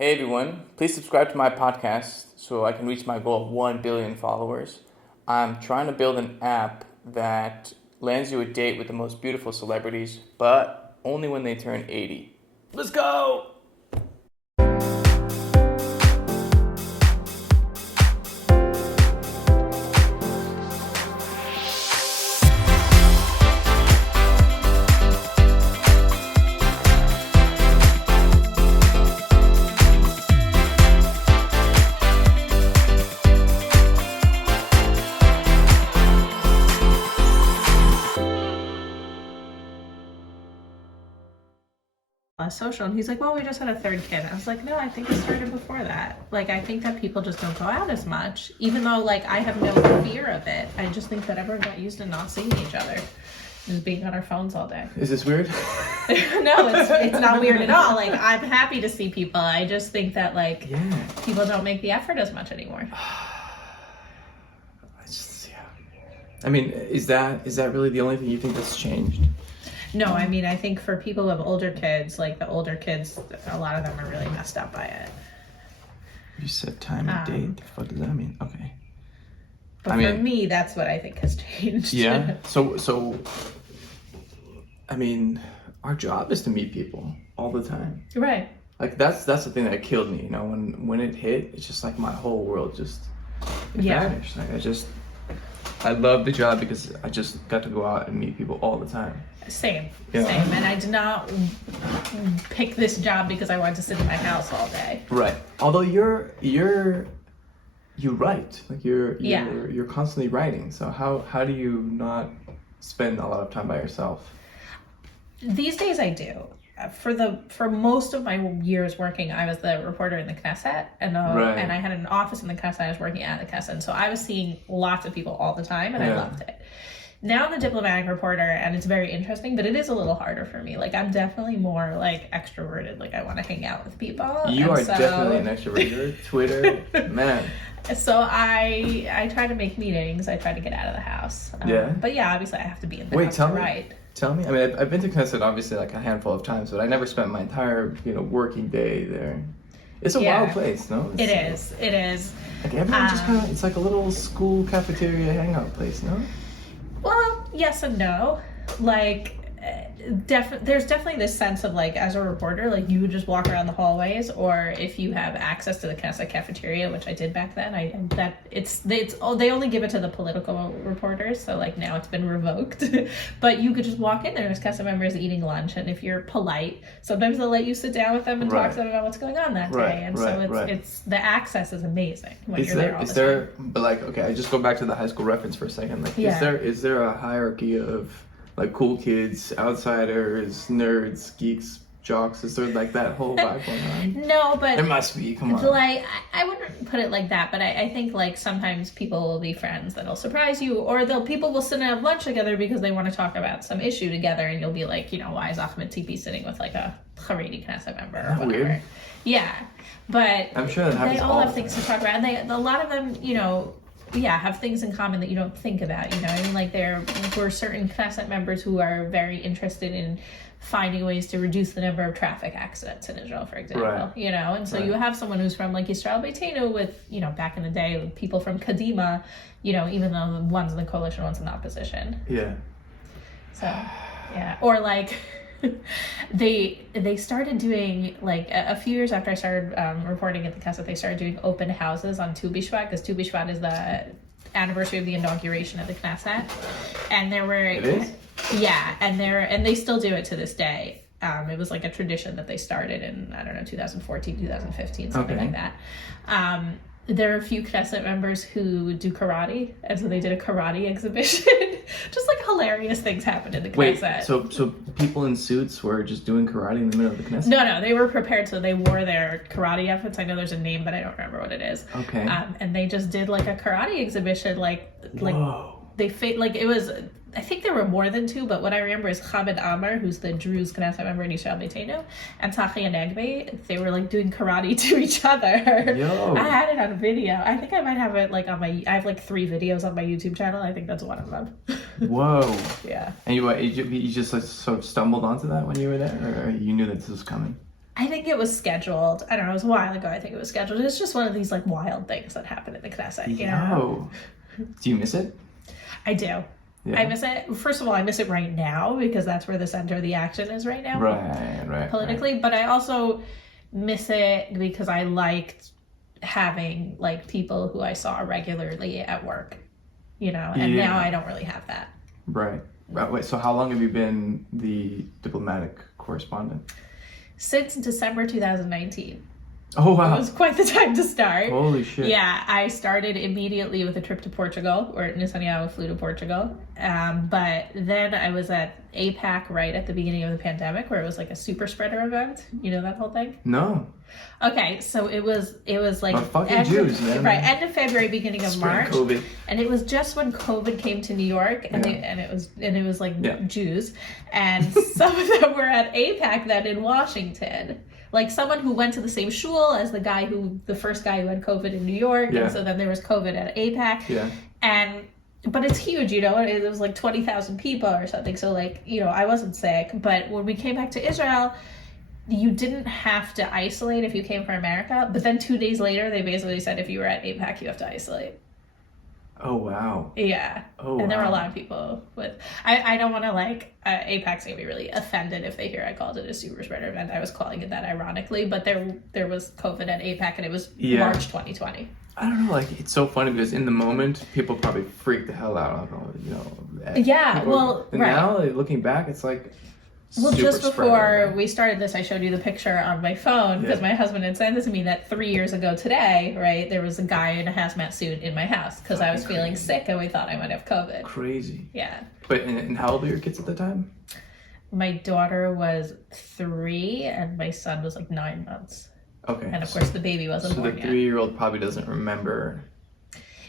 Hey everyone, please subscribe to my podcast so I can reach my goal of 1 billion followers. I'm trying to build an app that lands you a date with the most beautiful celebrities, but only when they turn 80. Let's go! Social, and he's like, well, we just had a third kid. I was like, no, I think it started before that. Like, I think that people just don't go out as much, even though, like, I have no fear of it. I just think that everyone got used to not seeing each other, just being on our phones all day. Is this weird? No, it's not weird at all. Like, I'm happy to see people. I just think that, like, people don't make the effort as much anymore. I mean, is that really the only thing you think that's changed? No, I mean, I think for people who have older kids, like the older kids, a lot of them are really messed up by it. You said time and date. What does that mean? Okay. But for me, that's what I think has changed. Yeah. So, I mean, our job is to meet people all the time. Right. Like that's the thing that killed me. You know, when it hit, it's just like my whole world just vanished. Like I love the job because I just got to go out and meet people all the time. Same. And I did not pick this job because I wanted to sit in my house all day. Right. Although you write, like you're constantly writing. So how do you not spend a lot of time by yourself? These days I do. For most of my years working, I was the reporter in the Knesset, and I had an office in the Knesset. I was working at the Knesset, and so I was seeing lots of people all the time, and I loved it. Now I'm a diplomatic reporter, and it's very interesting, but it is a little harder for me. Like, I'm definitely more, like, extroverted. Like, I want to hang out with people. You are definitely an extrovert. Twitter, man. So I try to make meetings. I try to get out of the house. But yeah, obviously I have to be in the house to write. Tell me. I mean, I've been to Knesset obviously like a handful of times, but I never spent my entire working day there. It's a wild place, no? It is. Like everyone just kind of, it's like a little school cafeteria hangout place, no? Well, yes and no. Like, there's definitely this sense of, like, as a reporter, like, you would just walk around the hallways, or if you have access to the Knesset cafeteria, which I did back then, they only give it to the political reporters, so, like, now it's been revoked. But you could just walk in there, there's Knesset members eating lunch, and if you're polite, sometimes they'll let you sit down with them and talk to them about what's going on that day. And it's the access is amazing when you're there all the time. But, like, okay, I just go back to the high school reference for a second. Like, is there a hierarchy of, like, cool kids, outsiders, nerds, geeks, jocks? Is there, like, that whole vibe going on? No, but there must be. Come on. Like, I wouldn't put it like that, but I think, like, sometimes people will be friends that'll surprise you, or people will sit and have lunch together because they want to talk about some issue together, and you'll be like, why is Ahmed Tipi sitting with, like, a Haredi Knesset member or whatever? Weird. Yeah, but I'm sure that happens they all have things to talk about, and a lot of them, have things in common that you don't think about, I mean, like, there were certain Knesset members who are very interested in finding ways to reduce the number of traffic accidents in Israel, for example, and so you have someone who's from, like, Yisrael Beitenu with, back in the day, with people from Kadima, even though the one's in the coalition, one's in the opposition. Yeah. So, yeah. Or, like, they started doing, like, a few years after I started reporting at the Knesset, they started doing open houses on Tu B'Shvat, because Tu B'Shvat is the anniversary of the inauguration of the Knesset, and there were it is? and they still do it to this day. It was like a tradition that they started in, I don't know, 2014, 2015, something like that. There are a few Knesset members who do karate, and so they did a karate exhibition. Just, like, hilarious things happened in the Knesset. Wait, so people in suits were just doing karate in the middle of the Knesset? No, they were prepared, so they wore their karate outfits. I know there's a name, but I don't remember what it is. Okay. And they just did, like, a karate exhibition, Whoa. It was, I think there were more than two, but what I remember is Chamed Amar, who's the Druze Knesset member in Yisrael Beitenu, and Tachi Anegbe. They were, like, doing karate to each other. Yo. I had it on video. I think I might have it, like, I have, like, 3 videos on my YouTube channel. I think that's one of them. Whoa. Yeah. And you just, like, sort of stumbled onto that when you were there, or you knew that this was coming? I think it was scheduled. I don't know. It was a while ago. I think it was scheduled. It's just one of these like wild things that happen in the Knesset. You know? Do you miss it? I do. Yeah. I miss it. First of all, I miss it right now because that's where the center of the action is right now. Right. Politically, but I also miss it because I liked having like people who I saw regularly at work. You know, and now I don't really have that. Right. Wait. So how long have you been the diplomatic correspondent? Since December 2019. Oh, wow. It was quite the time to start. Holy shit. Yeah, I started immediately with a trip to Portugal, or Netanyahu flew to Portugal. But then I was at APAC right at the beginning of the pandemic, where it was like a super spreader event. You know that whole thing? No. Okay, so it was like fucking Jews, man. Right, end of February, beginning of March. COVID. And it was just when COVID came to New York, and it was like Jews, and some of them were at APAC then in Washington. Like someone who went to the same shul as the first guy who had COVID in New York, and so then there was COVID at APAC. Yeah. But it's huge, you know. It was like 20,000 people or something. So like, you know, I wasn't sick, but when we came back to Israel, you didn't have to isolate if you came from America. But then 2 days later, they basically said if you were at APAC, you have to isolate. Oh, wow. Yeah. Oh, and there were a lot of people with... I don't want to, like... APAC's going to be really offended if they hear I called it a super spreader event. I was calling it that ironically, but there was COVID at APAC, and it was March 2020. I don't know, like, it's so funny because in the moment, people probably freak the hell out, you know. Yeah, and now, looking back, it's like... Well, just before we started this, I showed you the picture on my phone because my husband had sent this to me that 3 years ago today, right, there was a guy in a hazmat suit in my house because I was feeling sick and we thought I might have COVID. Crazy. Yeah. But and how old were your kids at the time? My daughter was 3 and my son was like 9 months. Okay. And of course the baby wasn't born yet. So the 3-year-old probably doesn't remember.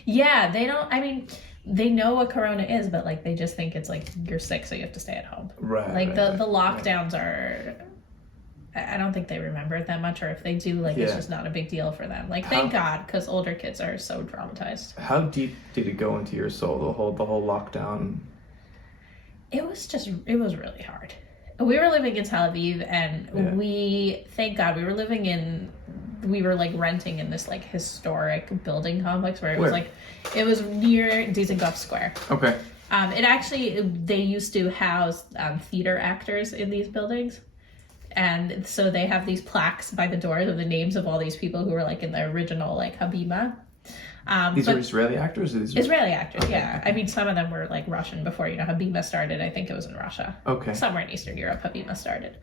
Yeah, they don't, I mean... They know what Corona is, but like they just think it's like you're sick, so you have to stay at home. Right. Like the lockdowns are. I don't think they remember it that much, or if they do, like it's just not a big deal for them. Like thank God, because older kids are so traumatized. How deep did it go into your soul? The whole lockdown. It was really hard. We were living in Tel Aviv, and thank God, we were like renting in this like historic building complex where it was near Dizengoff Square. Okay. It actually, they used to house theater actors in these buildings. And so they have these plaques by the doors of the names of all these people who were like in the original like Habima. These are Israeli actors? Israeli actors, yeah. I mean, some of them were like Russian before, you know, Habima started. I think it was in Russia. Okay. Somewhere in Eastern Europe, Habima started.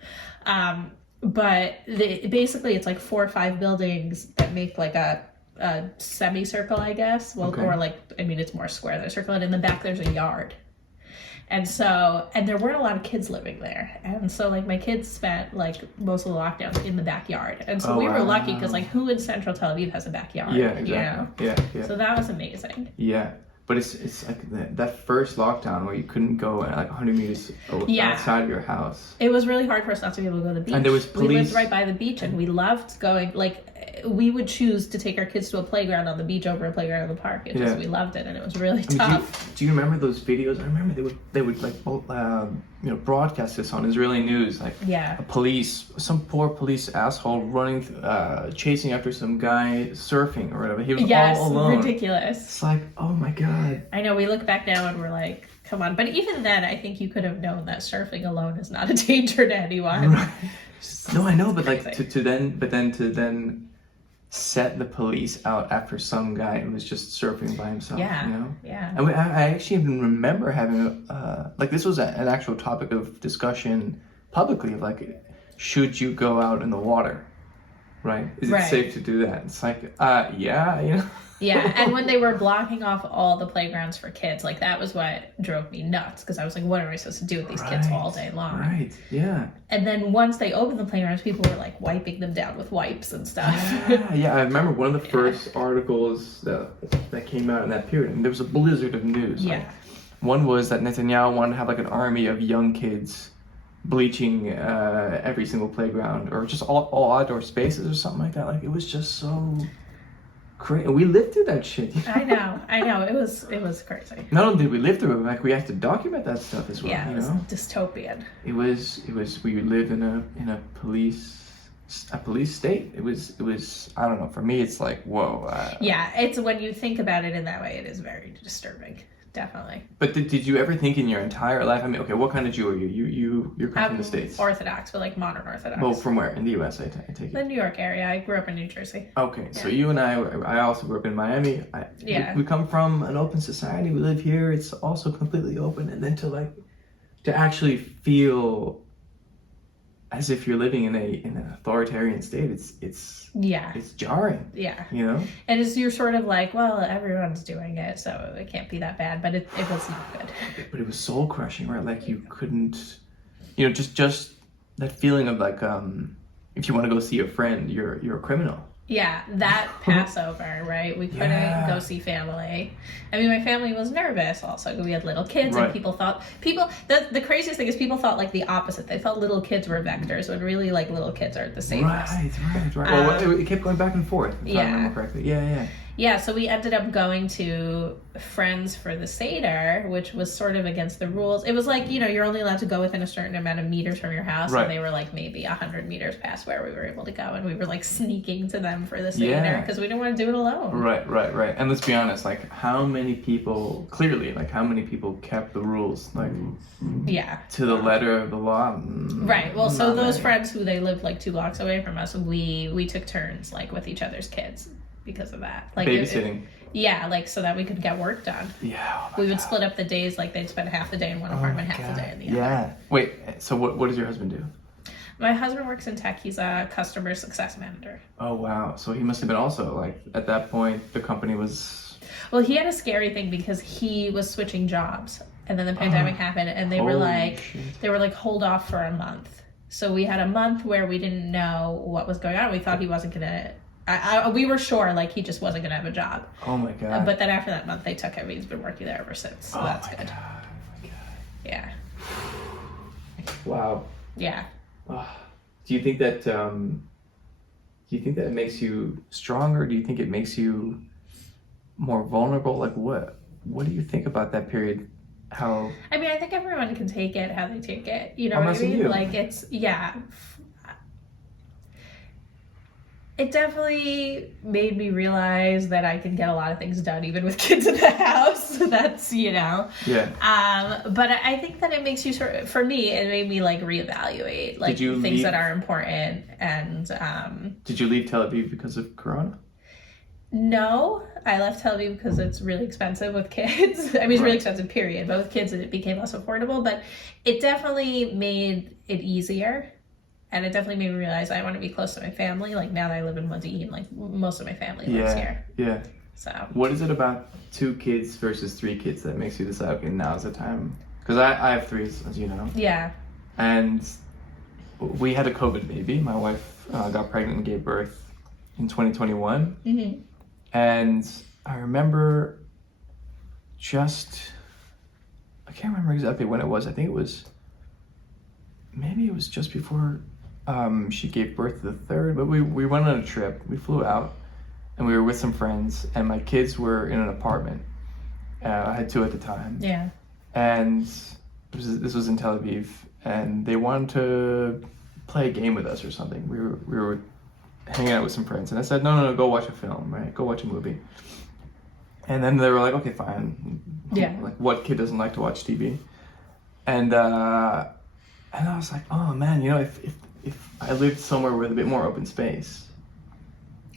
But basically it's like 4 or 5 buildings that make like a semicircle, I guess. Well, or like, I mean, it's more square than a circle. And in the back there's a yard. And there weren't a lot of kids living there. And so like my kids spent like most of the lockdowns in the backyard. And so we were lucky because like who in central Tel Aviv has a backyard? Yeah, exactly. You know? Yeah. So that was amazing. Yeah. But it's like that first lockdown where you couldn't go like 100 meters outside of your house. It was really hard for us not to be able to go to the beach. And there was police. We lived right by the beach, and we loved going. Like we would choose to take our kids to a playground on the beach over a playground in the park. We loved it, and it was really tough. Do you remember those videos? I remember they would like broadcast this on Israeli news, like some poor police asshole running, chasing after some guy surfing or whatever. He was all alone. Ridiculous. It's like, oh my God. I know, we look back now and we're like, come on. But even then, I think you could have known that surfing alone is not a danger to anyone. Right. No, I know, but like to then set the police out after some guy who was just surfing by himself. Yeah, you know? Yeah. And I actually even remember having like this was an actual topic of discussion publicly of like, should you go out in the water? Right? Is it safe to do that? It's like, yeah, you know. Yeah, and when they were blocking off all the playgrounds for kids, like that was what drove me nuts because I was like, what am I supposed to do with these kids all day long? Right, yeah. And then once they opened the playgrounds, people were like wiping them down with wipes and stuff. Yeah, I remember one of the first articles that came out in that period, and there was a blizzard of news. Yeah. Like, one was that Netanyahu wanted to have like an army of young kids bleaching every single playground or just all outdoor spaces or something like that. Like it was just so crazy. We lived through that shit. I know. It was crazy. Not only did we live through it, like we have to document that stuff as well. Yeah, it was dystopian. It was we lived in a police a police state. It was. I don't know. For me, it's like whoa. Yeah, it's when you think about it in that way, it is very disturbing. Definitely. But did you ever think in your entire life? I mean, okay, what kind of Jew are you? You're from the States. Orthodox, but like modern Orthodox. Well, from where in the U.S. I take it. The New York area. I grew up in New Jersey. Okay, so you and I also grew up in Miami. We come from an open society. We live here. It's also completely open, and then to actually feel as if you're living in an authoritarian state, it's jarring. Yeah. You know? And you're sort of like, well, everyone's doing it, so it can't be that bad, but it was not good. But it was soul crushing, right? Like you couldn't, just that feeling of like, if you want to go see a friend, you're a criminal. Yeah, that Passover, right? We couldn't go see family. I mean, my family was nervous also. We had little kids, and people thought, the craziest thing is people thought like the opposite. They thought little kids were vectors, when really like little kids are the safest. Right. Well, it kept going back and forth, if I remember correctly. Yeah. Yeah, so we ended up going to Friends for the Seder, which was sort of against the rules. It was like, you're only allowed to go within a certain amount of meters from your house, and they were like maybe 100 meters past where we were able to go, and we were like sneaking to them for the Seder because we didn't want to do it alone. Right. And let's be honest, like how many people kept the rules, like to the letter of the law? Right. Well, so those friends who they lived like 2 blocks away from us, we took turns like with each other's kids. Because of that, like babysitting. Like so that we could get work done. Yeah. We would split up the days, like they'd spend half the day in one apartment, half the day in the other. Yeah. Wait. So what does your husband do? My husband works in tech. He's a customer success manager. Oh wow. So he must have been also like at that point the company was. Well, he had a scary thing because he was switching jobs, and then the pandemic happened, and they were like, hold off for a month. So we had a month where we didn't know what was going on. We thought he wasn't gonna. We were sure like he just wasn't gonna have a job. Oh my god! But then after that month, they took him. He's been working there ever since. So that's good. Oh my god! Yeah. Wow. Yeah. Do you think that it makes you stronger? Do you think it makes you more vulnerable? Like what do you think about that period? How? I mean, I think everyone can take it how they take it. You know what I mean? Like it's It definitely made me realize that I can get a lot of things done even with kids in the house. That's, Yeah. But I think that it makes you for me, it made me like reevaluate like things that are important. And did you leave Tel Aviv because of Corona? No, I left Tel Aviv because it's really expensive with kids. I mean, it's really expensive, period. But with kids, it became less affordable. But it definitely made it easier. And it definitely made me realize I want to be close to my family. Like now that I live in Modi'in, like most of my family lives here. Yeah. So. What is it about 2 kids versus 3 kids that makes you decide, okay, now's the time? Because I have 3, as you know. Yeah. And we had a COVID baby. My wife got pregnant and gave birth in 2021. Mm-hmm. And I remember I can't remember exactly when it was. I think maybe it was just before she gave birth to the 3rd, but we went on a trip. We flew out, and we were with some friends, and my kids were in an apartment. I had 2 at the time. Yeah. And this was in Tel Aviv, and they wanted to play a game with us or something. We were hanging out with some friends, and I said, no, go watch a film, right? Go watch a movie. And then they were like, okay, fine. Yeah. Like, what kid doesn't like to watch TV? And I was like, oh man, if I lived somewhere with a bit more open space,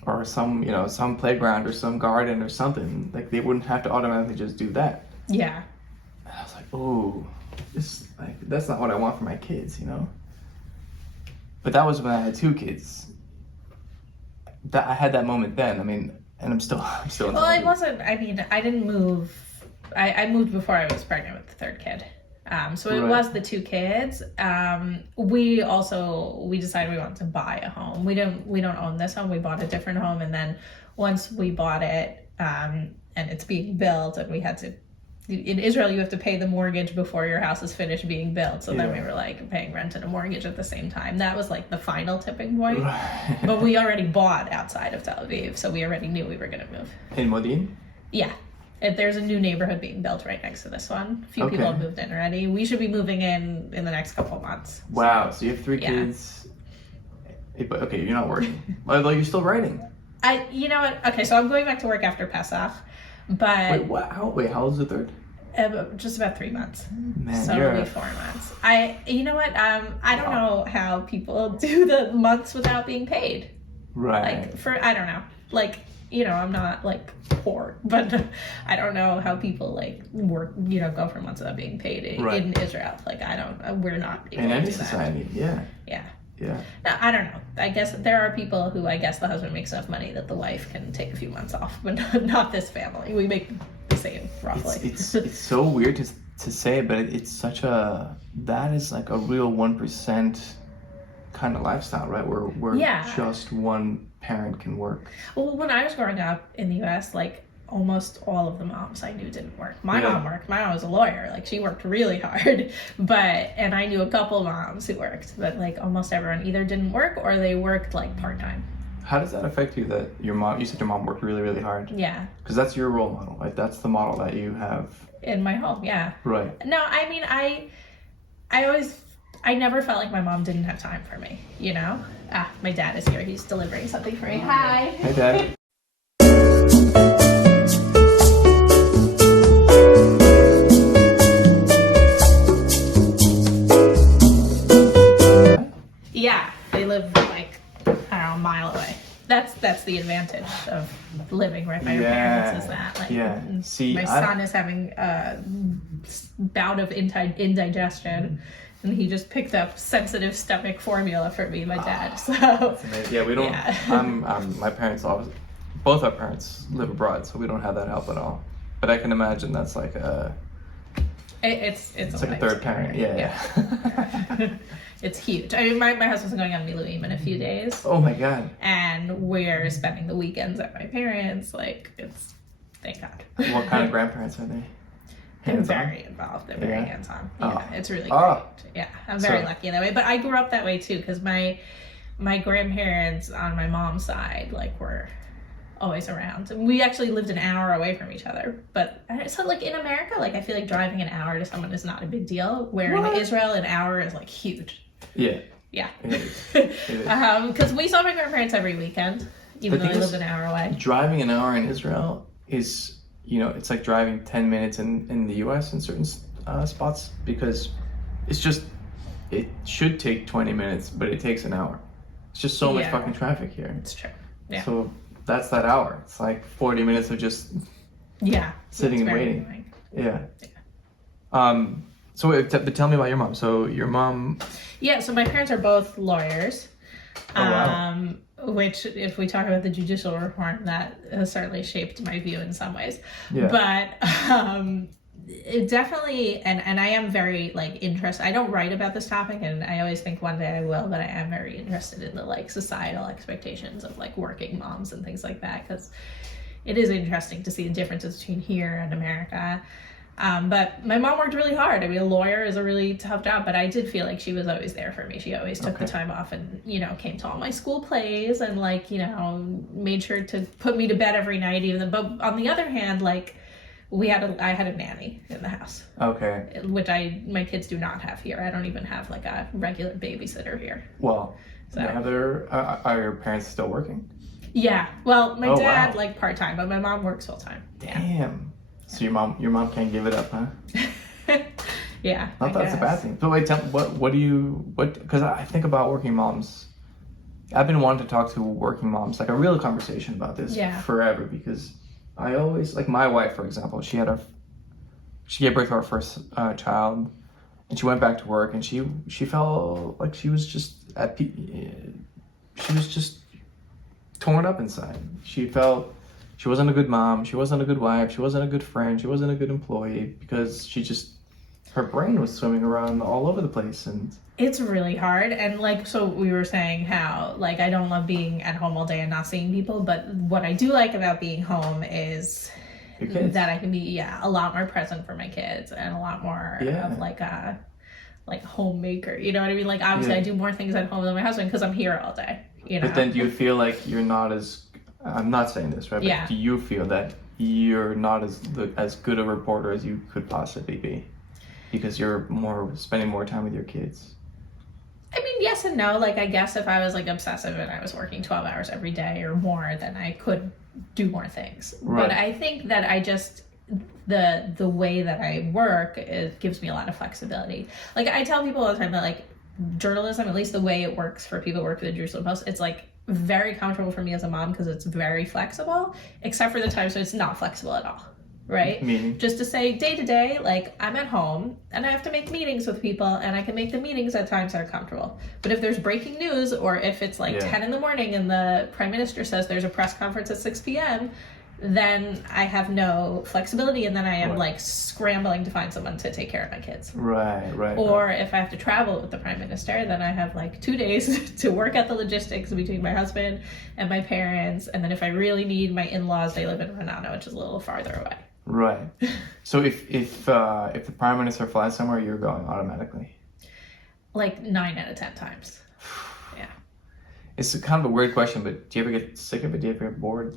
or some playground or some garden or something, like they wouldn't have to automatically just do that. Yeah. And I was like, oh, that's not what I want for my kids, But that was when I had 2 kids. That I had that moment then. I mean, and I'm still. Well, it wasn't. I mean, I didn't move. I moved before I was pregnant with the 3rd kid. So it was the 2 kids. We decided we wanted to buy a home. We don't own this home. We bought a different home, and then once we bought it, and it's being built, and we had to. In Israel, you have to pay the mortgage before your house is finished being built. So then we were like paying rent and a mortgage at the same time. That was like the final tipping point. But we already bought outside of Tel Aviv, so we already knew we were going to move. In Modi'in? Yeah. There's a new neighborhood being built right next to this one. A few people have moved in already. We should be moving in the next couple of months. Wow. So you have 3 kids But okay, you're not working. Although you're still writing. You know what? Okay, so I'm going back to work after Pesach, but Wait, what? How old is the third? Just about 3 months. Man, so it'll be 4 months. You know what? I don't know how people do the months without being paid. Right. Like I don't know. Like, you know, I'm not like poor, but I don't know how people like work, you know, go for months without being paid in Israel. Like, we're not able in to any do society. that. Yeah. No, I don't know. I guess there are people who I guess the husband makes enough money that the wife can take a few months off, but not this family. We make the same roughly. It's so weird to say, but it's such that is like a real 1% kind of lifestyle, right? Where just one parent can work. Well, when I was growing up in the U.S., like almost all of the moms I knew didn't work. My mom worked. My mom was a lawyer. Like, she worked really hard, and I knew a couple moms who worked, but like almost everyone either didn't work or they worked like part-time. How does that affect you that you said your mom worked really, really hard? Yeah. Because that's your role model, right? That's the model that you have. In my home, yeah. Right. No, I mean, I never felt like my mom didn't have time for me, you know? My dad is here. He's delivering something for me. Hi. Hi, Dad. Yeah, they live like, I don't know, a mile away. That's the advantage of living right by your parents, is that like See, my son is having a bout of indigestion, and he just picked up sensitive stomach formula for me, my dad. So yeah, we don't. My parents both our parents live abroad, so we don't have that help at all. But I can imagine that's like it's like a third parent. Yeah. It's huge. I mean, my husband's going on Miluim in a few days. Oh my God. And we're spending the weekends at my parents. Like, it's, thank God. What kind of grandparents are they? They're very involved. They're very hands-on. Yeah, it's really great. Yeah, I'm very lucky that way. But I grew up that way too, because my grandparents on my mom's side, like, were always around. And we actually lived an hour away from each other. But so, like, in America, like, I feel like driving an hour to someone is not a big deal. Where in Israel, an hour is like huge. Yeah. Yeah. It is. Because we saw my grandparents every weekend, even though I lived an hour away. Driving an hour in Israel is, you know, it's like driving 10 minutes in the U.S. in certain spots, because it should take 20 minutes, but it takes an hour. It's just so much fucking traffic here. It's true. Yeah. So that's that hour. It's like 40 minutes of just sitting and waiting. Annoying. Yeah. So but tell me about your mom. So your mom... Yeah, so my parents are both lawyers. Oh, wow. Which, if we talk about the judicial reform, that has certainly shaped my view in some ways. Yeah. But it definitely, and I am very like interested. I don't write about this topic, and I always think one day I will, but I am very interested in the like societal expectations of like working moms and things like that, because it is interesting to see the differences between here and America. But my mom worked really hard. I mean, a lawyer is a really tough job, but I did feel like she was always there for me. She always took the time off and, you know, came to all my school plays and, like, you know, made sure to put me to bed every night. But on the other hand, like, I had a nanny in the house. Okay. Which my kids do not have here. I don't even have like a regular babysitter here. Well, are your parents still working? Yeah. Well, my dad like part-time, but my mom works full-time. Damn. So your mom can't give it up, huh? Yeah. Not that's a bad thing. But wait, because I think about working moms. I've been wanting to talk to working moms, like a real conversation about this forever, because I always, like my wife, for example, she gave birth to our first child, and she went back to work, and she felt like she was just torn up inside. She felt she wasn't a good mom, she wasn't a good wife, she wasn't a good friend, she wasn't a good employee, because her brain was swimming around all over the place. And it's really hard. And like, so we were saying how, like, I don't love being at home all day and not seeing people, but what I do like about being home is that I can be, a lot more present for my kids and a lot more of like a homemaker, you know what I mean? Like, obviously I do more things at home than my husband because I'm here all day, you know? But then do you feel like you're not as, I'm not saying this, right? But do you feel that you're not as good a reporter as you could possibly be because you're spending more time with your kids? I mean, yes and no. Like, I guess if I was like obsessive and I was working 12 hours every day or more, then I could do more things. Right. But I think that I just, the way that I work, it gives me a lot of flexibility. Like, I tell people all the time that like journalism, at least the way it works for people who work for the Jerusalem Post, it's like very comfortable for me as a mom because it's very flexible, except for the times when it's not flexible at all. Right? Meaning? Just to say day to day, like I'm at home and I have to make meetings with people and I can make the meetings at times that are comfortable. But if there's breaking news or if it's like 10 in the morning and the prime minister says there's a press conference at 6 p.m., then I have no flexibility and then I am like scrambling to find someone to take care of my kids. Right. Or if I have to travel with the prime minister, then I have like 2 days to work out the logistics between my husband and my parents. And then if I really need my in-laws, they live in Renano, which is a little farther away. Right. So if the prime minister flies somewhere, you're going automatically. Like 9 out of 10 times. Yeah. It's kind of a weird question, but do you ever get sick of it? Do you ever get bored?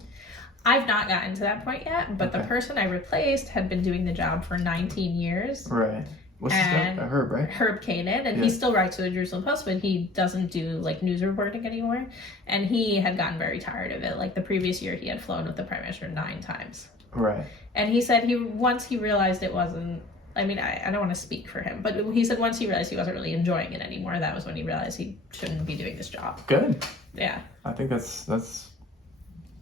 I've not gotten to that point yet, but the person I replaced had been doing the job for 19 years. Right. What's his name? Herb, right? Herb Kanan, and he still writes for the Jerusalem Post, but he doesn't do like news reporting anymore. And he had gotten very tired of it. Like the previous year, he had flown with the prime minister 9 times. Right. And he said once he realized it wasn't, I mean, I don't want to speak for him, but he said once he realized he wasn't really enjoying it anymore, that was when he realized he shouldn't be doing this job. Good. Yeah. I think that's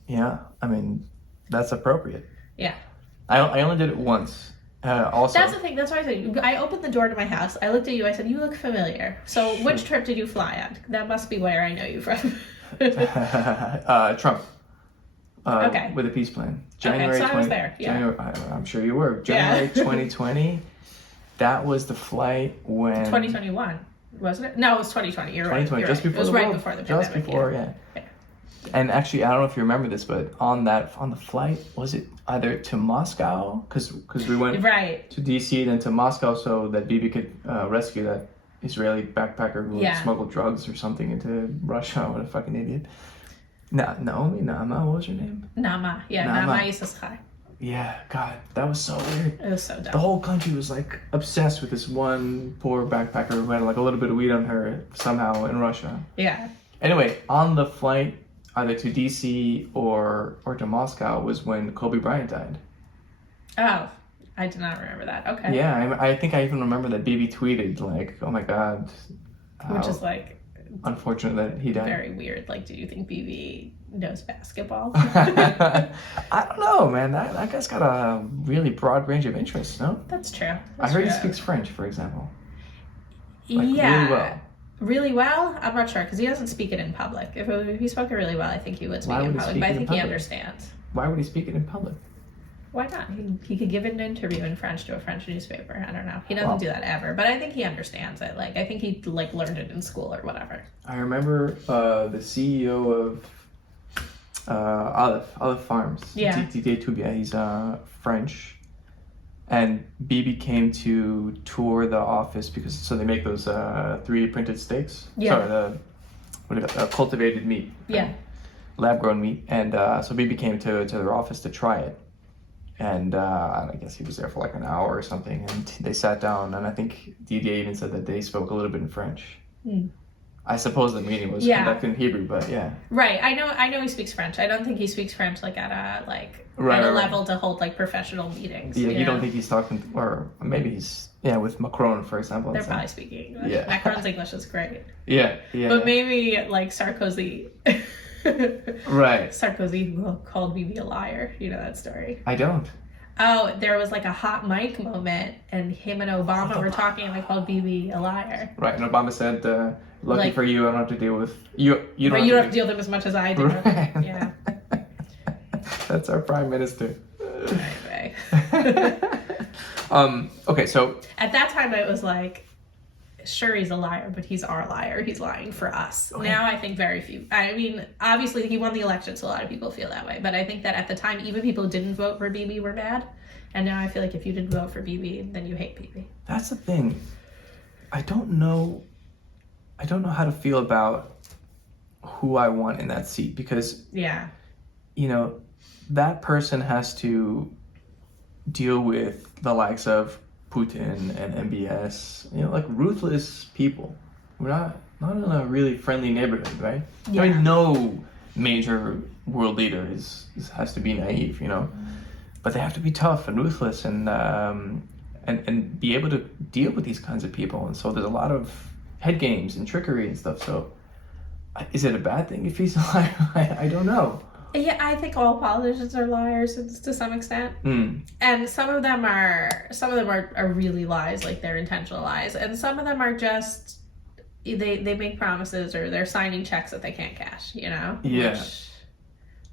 yeah, I mean, that's appropriate. Yeah. I only did it once. Also. That's the thing, that's why I said, I opened the door to my house, I looked at you, I said, you look familiar. So which trip did you fly on? That must be where I know you from. Trump. Okay. With a peace plan. January so I was there. Yeah. January, I'm sure you were. January 2020. That was the flight when 2021, wasn't it? No, it was 2020. You're 2020, right. just before it was the right world, before the pandemic. Just before, yeah. And actually, I don't know if you remember this, but on the flight, was it either to Moscow? Because we went to DC, then to Moscow, so that Bibi could rescue that Israeli backpacker who smuggled drugs or something into Russia. What a fucking idiot. Nama, what was her name? Nama Yisachar. Yeah, God, that was so weird. It was so dumb. The whole country was like obsessed with this one poor backpacker who had like a little bit of weed on her somehow in Russia. Yeah. Anyway, on the flight either to DC or to Moscow was when Kobe Bryant died. Oh, I did not remember that. Okay. Yeah, I think I even remember that Bibi tweeted like, "Oh my God," which is like unfortunate that he died. Very weird. Like, do you think Bibi knows basketball? I don't know, man. That guy's got a really broad range of interests, no? That's true. I heard he speaks French, for example. Like, really well. Really well? I'm not sure, because he doesn't speak it in public. If he spoke it really well, I think he would speak it in public, but I think he understands. Why would he speak it in public? Why not? He could give an interview in French to a French newspaper. I don't know. He doesn't do that ever, but I think he understands it. Like, I think he like learned it in school or whatever. I remember the CEO of Olive Farms. Yeah. Didier Toubia. He's French. And Bibi came to tour the office because they make those 3D printed steaks. Yeah. Sorry, cultivated meat. Yeah. Lab grown meat. And so Bibi came to their office to try it. And I guess he was there for like an hour or something. And they sat down. And I think Didier even said that they spoke a little bit in French. I suppose the meeting was conducted in Hebrew, but yeah. Right. I know he speaks French. I don't think he speaks French like at a level to hold like professional meetings. Yeah, you don't think he's talking, or maybe he's with Macron, for example. They're probably speaking English. Yeah. Macron's English is great. Yeah. But maybe like Sarkozy. Right. Sarkozy called Bibi a liar. You know that story? I don't. Oh, there was like a hot mic moment, and him and Obama were talking, and they called Bibi a liar. Right, and Obama said, "Lucky for you, I don't have to deal with you. You don't have to deal with them as much as I do." Right. Yeah. That's our prime minister. Anyway. Okay, so at that time, it was like, sure, he's a liar, but he's our liar. He's lying for us. Okay. Now I think very few. I mean, obviously he won the election, so a lot of people feel that way. But I think that at the time, even people who didn't vote for Bibi were mad. And now I feel like if you didn't vote for Bibi, then you hate Bibi. That's the thing. I don't know how to feel about who I want in that seat because, that person has to deal with the likes of Putin and MBS, like ruthless people. We're not not in a really friendly neighborhood, right? Yeah. I mean, no major world leader has to be naive, you know, but they have to be tough and ruthless and be able to deal with these kinds of people. And so there's a lot of head games and trickery and stuff. So is it a bad thing if he's a liar? I don't know. Yeah, I think all politicians are liars to some extent, and some of them are really lies, like they're intentional lies, and some of them are just they make promises or they're signing checks that they can't cash, you know? Yeah. Which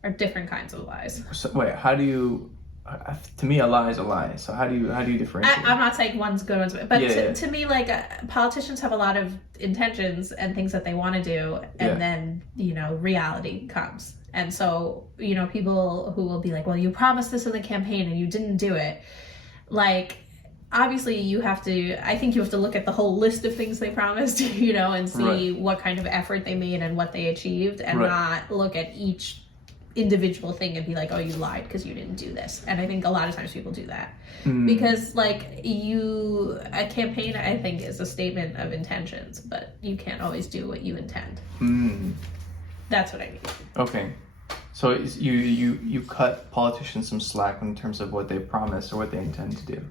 are different kinds of lies. So, wait, how do you? To me, a lie is a lie. So how do you differentiate? I'm not saying one's good, one's bad, but to me, like politicians have a lot of intentions and things that they want to do, and then reality comes. And so, people who will be like, well, you promised this in the campaign and you didn't do it. Like, obviously I think you have to look at the whole list of things they promised, and see what kind of effort they made and what they achieved, and not look at each individual thing and be like, oh, you lied because you didn't do this. And I think a lot of times people do that because a campaign, I think, is a statement of intentions, but you can't always do what you intend. That's what I mean. Okay. So you cut politicians some slack in terms of what they promise or what they intend to do.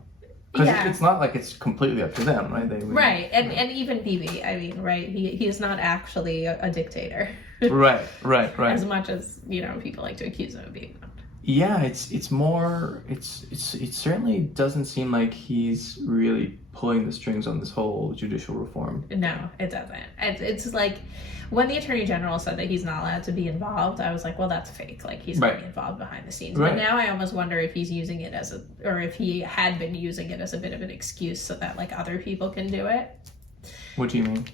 Because it's not like it's completely up to them, right? Right. And even Bibi, I mean, right? He is not actually a dictator. Right. As much as, people like to accuse him of being. Yeah, it's more, it certainly doesn't seem like he's really pulling the strings on this whole judicial reform. No, it doesn't. It's like, when the Attorney General said that he's not allowed to be involved, I was like, well, that's fake. Like, he's not involved behind the scenes. But now I almost wonder if he's using it or if he had been using it as a bit of an excuse so that, like, other people can do it. What do you mean?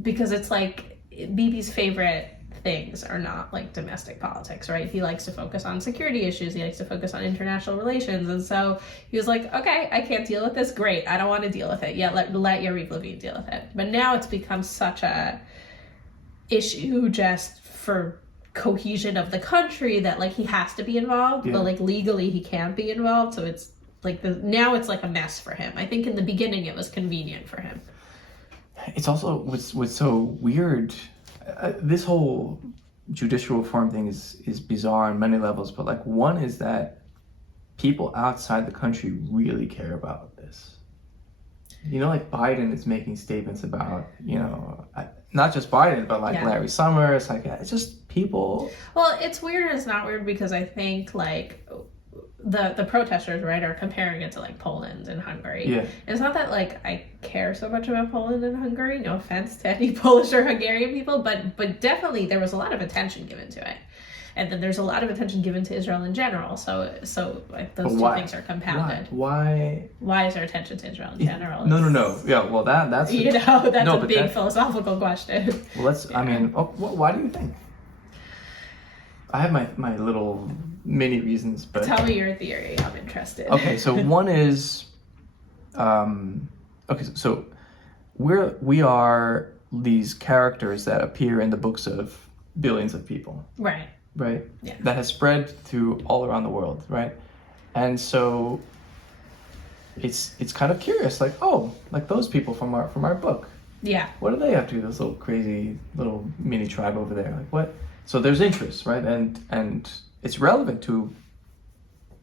Because it's like, Bibi's favorite things are not like domestic politics, right? He likes to focus on security issues. He likes to focus on international relations. And so he was like, okay, I can't deal with this. Great. I don't want to deal with it. Yeah, let Yariv Levin deal with it. But now it's become such a issue just for cohesion of the country that, like, he has to be involved, but, like, legally he can't be involved. So it's like now it's like a mess for him. I think in the beginning it was convenient for him. It's also what's so weird. This whole judicial reform thing is bizarre on many levels, but, like, one is that people outside the country really care about this. Like, Biden is making statements about, not just Biden, but, like, Larry Summers, like, it's just people. Well, it's weird and it's not weird because I think, like, the protesters, right, are comparing it to, like, Poland and Hungary. Yeah. It's not that, like, I care so much about Poland and Hungary, no offense to any Polish or Hungarian people, but definitely there was a lot of attention given to it. And then there's a lot of attention given to Israel in general, so like, those two things are compounded. Why is there attention to Israel in general? No. Yeah, well, that's... that's a big philosophical question. Well, why do you think? I have my little mini reasons, but... Tell me your theory. I'm interested. Okay, so one is... so we are these characters that appear in the books of billions of people. Right? Yeah. That has spread through all around the world, right? And so it's kind of curious, like, oh, like those people from our book. Yeah. What do they have to do? This little crazy little mini tribe over there. Like, what? So there's interest, right? And it's relevant to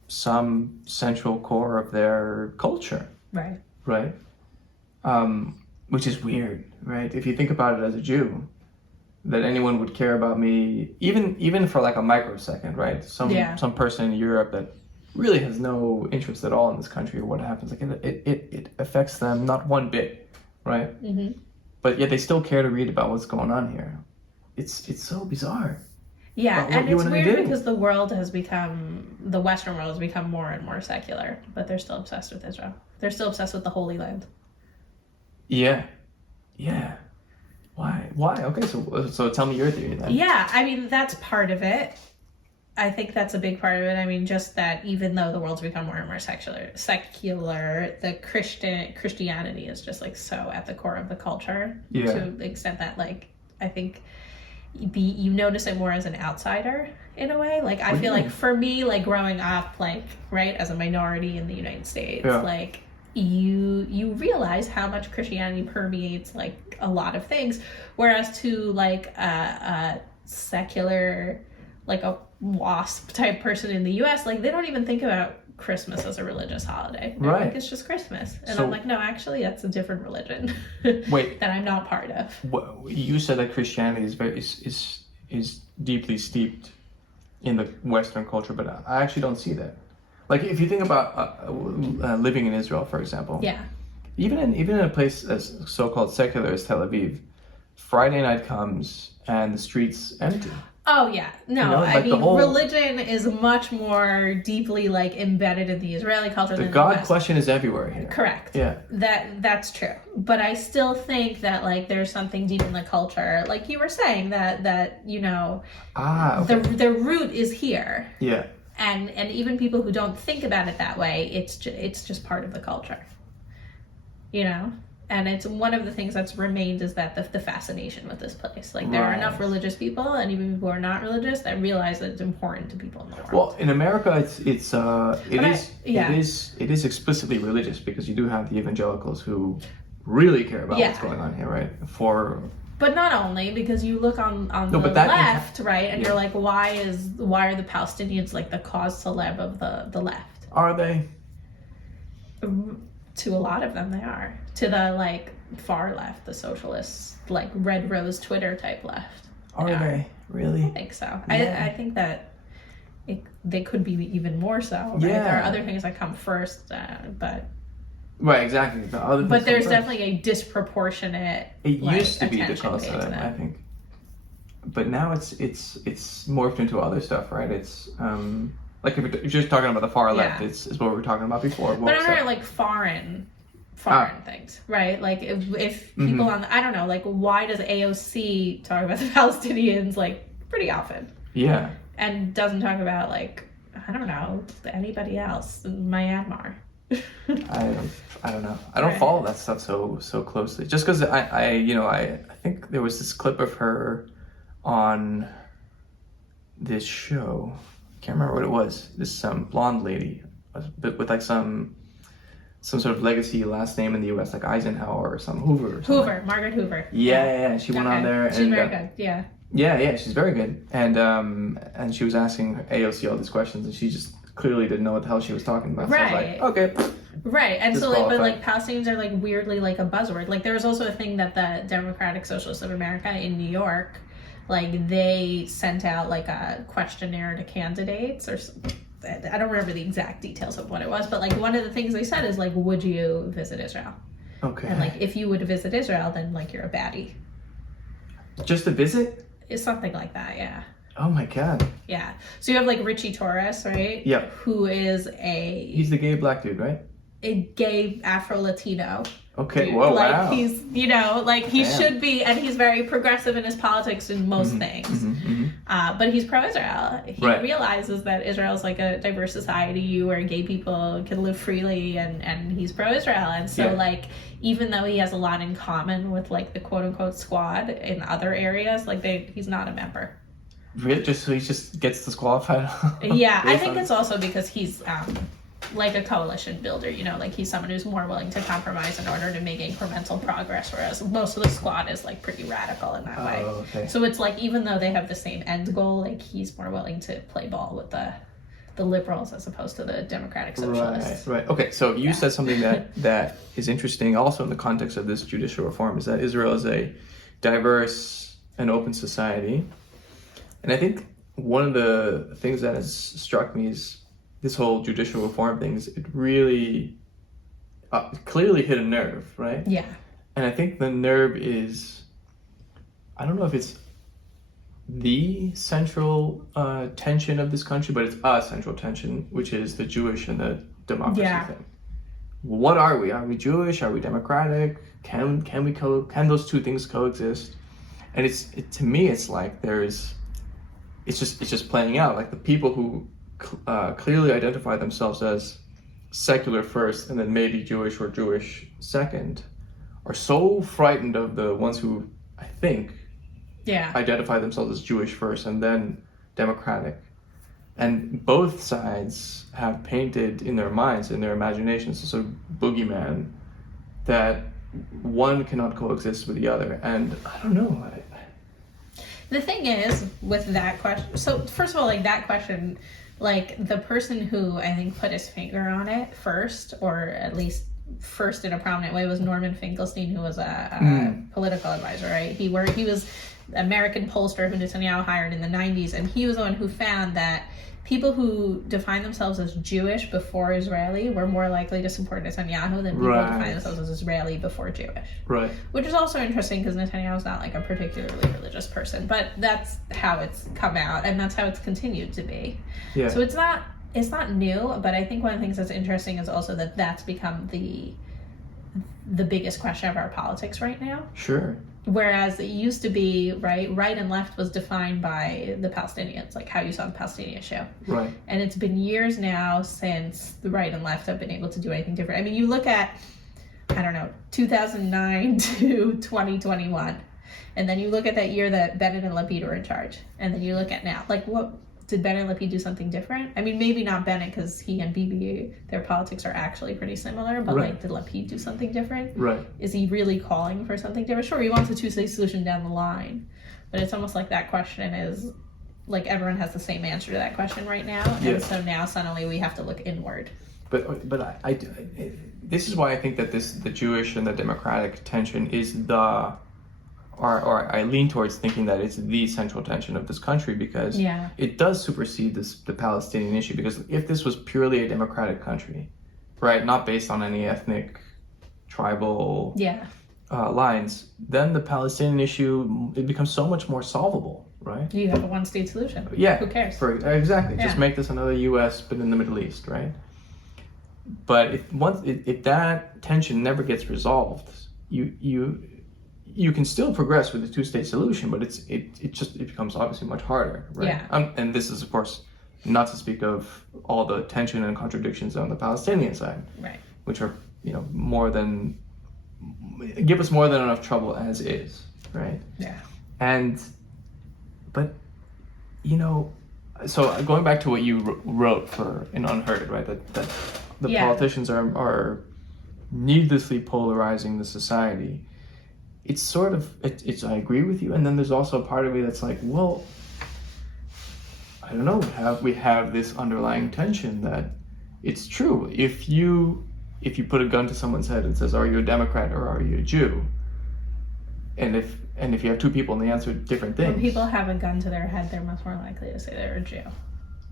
some central core of their culture. Right? Which is weird, right? If you think about it as a Jew, that anyone would care about me, even for like a microsecond, right? Some person in Europe that really has no interest at all in this country or what happens, like it affects them not one bit, right? Mm-hmm. But yet they still care to read about what's going on here. It's so bizarre. Yeah, and it's weird because the Western world has become more and more secular, but they're still obsessed with Israel. They're still obsessed with the Holy Land. Yeah. Why? Okay, so tell me your theory then. Yeah, I mean, that's part of it. I think that's a big part of it. I mean, just that even though the world's become more and more secular, the Christianity is just like so at the core of the culture to the extent that, like, I think you notice it more as an outsider in a way. Like, I feel like for me, like growing up, like, right, as a minority in the United States, like you realize how much Christianity permeates like a lot of things, whereas to like a secular, like a WASP type person in the US, like they don't even think about Christmas as a religious holiday. They're Right. like, it's just Christmas. And So- I'm like, no, actually that's a different religion Wait. that I'm not part of. Well, you said that Christianity is deeply steeped in the Western culture, but I actually don't see that. Like if you think about living in Israel, for example, Yeah. even in a place as so-called secular as Tel Aviv, Friday night comes and the streets empty. Oh yeah, no, You know, I like the mean whole- religion is much more deeply like embedded in the Israeli culture The than God the West. question is everywhere here. Correct. Yeah. That's true. But I still think that like there's something deep in the culture, like you were saying that you know Okay. the root is here, Yeah. and even people who don't think about it that way, it's just part of the culture, you know. And it's one of the things that's remained is that the fascination with this place. Like there are Right. enough religious people, and even people who are not religious, that realize that it's important to people in the world. Well, in America, yeah. it is explicitly religious because you do have the evangelicals who really care about Yeah. what's going on here, right? But not only, because you look on No, the but that- left, right, and Yeah. you're like, why are the Palestinians like the cause celeb of the left? Are they? To a lot of them, they are. To the like far left, the socialists, like Red Rose Twitter type left. Are Yeah. they really? I think so. Yeah. I think that they could be even more so. Right? Yeah. There are other things that come first, but Right, exactly. The other but things there's come first. definitely a disproportionate. It like, used to be the attention cause paid of to it, I them. think. But now it's morphed into other stuff, right? It's like if you're just talking about the far left, Yeah. it's what we were talking about before. But I don't like foreign things, right? Like if people on I don't know, like why does AOC talk about the Palestinians like pretty often Yeah. and doesn't talk about like I don't know anybody else in Myanmar? I don't know. I don't Right. follow that stuff so closely. Just because I think there was this clip of her on this show. I can't remember what it was. This blonde lady with like some sort of legacy last name in the U.S. like Eisenhower or some Hoover. Or something. Margaret Hoover. Yeah. She went on there. She's and, very good. Yeah. Yeah, she's very good. And she was asking AOC all these questions, and she just clearly didn't know what the hell she was talking about. So I was Right. like, okay. Right, and so like, but like Disqualified. Palestinians are like weirdly like a buzzword. Like there was also a thing that the Democratic Socialists of America in New York, like they sent out like a questionnaire to candidates or I don't remember the exact details of what it was, but like one of the things they said is like, would you visit Israel? Okay. And like if you would visit Israel, then like you're a baddie. Just a visit? It's something like that, yeah. Oh my god. Yeah. So you have like Richie Torres, right? Yep. Who is He's the gay black dude, right? a gay Afro-Latino. Okay. Dude. Whoa, like wow. he's like he Damn. should be, and he's very progressive in his politics in most things. But he's pro-Israel. He Right. realizes that Israel is like a diverse society where gay people can live freely, and he's pro-Israel. And so like even though he has a lot in common with like the quote-unquote squad in other areas, like he's not a member. Really? Just so he just gets disqualified? Yeah, I think it's also because he's like a coalition builder, you know, like he's someone who's more willing to compromise in order to make incremental progress, whereas most of the squad is like pretty radical in that way. Okay. So it's like even though they have the same end goal, like he's more willing to play ball with the liberals as opposed to the Democratic Socialists. Right. Okay. So you said something that is interesting, also in the context of this judicial reform, is that Israel is a diverse and open society, and I think one of the things that has struck me is this whole judicial reform thing. It really clearly hit a nerve, right? Yeah. And I think the nerve is, I don't know if it's the central tension of this country, but it's a central tension, which is the Jewish and the democracy thing. What are we? Are we Jewish? Are we democratic? Can those two things coexist? And to me, it's like it's just playing out. Like the people who clearly identify themselves as secular first and then maybe Jewish or Jewish second are so frightened of the ones who I think identify themselves as Jewish first and then democratic And both sides have painted in their minds, in their imaginations, a sort of boogeyman that one cannot coexist with the other. And I don't know. The thing is, with that question, so first of all, like that question, like the person who I think put his finger on it first, or at least first in a prominent way, was Norman Finkelstein, who was a political advisor, right? He was an American pollster who Netanyahu hired in the 90s, and he was the one who found that people who define themselves as Jewish before Israeli were more likely to support Netanyahu than people who define themselves as Israeli before Jewish. Right. Which is also interesting because Netanyahu's not like a particularly religious person, but that's how it's come out, and that's how it's continued to be. Yeah. So it's not new, but I think one of the things that's interesting is also that that's become the biggest question of our politics right now. Sure. Whereas it used to be, right and left was defined by the Palestinians, like how you saw the Palestinian show. Right. And it's been years now since the right and left have been able to do anything different. I mean, you look at, 2009 to 2021, and then you look at that year that Bennett and Lapid were in charge, and then you look at now, like what, did Bennett and Lapid do something different? I mean, maybe not Bennett because he and Bibi, their politics are actually pretty similar, but like, did Lapid do something different? Right. Is he really calling for something different? Sure, he wants a two-state solution down the line, but it's almost like that question is, like everyone has the same answer to that question right now, and so now suddenly we have to look inward. But I this is why I think that the Jewish and the democratic tension is or I lean towards thinking that it's the central tension of this country, because it does supersede the Palestinian issue. Because if this was purely a democratic country, right, not based on any ethnic, tribal lines, then the Palestinian issue, it becomes so much more solvable, right? You have a one-state solution. Yeah. Who cares? Exactly. Just make this another U.S. but in the Middle East, right? But if that tension never gets resolved, you can still progress with a two-state solution, but it becomes obviously much harder, right? Yeah. And this is, of course, not to speak of all the tension and contradictions on the Palestinian side, right? Which are give us more than enough trouble as is, right? Yeah. But so going back to what you wrote for in Unheard, right? That the politicians are needlessly polarizing the society. It's sort of, I agree with you, and then there's also a part of me that's like, well, I don't know, we have this underlying tension that it's true. If you put a gun to someone's head and says, are you a Democrat or are you a Jew? And if you have two people and they answer different things. When people have a gun to their head, they're much more likely to say they're a Jew.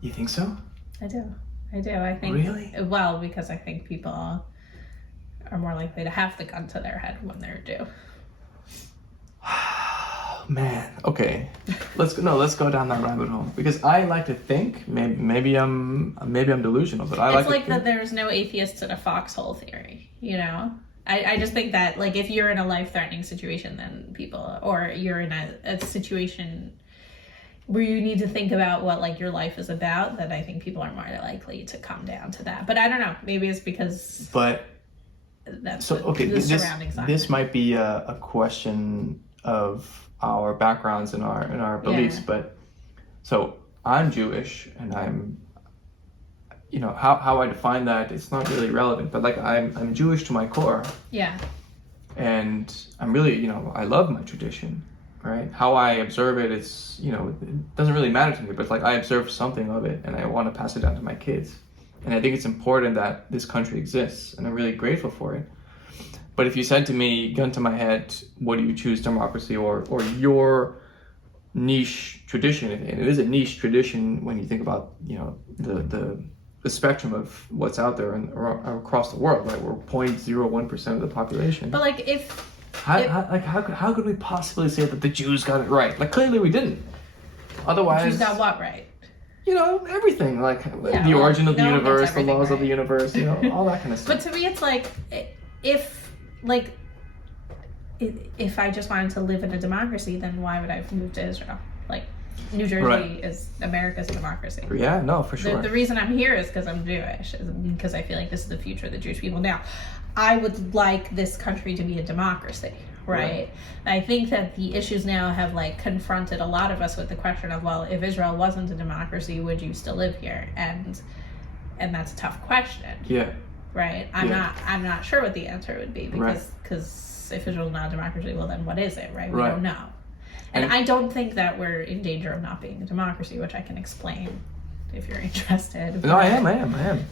You think so? I do. I think. Really? Well, because I think people are more likely to have the gun to their head when they're Jew. Man, okay. Let's go down that rabbit hole, because I like to think maybe I'm delusional, but it's like that there's no atheists in a foxhole theory, I just think that, like, if you're in a life-threatening situation, then people, or you're in a situation where you need to think about what, like, your life is about, then I think people are more likely to come down to that. But I don't know, maybe it's because that's the surrounding side. This might be a question of our backgrounds and our beliefs, but so I'm Jewish, and I'm how I define that, it's not really relevant, but like I'm Jewish to my core. Yeah. And I'm really, I love my tradition, right? How I observe it, it's, it doesn't really matter to me, but like I observe something of it and I want to pass it down to my kids. And I think it's important that this country exists, and I'm really grateful for it. But if you said to me, gun to my head, what do you choose, democracy or your niche tradition? And it is a niche tradition when you think about, the spectrum of what's out there and across the world, right? We're 0.01% of the population. But like how could we possibly say that the Jews got it right? Like clearly we didn't. Otherwise, the Jews got what right? Everything, like the origin of the universe, the laws of the universe, all that kind of stuff. But to me, it's like if I just wanted to live in a democracy, then why would I have moved to Israel? Like, New Jersey is America's democracy. Yeah, no, for sure. The reason I'm here is because I'm Jewish, because I feel like this is the future of the Jewish people. Now, I would like this country to be a democracy, right? I think that the issues now have like confronted a lot of us with the question of, well, if Israel wasn't a democracy, would you still live here? And that's a tough question. Yeah. Right. I'm not sure what the answer would be, because if Israel's not a democracy, well then what is it? Right. We don't know. And I don't think that we're in danger of not being a democracy, which I can explain if you're interested. No, I am.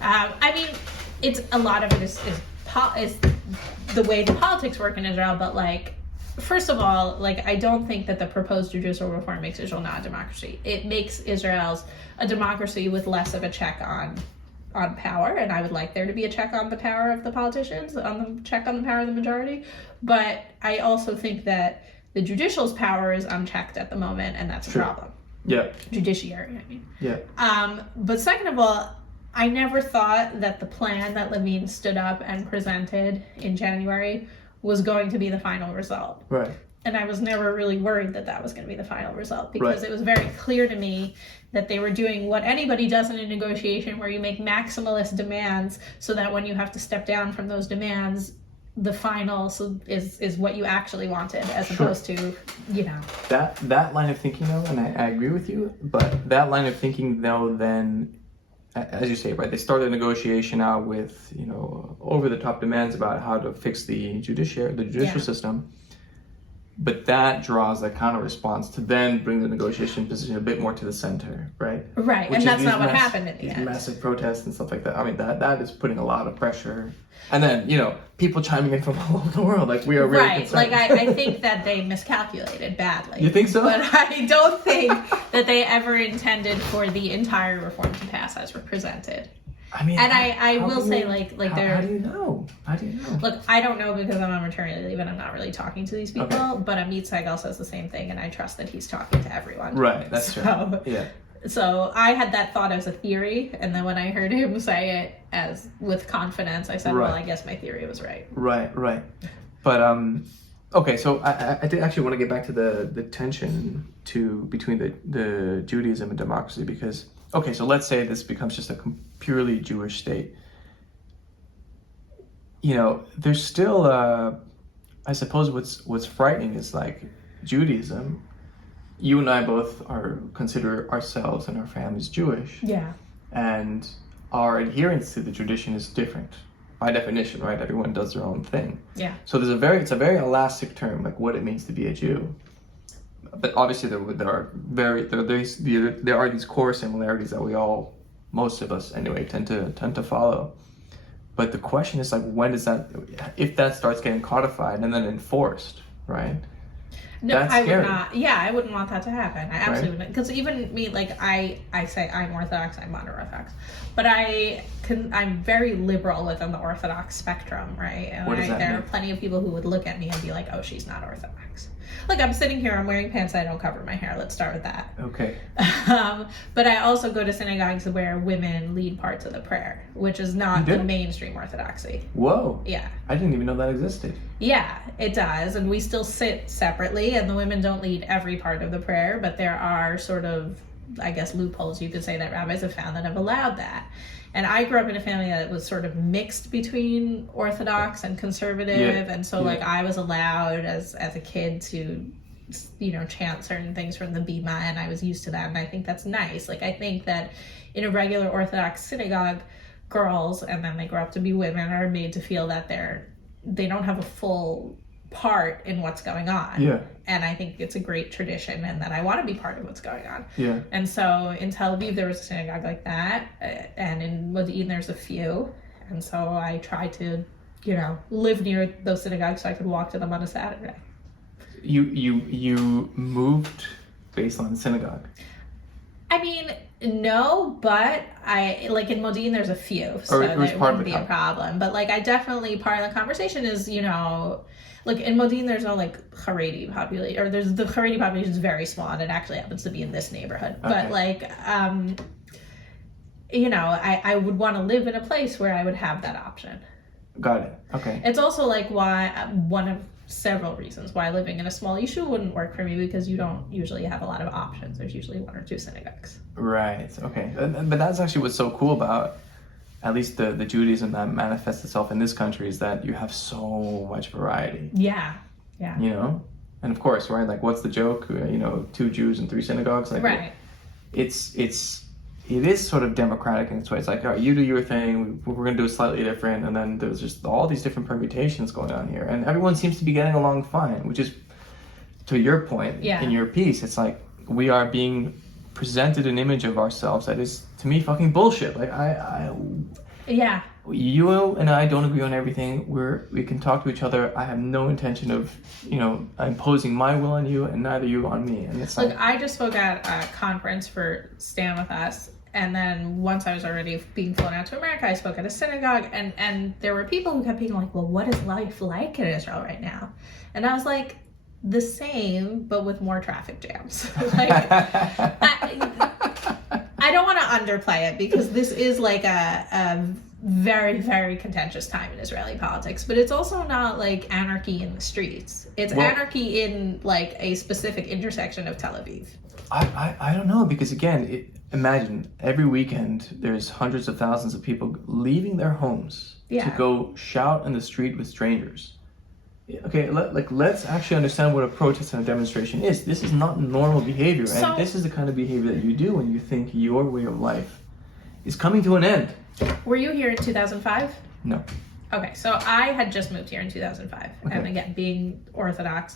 I mean, it's a lot of it is the way the politics work in Israel, but like, first of all, like, I don't think that the proposed judicial reform makes Israel not a democracy. It makes Israel's a democracy with less of a check on power, and I would like there to be a check on the power of the politicians, on the check on the power of the majority. But I also think that the judicial's power is unchecked at the moment, and that's a problem. Yeah. Judiciary, I mean. Yeah. But second of all, I never thought that the plan that Levine stood up and presented in January was going to be the final result. Right. And I was never really worried that that was going to be the final result, because it was very clear to me that they were doing what anybody does in a negotiation, where you make maximalist demands so that when you have to step down from those demands, the final is what you actually wanted, as opposed to, you know. That line of thinking, though, and I agree with you, but that line of thinking, though, then, as you say, right, they started a negotiation out with, you know, over-the-top demands about how to fix the judicial system. But that draws a counter response to then bring the negotiation position a bit more to the center, right? Right, and that's not what happened in the end. Massive protests and stuff like that. I mean, that is putting a lot of pressure. And then, you know, people chiming in from all over the world, like, we are really concerned. Like, I think that they miscalculated badly. You think so? But I don't think that they ever intended for the entire reform to pass as presented. I mean, and I will say, they're... How do you know? Look, I don't know, because I'm on maternity leave and I'm not really talking to these people, but Amit Segal says the same thing, and I trust that he's talking to everyone. Right, that's true. Yeah. So I had that thought as a theory, and then when I heard him say it with confidence, I said, well, I guess my theory was right. Right. But, okay, so I did actually want to get back to the tension between the Judaism and democracy, because, okay, so let's say this becomes just a purely Jewish state. You know, there's still, I suppose what's frightening is, like, Judaism. You and I both consider ourselves and our families Jewish. Yeah. And our adherence to the tradition is different, by definition, right? Everyone does their own thing. Yeah. So it's a very elastic term, like what it means to be a Jew. But obviously there are these core similarities that most of us anyway, tend to follow. But the question is, like, when does if that starts getting codified and then enforced, right? No, I would not. Yeah, I wouldn't want that to happen. I absolutely wouldn't. Because even me, like, I say I'm Orthodox, I'm mono-Orthodox. But I'm very liberal within the Orthodox spectrum, right? And what does that mean? There are plenty of people who would look at me and be like, oh, she's not Orthodox. Like, I'm sitting here, I'm wearing pants that don't cover my hair. Let's start with that. Okay. But I also go to synagogues where women lead parts of the prayer, which is not the mainstream Orthodoxy. Whoa. Yeah. I didn't even know that existed. Yeah, it does. And we still sit separately, and the women don't lead every part of the prayer, but there are sort of, I guess, loopholes, you could say, that rabbis have found that have allowed that. And I grew up in a family that was sort of mixed between Orthodox and conservative, and so like I was allowed as a kid to, you know, chant certain things from the Bima, and I was used to that, and I think that's nice. Like, I think that in a regular Orthodox synagogue, girls, and then they grow up to be women, are made to feel that they don't have a full part in what's going on. Yeah. And I think it's a great tradition, and that I want to be part of what's going on. Yeah. And so in Tel Aviv there was a synagogue like that, and in Modi'in there's a few. And so I try to, you know, live near those synagogues so I could walk to them on a Saturday. You moved based on the synagogue? I mean, no, but like in Modi'in there's a few, so that wouldn't be a problem. But like, I definitely, part of the conversation is, you know, like in Modi'in there's no like Haredi population, or the Haredi population is very small, and it actually happens to be in this neighborhood. Okay. But like, you know, I would want to live in a place where I would have that option. Got it. Okay. It's also like one of several reasons why living in a small yeshuv wouldn't work for me, because you don't usually have a lot of options. There's usually one or two synagogues. Right. Okay. But that's actually what's so cool about at least the Judaism that manifests itself in this country, is that you have so much variety. Yeah. Yeah. You know? And of course, right, like what's the joke? 2 Jews and 3 synagogues? Like, right. It is sort of democratic in its way. It's like, all right, you do your thing, we're going to do it slightly different, and then there's just all these different permutations going on here. And everyone seems to be getting along fine, which is, to your point, in your piece, it's like we are being presented an image of ourselves that is, to me, fucking bullshit. Like, Yeah. You and I don't agree on everything. We can talk to each other. I have no intention of, imposing my will on you, and neither you on me. And it's like I just spoke at a conference for Stand With Us, and then once I was already being flown out to America, I spoke at a synagogue, and there were people who kept being like, "Well, what is life like in Israel right now?" And I was like, "The same, but with more traffic jams." Like, I don't want to underplay it because this is like a very, very contentious time in Israeli politics, but it's also not like anarchy in the streets. It's anarchy in like a specific intersection of Tel Aviv. I don't know, because again, imagine every weekend there's hundreds of thousands of people leaving their homes to go shout in the street with strangers. Okay, let's actually understand what a protest and a demonstration is. This is not normal behavior, and this is the kind of behavior that you do when you think your way of life is coming to an end. Were you here in 2005? No. Okay, so I had just moved here in 2005, and again, being Orthodox,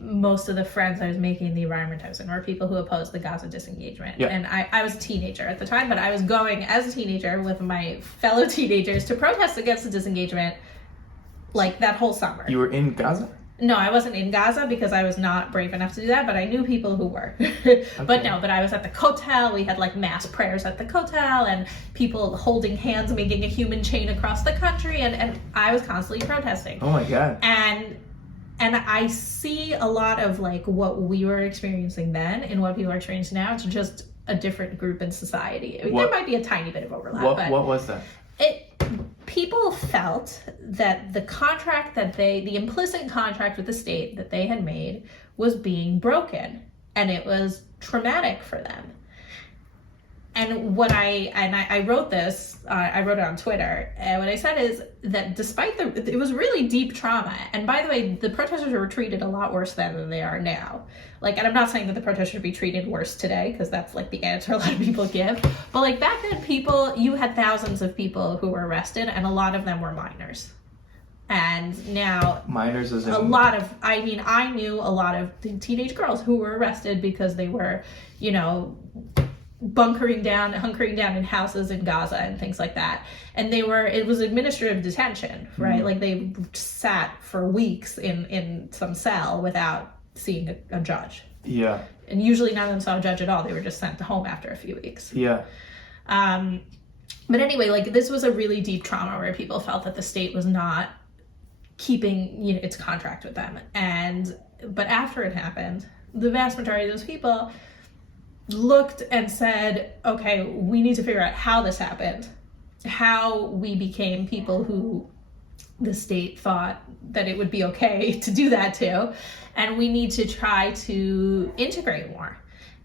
most of the friends I was making in the environment I was in were people who opposed the Gaza disengagement. And I was a teenager at the time, but I was going as a teenager with my fellow teenagers to protest against the disengagement like that whole summer. You were in Gaza? No, I wasn't in Gaza because I was not brave enough to do that, but I knew people who were. But I was at the Kotel. We had like mass prayers at the Kotel and people holding hands, making a human chain across the country, and I was constantly protesting. Oh my God. And I see a lot of like what we were experiencing then and what people are experiencing now. It's just a different group in society. I mean, there might be a tiny bit of overlap. What was that? People felt that the implicit contract with the state that they had made was being broken, and it was traumatic for them. And I wrote this, I wrote it on Twitter, and what I said is that despite it was really deep trauma, and by the way, the protesters were treated a lot worse then than they are now. Like, and I'm not saying that the protesters should be treated worse today, because that's like the answer a lot of people give, but like back then you had thousands of people who were arrested, and a lot of them were minors. And now minors as in I knew a lot of teenage girls who were arrested because they were, hunkering down in houses in Gaza and things like that. And it was administrative detention, right? Like they sat for weeks in some cell without seeing a judge. Yeah. And usually none of them saw a judge at all. They were just sent home after a few weeks. Yeah. But anyway, like this was a really deep trauma where people felt that the state was not keeping its contract with them. But after it happened, the vast majority of those people looked and said, okay, we need to figure out how this happened, how we became people who the state thought that it would be okay to do that to, and we need to try to integrate more.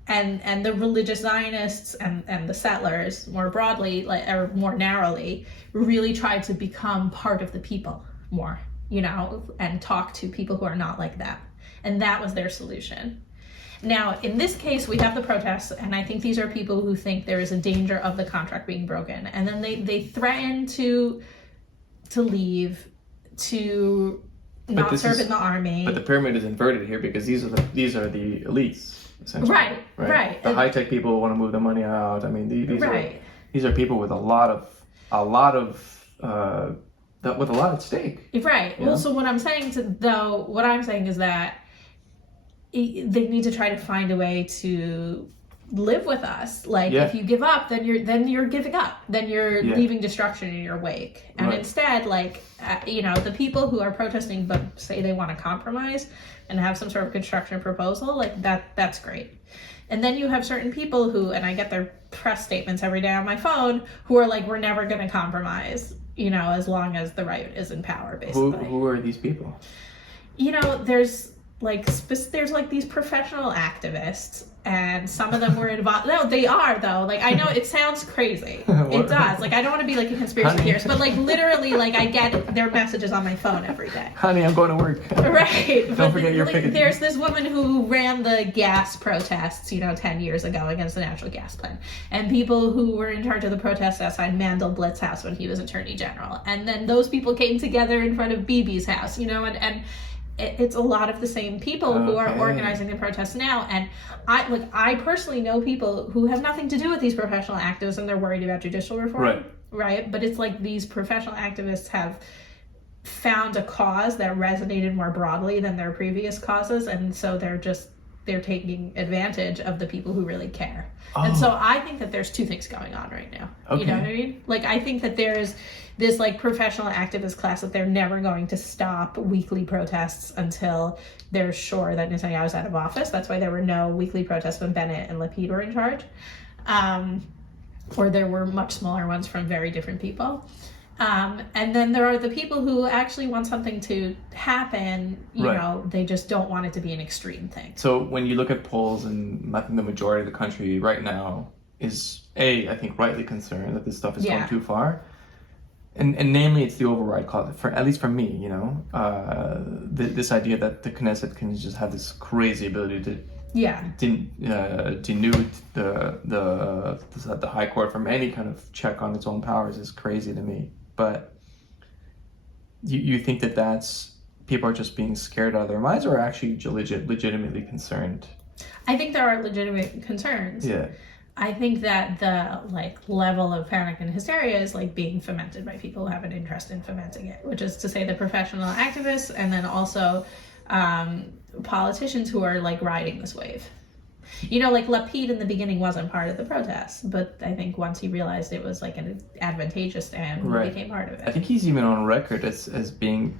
And the religious Zionists and the settlers more broadly, or more narrowly, really tried to become part of the people more, and talk to people who are not like them. And that was their solution. Now, in this case, we have the protests, and I think these are people who think there is a danger of the contract being broken. And then they threaten to leave, to not serve in the army. But the pyramid is inverted here because these are the elites, essentially. Right. The high-tech people want to move the money out. I mean, these are people with a lot at stake. Right. Well, so what I'm saying is that they need to try to find a way to live with us. Like, if you give up, then you're giving up. Then you're leaving destruction in your wake. And instead, the people who are protesting but say they want to compromise and have some sort of construction proposal, like that's great. And then you have certain people who, and I get their press statements every day on my phone, who are like, we're never going to compromise, as long as the right is in power, basically. Who are these people? There's there's like these professional activists, and some of them were involved. No, they are though. Like, I know it sounds crazy. It does. Like, I don't want to be like a conspiracy theorist, but like literally, like I get their messages on my phone every day. Honey, I'm going to work. Right. Don't forget your picketing. There's this woman who ran the gas protests, 10 years ago against the natural gas plant, and people who were in charge of the protests outside Mandelblatt's house when he was Attorney General, and then those people came together in front of Bibi's house, and it's a lot of the same people who are organizing the protests now. And I personally know people who have nothing to do with these professional activists, and they're worried about judicial reform, right? But it's like these professional activists have found a cause that resonated more broadly than their previous causes, and so they're taking advantage of the people who really care. And so I think that there's two things going on right now. You know what I mean? Like, I think that there's this like professional activist class that they're never going to stop weekly protests until they're sure that Netanyahu's out of office. That's why there were no weekly protests when Bennett and Lapid were in charge. Or there were much smaller ones from very different people. And then there are the people who actually want something to happen, they just don't want it to be an extreme thing. So when you look at polls, and I think the majority of the country right now is, I think rightly concerned that this stuff is going too far. And namely, it's the override cause, at least for me, this idea that the Knesset can just have this crazy ability to denude the High Court from any kind of check on its own powers is crazy to me. But you think that that's people are just being scared out of their minds, or are actually legitimately concerned? I think there are legitimate concerns. Yeah. I think that the level of panic and hysteria is being fomented by people who have an interest in fomenting it, which is to say the professional activists, and then also politicians who are riding this wave. Lapid in the beginning wasn't part of the protest, but I think once he realized it was an advantageous to him, he became part of it. I think he's even on record as being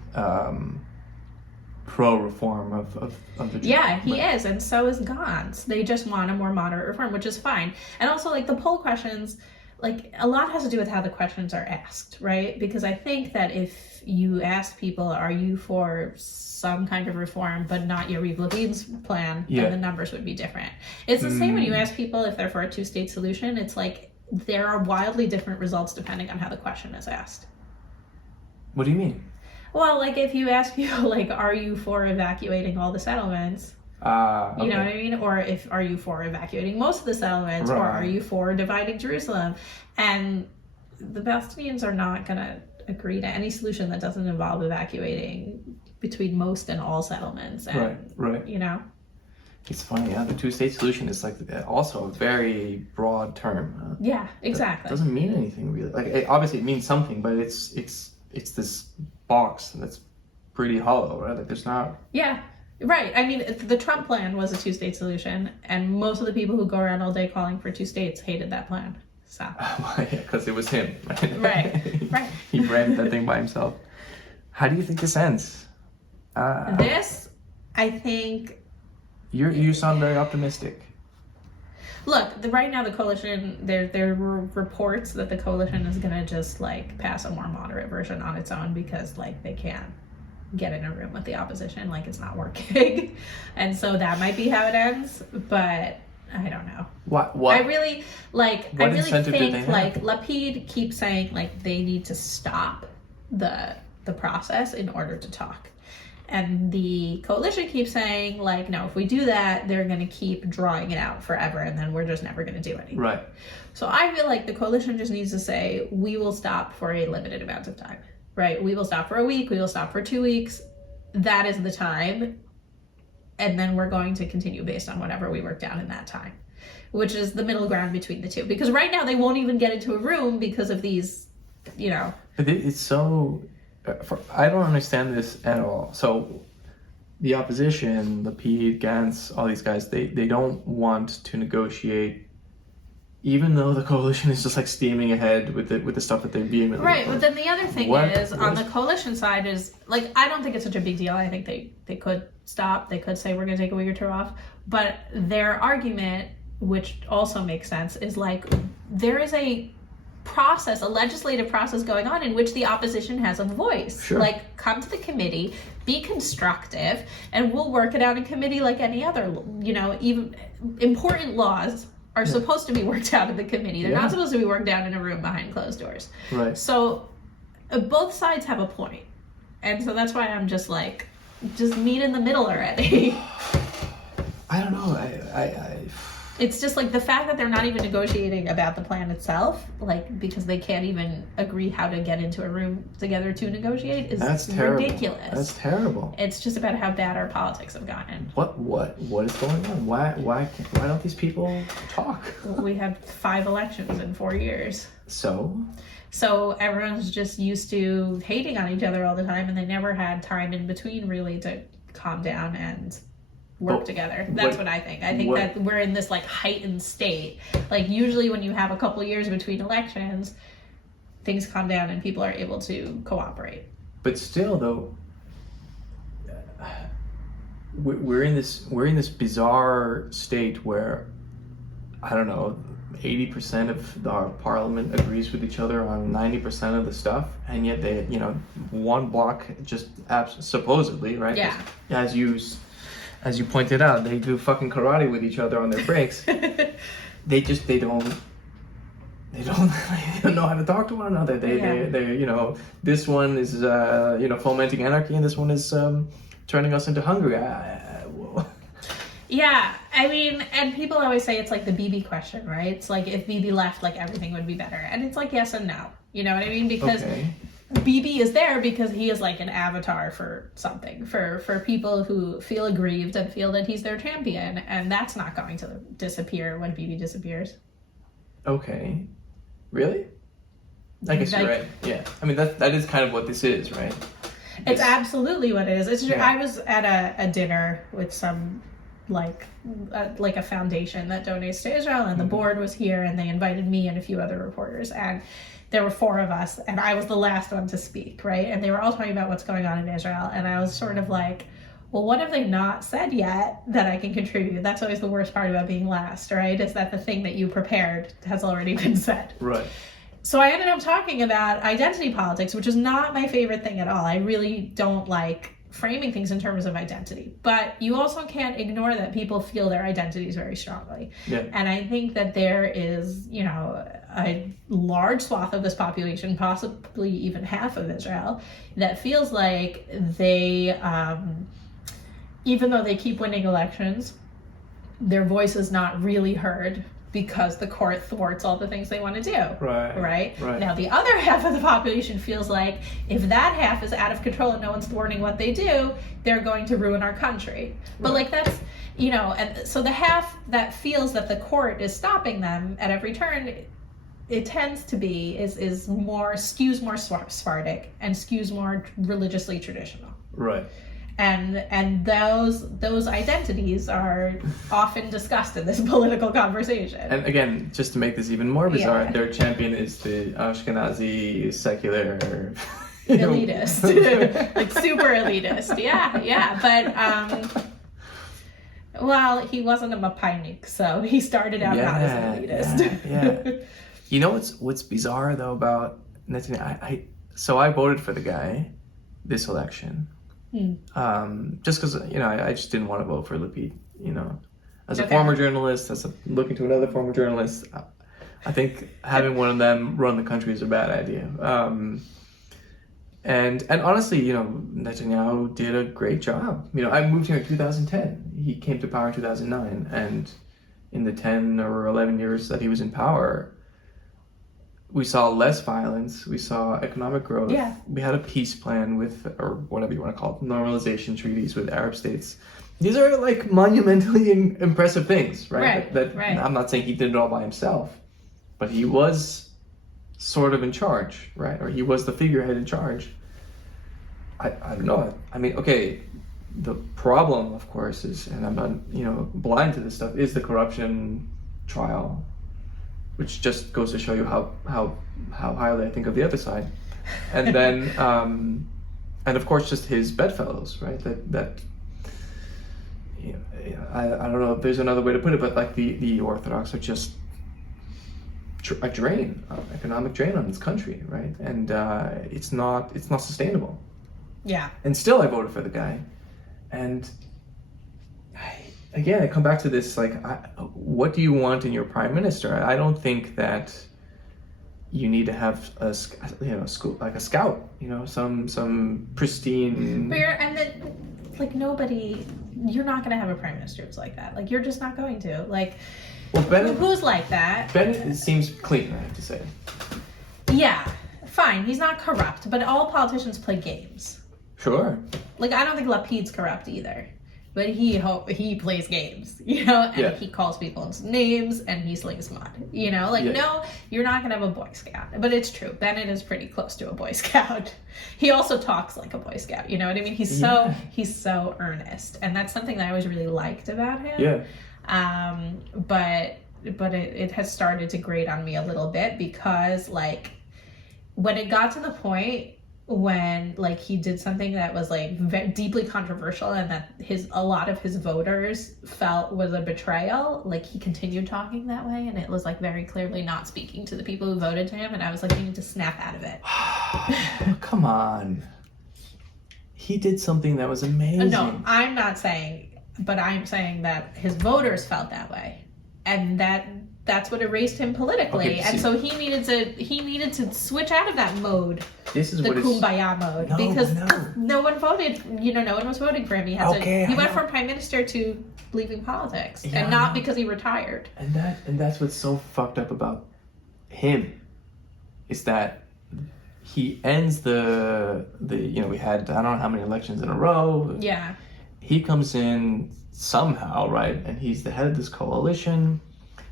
pro-reform of the Jews. Yeah, he is, and so is Gantz. They just want a more moderate reform, which is fine. And also, the poll questions, a lot has to do with how the questions are asked, right? Because I think that if you asked people, are you for some kind of reform, but not Yariv Levin's plan, then the numbers would be different. It's the same when you ask people if they're for a two-state solution. It's there are wildly different results depending on how the question is asked. What do you mean? Well, if you ask people, are you for evacuating all the settlements? You know what I mean? Or are you for evacuating most of the settlements? Or are you for dividing Jerusalem? And the Palestinians are not going to agree to any solution that doesn't involve evacuating between most and all settlements. And, right. It's funny, the two-state solution is also a very broad term. Yeah, exactly. It doesn't mean anything really. Obviously it means something, but it's this box that's pretty hollow, right? There's not. Yeah, right. I mean, the Trump plan was a two-state solution, and most of the people who go around all day calling for two states hated that plan. So. Because it was him. Right. He ran that thing by himself. How do you think this ends? This, I think. You sound very optimistic. Look, right now the coalition, there were reports that the coalition is going to just pass a more moderate version on its own because they can't get in a room with the opposition, it's not working. And so that might be how it ends, but I don't know. What? I really think Lapid keeps saying they need to stop the process in order to talk. And the coalition keeps saying, no, if we do that, they're going to keep drawing it out forever, and then we're just never going to do anything. Right. So I feel the coalition just needs to say, we will stop for a limited amount of time, right? We will stop for a week. We will stop for 2 weeks. That is the time. And then we're going to continue based on whatever we work out in that time, which is the middle ground between the two. Because right now they won't even get into a room because of these, But it's so... I don't understand this at all. So the opposition, Lapid, Gantz, all these guys, they don't want to negotiate, even though the coalition is just steaming ahead with the stuff that they're being right. But then the other thing is on the coalition side is I don't think it's such a big deal. I think they could stop. They could say we're going to take a week or two off. But their argument, which also makes sense, is there is a process, a legislative process going on in which the opposition has a voice. Sure. Like, come to the committee, be constructive, and we'll work it out in committee like any other, even important laws are supposed to be worked out in the committee. They're not supposed to be worked out in a room behind closed doors. Right. So both sides have a point. And so that's why I'm just like, just meet in the middle already. I don't know. It's just like the fact that they're not even negotiating about the plan itself, like, because they can't even agree how to get into a room together to negotiate, is ridiculous. That's terrible. It's just about how bad our politics have gotten. What is going on? Why don't these people talk? We had 5 elections in 4 years. So everyone's just used to hating on each other all the time, and they never had time in between really to calm down and work together. That's what I think. I think that we're in this like heightened state. Like, usually when you have a couple years between elections, things calm down and people are able to cooperate. But still, though, we're in this bizarre state where, I don't know, 80% of our parliament agrees with each other on 90% of the stuff, and yet they, one block just supposedly, right? Yeah. As you pointed out, they do fucking karate with each other on their breaks. they don't know how to talk to one another. They this one is fomenting anarchy, and this one is turning us into Hungary. Yeah, I mean, and people always say it's like the Bibi question, right? It's like, if Bibi left, like, everything would be better. And it's like yes and no. You know what I mean? Because Bibi is there because he is like an avatar for something, for people who feel aggrieved and feel that he's their champion, and that's not going to disappear when Bibi disappears. Okay. Really? I guess you're right. Yeah. I mean, that is kind of what this is, right? It's absolutely what it is. It's I was at a dinner with some like a foundation that donates to Israel, and the board was here, and they invited me and a few other reporters, and there were 4 of us, and I was the last one to speak, right? And they were all talking about what's going on in Israel, and I was sort of like, well, what have they not said yet that I can contribute? That's always the worst part about being last, right? Is that the thing that you prepared has already been said. Right. So I ended up talking about identity politics, which is not my favorite thing at all. I really don't like framing things in terms of identity. But you also can't ignore that people feel their identities very strongly. Yeah. And I think that there is, a large swath of this population, possibly even half of Israel, that feels like they, even though they keep winning elections, their voice is not really heard because the court thwarts all the things they want to do. Right? Now, the other half of the population feels like if that half is out of control and no one's thwarting what they do, they're going to ruin our country. But like, that's, and so the half that feels that the court is stopping them at every turn, it tends to be, skews more Sephardic and skews more religiously traditional. Right. And those identities are often discussed in this political conversation. And again, just to make this even more bizarre, their champion is the Ashkenazi secular elitist, like super elitist. Yeah. But well, he wasn't a Mapainik, so he started out not as an elitist. Yeah. You know what's bizarre though about Netanyahu? So I voted for the guy this election. Just because I just didn't want to vote for Lapid. As a former journalist, looking to another former journalist, I think having one of them run the country is a bad idea. And honestly, Netanyahu did a great job. I moved here in 2010. He came to power in 2009, and in the 10 or 11 years that he was in power, we saw less violence. We saw economic growth. Yeah. We had a peace plan or whatever you want to call it, normalization treaties with Arab states. These are like monumentally impressive things, right? Right. I'm not saying he did it all by himself, but he was sort of in charge, right? Or he was the figurehead in charge. I don't know. I mean, okay, the problem, of course, is, and I'm not, blind to this stuff, is the corruption trial, which just goes to show you how highly I think of the other side. And then, and of course, just his bedfellows, right? I don't know if there's another way to put it, but like the Orthodox are just a drain, economic drain on this country, right? And it's not sustainable. Yeah. And still, I voted for the guy. And I come back to this, like, what do you want in your prime minister? I don't think that you need to have a school, like a scout, some pristine. And then, like, nobody, you're not going to have a prime minister who's like that. Like, you're just not going to. Like, well, Bennett, who's like that? Bennett seems clean, I have to say. Yeah, fine. He's not corrupt, but all politicians play games. Sure. Like, I don't think Lapid's corrupt either. But he plays games, and he calls people names and he slings mud, No, you're not gonna have a Boy Scout. But it's true, Bennett is pretty close to a Boy Scout. He also talks like a Boy Scout, you know what I mean? He's so earnest, and that's something that I always really liked about him. Yeah. But it has started to grate on me a little bit because, like, when it got to the point when, like, he did something that was, like, deeply controversial and that a lot of his voters felt was a betrayal, like, he continued talking that way, and it was, like, very clearly not speaking to the people who voted to him, and I was like, you need to snap out of it. Come on. He did something that was amazing. No, I'm not saying, but I'm saying that his voters felt that way, and that's what erased him politically. Okay, and so he needed to switch out of that mode. This is the what kumbaya mode. No, because no one voted, no one was voting for him. He went from prime minister to leaving politics. And not because he retired. And that's what's so fucked up about him is that he ends the we had I don't know how many elections in a row. Yeah. He comes in somehow, right? And he's the head of this coalition.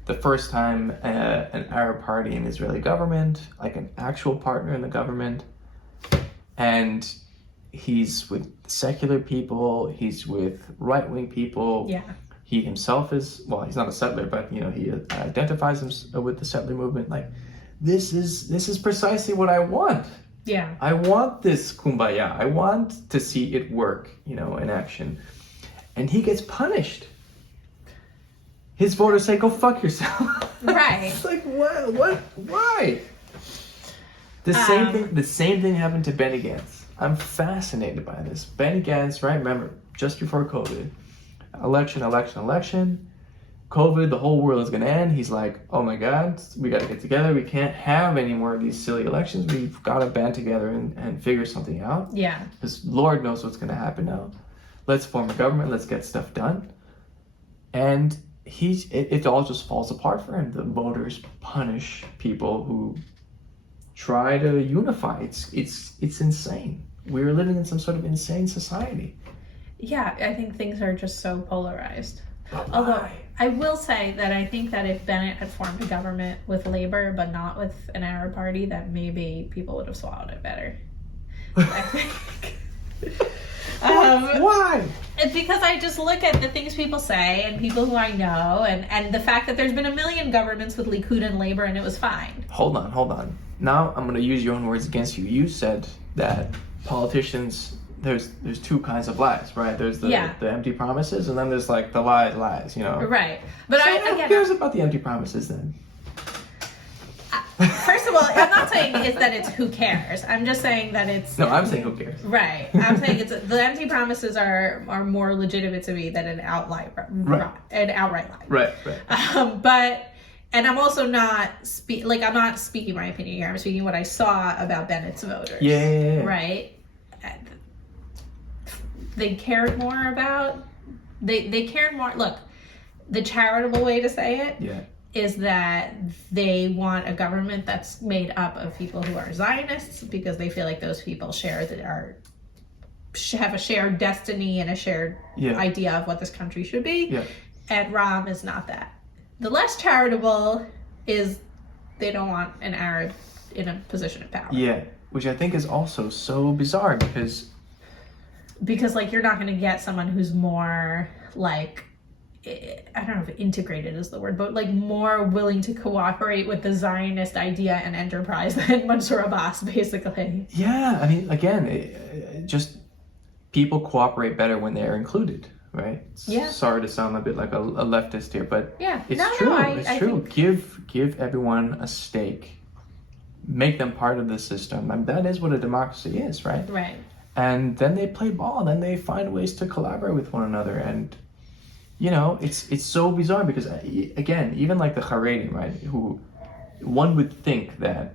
The first time an Arab party in the Israeli government, like an actual partner in the government. And he's with secular people, he's with right-wing people. Yeah. He himself is, well, he's not a settler, but he identifies himself with the settler movement. Like, this is precisely what I want. Yeah. I want this kumbaya. I want to see it work, in action. And he gets punished. His voters say, "Go fuck yourself." Right. It's like, what? Why? The same thing happened to Benny Gantz. I'm fascinated by this. Benny Gantz, right? Remember, just before COVID, election. COVID, the whole world is going to end. He's like, oh my God, we got to get together. We can't have any more of these silly elections. We've got to band together and figure something out. Yeah. Because Lord knows what's going to happen now. Let's form a government. Let's get stuff done. And it all just falls apart for him. The voters punish people who try to unify. It's insane. We're living in some sort of insane society. Yeah, I think things are just so polarized. But although why? I will say that I think that if Bennett had formed a government with Labour but not with an Arab party, that maybe people would have swallowed it better. I think. Why? It's because I just look at the things people say and people who I know and the fact that there's been a million governments with Likud and Labour and it was fine. Hold on. Now I'm going to use your own words against you. You said that politicians, there's two kinds of lies, right? There's the empty promises and then there's like the lies, Right. But so who cares about the empty promises then? First of all, I'm not saying that it's who cares. I'm just saying that it's... No, I'm saying who cares. Right. I'm saying the empty promises are more legitimate to me than an outright lie. Right. But, and I'm also not I'm not speaking my opinion here. I'm speaking what I saw about Bennett's voters. Yeah. Right. They cared more about. They cared more. Look, the charitable way to say it. Yeah. Is that they want a government that's made up of people who are Zionists because they feel like those people have a shared destiny and a shared idea of what this country should be. Yeah. And Ram is not that. The less charitable is they don't want an Arab in a position of power. Yeah, which I think is also so bizarre because like you're not going to get someone who's more like, I don't know if integrated is the word, but like more willing to cooperate with the Zionist idea and enterprise than Mansour Abbas, basically. Yeah, I mean, again, just people cooperate better when they're included, right? Yeah. Sorry to sound a bit like a leftist here, but yeah, it's true. It's true. Give everyone a stake. Make them part of the system. And that is what a democracy is, right? Right. And then they play ball. Then they find ways to collaborate with one another. And, you know, it's so bizarre because, again, even like the Haredim, right, who one would think that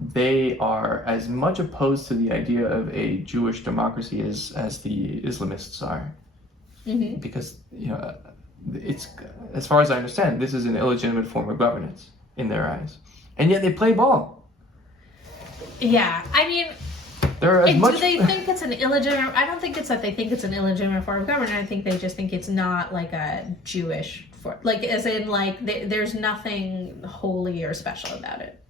they are as much opposed to the idea of a Jewish democracy as the Islamists are. Mm-hmm. Because, you know, it's, as far as I understand, this is an illegitimate form of governance in their eyes. And yet they play ball. Yeah, I mean, do they think it's an illegitimate? I don't think it's that they think it's an illegitimate form of government. I think they just think it's not like a Jewish form, like as in like there's nothing holy or special about it.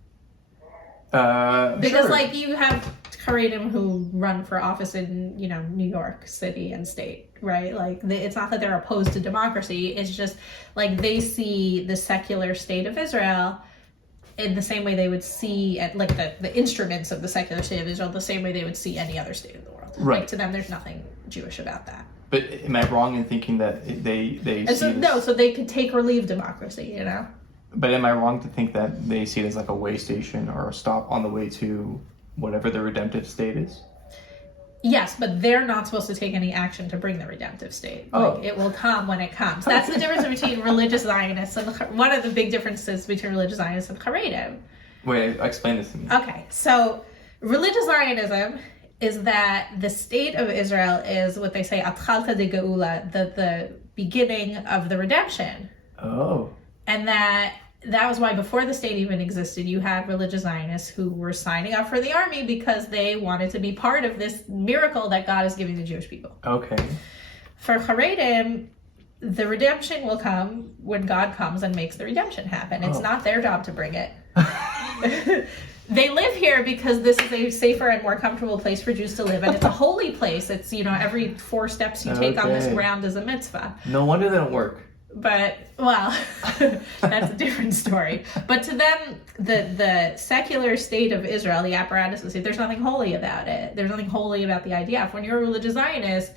Because like you have Haredim who run for office in New York City and state, right? Like it's not that they're opposed to democracy. It's just like they see the secular state of Israel in the same way they would see like the instruments of the secular state of Israel, the same way they would see any other state in the world. Right. Like to them, there's nothing Jewish about that. But am I wrong in thinking that they so they could take or leave democracy, But am I wrong to think that they see it as like a way station or a stop on the way to whatever the redemptive state is? Yes, but they're not supposed to take any action to bring the redemptive state. Like, it will come when it comes. That's the difference between religious Zionists and one of the big differences between religious Zionists and Haredim. Wait, explain this to me. Okay, so religious Zionism is that the state of Israel is what they say Atchalta de Geula, the beginning of the redemption. Oh. And that was why before the state even existed, you had religious Zionists who were signing up for the army because they wanted to be part of this miracle that God is giving the Jewish people. Okay. For Haredim, the redemption will come when God comes and makes the redemption happen. It's not their job to bring it. They live here because this is a safer and more comfortable place for Jews to live, and it's a holy place. It's, every 4 steps you take on this ground is a mitzvah. No wonder they don't work. But, well, that's a different story. But to them, the secular state of Israel, the apparatus of the state, there's nothing holy about it. There's nothing holy about the IDF. When you're a religious Zionist,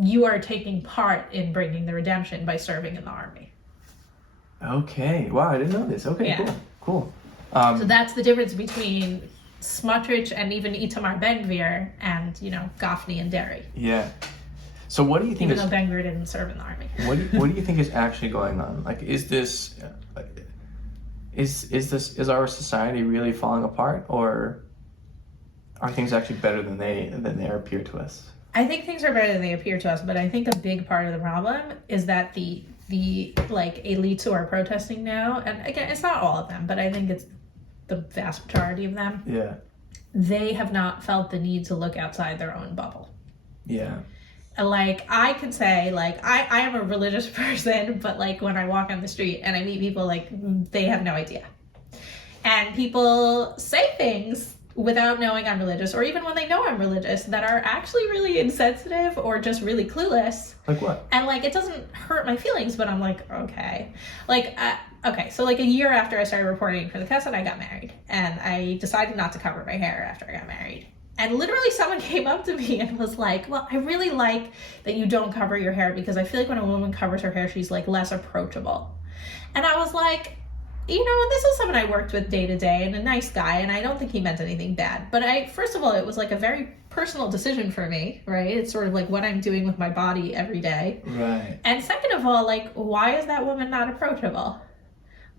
you are taking part in bringing the redemption by serving in the army. Okay. Wow, I didn't know this. Okay, yeah. Cool. So that's the difference between Smotrich and even Itamar Ben-Gvir and, Gafni and Deri. Yeah. So what do you think? Even though Ben-Gvir didn't serve in the army. What do you think is actually going on? Like, is our society really falling apart, or are things actually better than they appear to us? I think things are better than they appear to us, but I think a big part of the problem is that the like elites who are protesting now, and again, it's not all of them, but I think it's the vast majority of them. Yeah. They have not felt the need to look outside their own bubble. Yeah. Like, I could say, like, I am a religious person, but, like, when I walk on the street and I meet people, like, they have no idea. And people say things without knowing I'm religious, or even when they know I'm religious, that are actually really insensitive or just really clueless. Like what? And, like, it doesn't hurt my feelings, but I'm like, okay. Like, okay, so, like, a year after I started reporting for the Knesset, I got married. And I decided not to cover my hair after I got married. And literally someone came up to me and was like, well, I really like that you don't cover your hair because I feel like when a woman covers her hair, she's like less approachable. And I was like, this is someone I worked with day to day and a nice guy, and I don't think he meant anything bad. But first of all, it was like a very personal decision for me, right? It's sort of like what I'm doing with my body every day. Right. And second of all, like, why is that woman not approachable?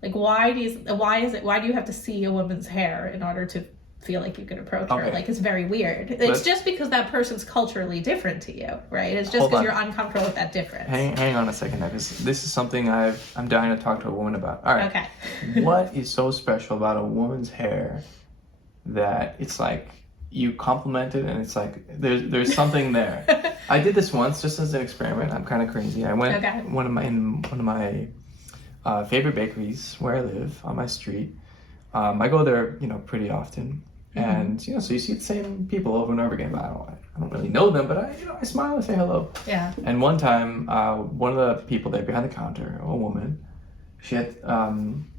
Like, why do you have to see a woman's hair in order to feel like you can approach her? Like, it's very weird. It's just because that person's culturally different to you, right? It's just because you're uncomfortable with that difference. Hang on a second now, because this is something I'm dying to talk to a woman about. All right. Okay. What is so special about a woman's hair that it's like you compliment it and it's like there's something there? I did this once just as an experiment. I'm kind of crazy. I went one of my favorite bakeries where I live on my street. I go there, pretty often. And, so you see the same people over and over again. I don't really know them, but I smile and say hello. Yeah. And one time, one of the people there behind the counter, a woman, she had,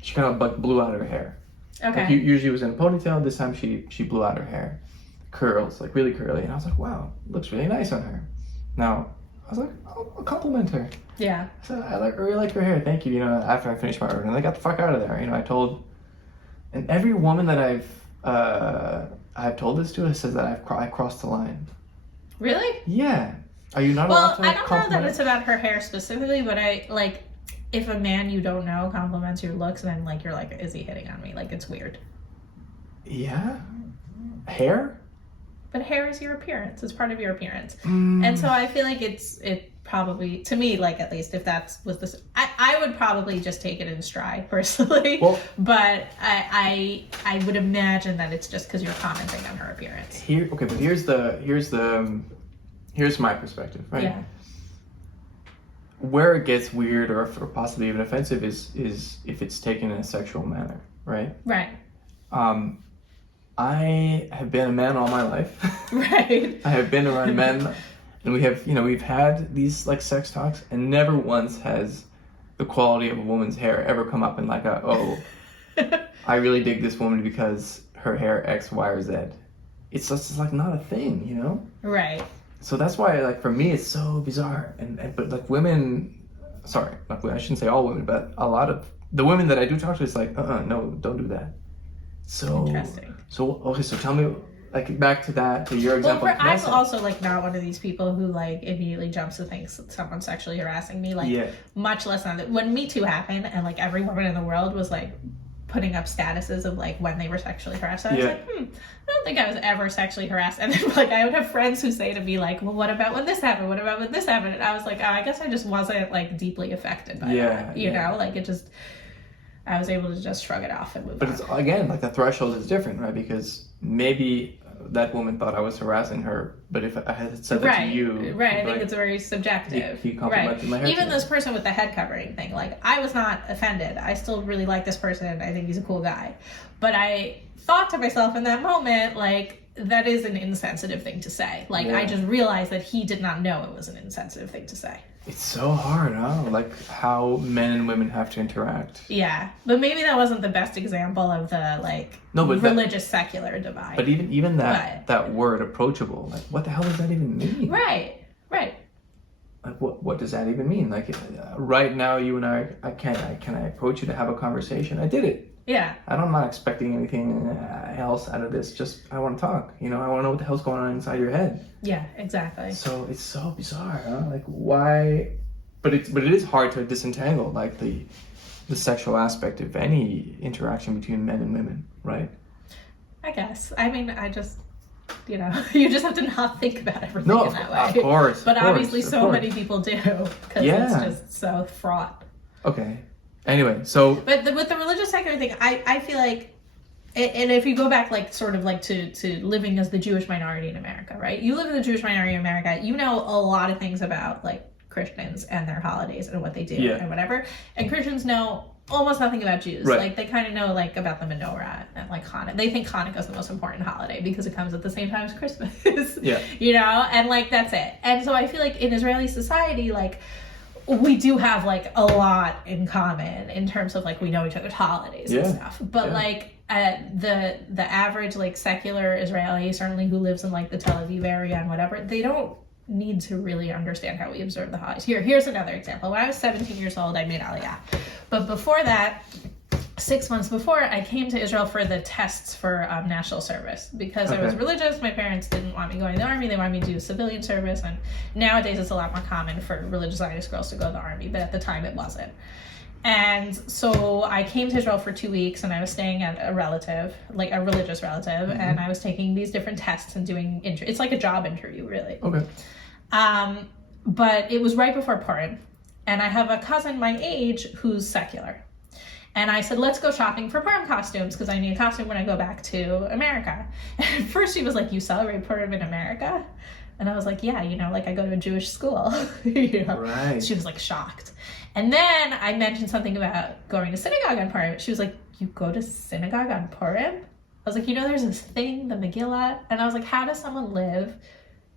she kind of like blew out her hair. Okay. Like, usually it was in a ponytail. This time she blew out her hair. Curls, like really curly. And I was like, wow, looks really nice on her. Now, I was like, I'll compliment her. Yeah. So I really like your hair. Thank you. After I finished my order, and I got the fuck out of there. I told, and every woman that I've told this to says that I crossed the line. Really? Yeah. Are you not allowed to Well, I don't compliment? know that it's about her hair specifically, but I like if a man you don't know compliments your looks, then like you're like, is he hitting on me? Like it's weird. Yeah. Hair? But hair is your appearance. It's part of your appearance. And so I feel like it probably, to me, like at least if that was this, I would probably just take it in stride personally. Well, but I would imagine that it's just because you're commenting on her appearance. But here's my perspective, right? Yeah. Where it gets weird or possibly even offensive is if it's taken in a sexual manner, right? Right. I have been a man all my life. Right. I have been around men, and we've had these like sex talks, and never once has the quality of a woman's hair ever come up in like I really dig this woman because her hair X, Y, or Z. It's just like not a thing, Right. So that's why, like, for me, it's so bizarre. But like women, sorry, I shouldn't say all women, but a lot of the women that I do talk to, it's like, no, don't do that. So interesting. So tell me, like, back to your example. Well, I'm also like not one of these people who like immediately jumps to think someone's sexually harassing me. Like, much less now that when Me Too happened and like every woman in the world was like putting up statuses of like when they were sexually harassed. I was like, I don't think I was ever sexually harassed. And then like I would have friends who say to me like, well, what about when this happened? What about when this happened? And I was like, oh, I guess I just wasn't like deeply affected by that. You know, like it just, I was able to just shrug it off and move on. But it's again, like the threshold is different, right? Because maybe that woman thought I was harassing her, but if I had said that to you... Right, I think it's very subjective. He complimented my hair. Even this person with the head covering thing, like, I was not offended. I still really like this person. I think he's a cool guy. But I thought to myself in that moment, like, that is an insensitive thing to say. Like, I just realized that he did not know it was an insensitive thing to say. It's so hard, huh? Like, how men and women have to interact. Yeah, but maybe that wasn't the best example of the, like, religious secular divide. But even that word, approachable, like, what the hell does that even mean? Right. Like, what does that even mean? Like, right now, you and I can I approach you to have a conversation? I did it. Yeah. I'm not expecting anything else out of this. Just, I want to talk. I want to know what the hell's going on inside your head. Yeah, exactly. So it's so bizarre, huh? Like, why? But it is hard to disentangle, like, the sexual aspect of any interaction between men and women, right? I guess. I mean, I just, you just have to not think about everything in that way. Of course. But obviously so many people do, because it's just so fraught. Okay. Anyway, so... But with the religious secular thing, I feel like, and if you go back, like, sort of, like, to living as the Jewish minority in America, right? You live in the Jewish minority in America, you know a lot of things about, like, Christians and their holidays and what they do and whatever. And Christians know almost nothing about Jews. Right. Like, they kind of know, like, about the menorah and, like, Hanukkah. They think Hanukkah is the most important holiday because it comes at the same time as Christmas. Yeah. And, like, that's it. And so I feel like in Israeli society, like, we do have like a lot in common in terms of like we know each other's holidays and stuff, but like the average like secular Israeli, certainly who lives in like the Tel Aviv area and whatever, they don't need to really understand how we observe the holidays. Here's another example. When I was 17 years old, I made Aliyah, but before that, 6 months before, I came to Israel for the tests for national service because I was religious. My parents didn't want me going to the army. They wanted me to do civilian service. And nowadays it's a lot more common for religious Zionist girls to go to the army, but at the time it wasn't. And so I came to Israel for 2 weeks and I was staying at a relative, like a religious relative, and I was taking these different tests and doing, it's like a job interview, really. Okay. But it was right before Purim. And I have a cousin my age who's secular. And I said, let's go shopping for Purim costumes because I need a costume when I go back to America. And at first she was like, you celebrate Purim in America? And I was like, yeah, like I go to a Jewish school. Right. She was like shocked. And then I mentioned something about going to synagogue on Purim. She was like, you go to synagogue on Purim? I was like, there's this thing, the Megillah. And I was like, how does someone live,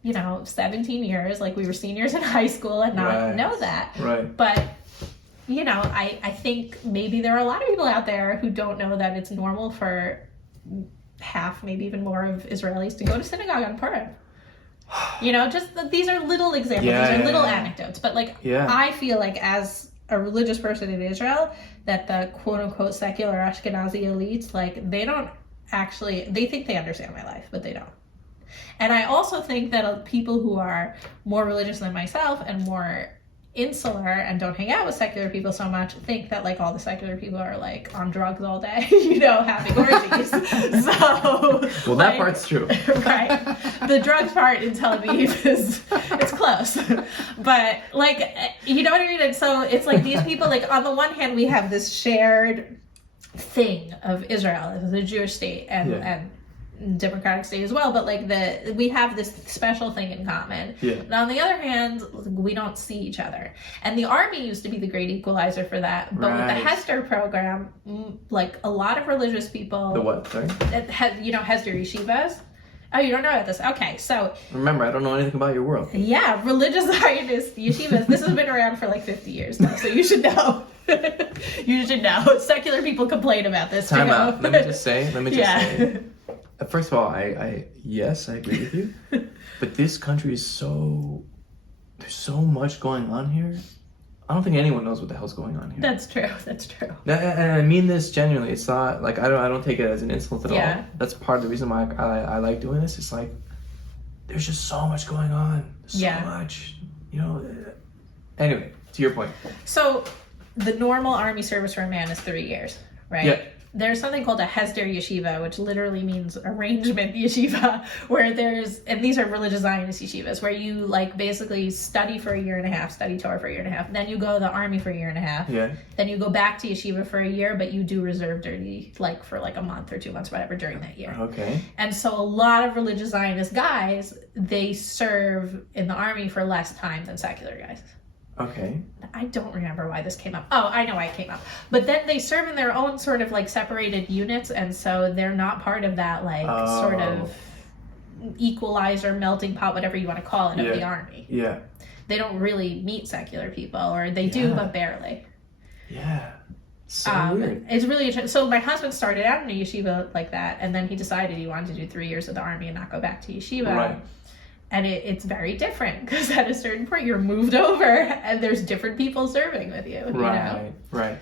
17 years, like we were seniors in high school and not know that? Right. But I think maybe there are a lot of people out there who don't know that it's normal for half, maybe even more of Israelis to go to synagogue on Purim. You know, just these are little examples, these are little anecdotes. But like, I feel like as a religious person in Israel, that the quote unquote secular Ashkenazi elites, like they don't actually, they think they understand my life, but they don't. And I also think that people who are more religious than myself and more insular and don't hang out with secular people so much think that like all the secular people are like on drugs all day, you know, having orgies. So well, that part's true. Right. The drugs part in Tel Aviv it's close. But like, you know what I mean? And so it's like these people, like on the one hand we have this shared thing of Israel as a Jewish state and democratic state as well, but like we have this special thing in common. And on the other hand, we don't see each other. And the army used to be the great equalizer for that. But with the Hester program, like a lot of religious people. The what? Sorry. You know Hester yeshivas. Oh, you don't know about this? Okay, so remember, I don't know anything about your world. Yeah, religious Zionist yeshivas. This has been around for like 50 years now, so you should know. You should know. Secular people complain about this. Time out. Let me just say. First of all, yes, I agree with you. But this country is there's so much going on here. I don't think anyone knows what the hell's going on here. That's true. And I mean this genuinely. It's not like I don't take it as an insult at all. That's part of the reason why I like doing this. It's like there's just so much going on. So much, you know. Anyway, to your point. So the normal army service for a man is 3 years, right? Yeah. There's something called a Hesder yeshiva, which literally means arrangement yeshiva, where and these are religious Zionist yeshivas, where you like basically study for a year and a half, study Torah for a year and a half, then you go to the army for a year and a half, then you go back to yeshiva for a year, but you do reserve duty like for like a month or 2 months, whatever, during that year. Okay. And so a lot of religious Zionist guys, they serve in the army for less time than secular guys. Okay. I don't remember why this came up. Oh, I know why it came up. But then they serve in their own sort of like separated units, and so they're not part of that like sort of equalizer, melting pot, whatever you want to call it, of the army. Yeah. They don't really meet secular people, or they do, but barely. Yeah. So weird. It's really interesting. So my husband started out in a yeshiva like that, and then he decided he wanted to do 3 years of the army and not go back to yeshiva. Right. And it's very different because at a certain point you're moved over and there's different people serving with you. Right, right.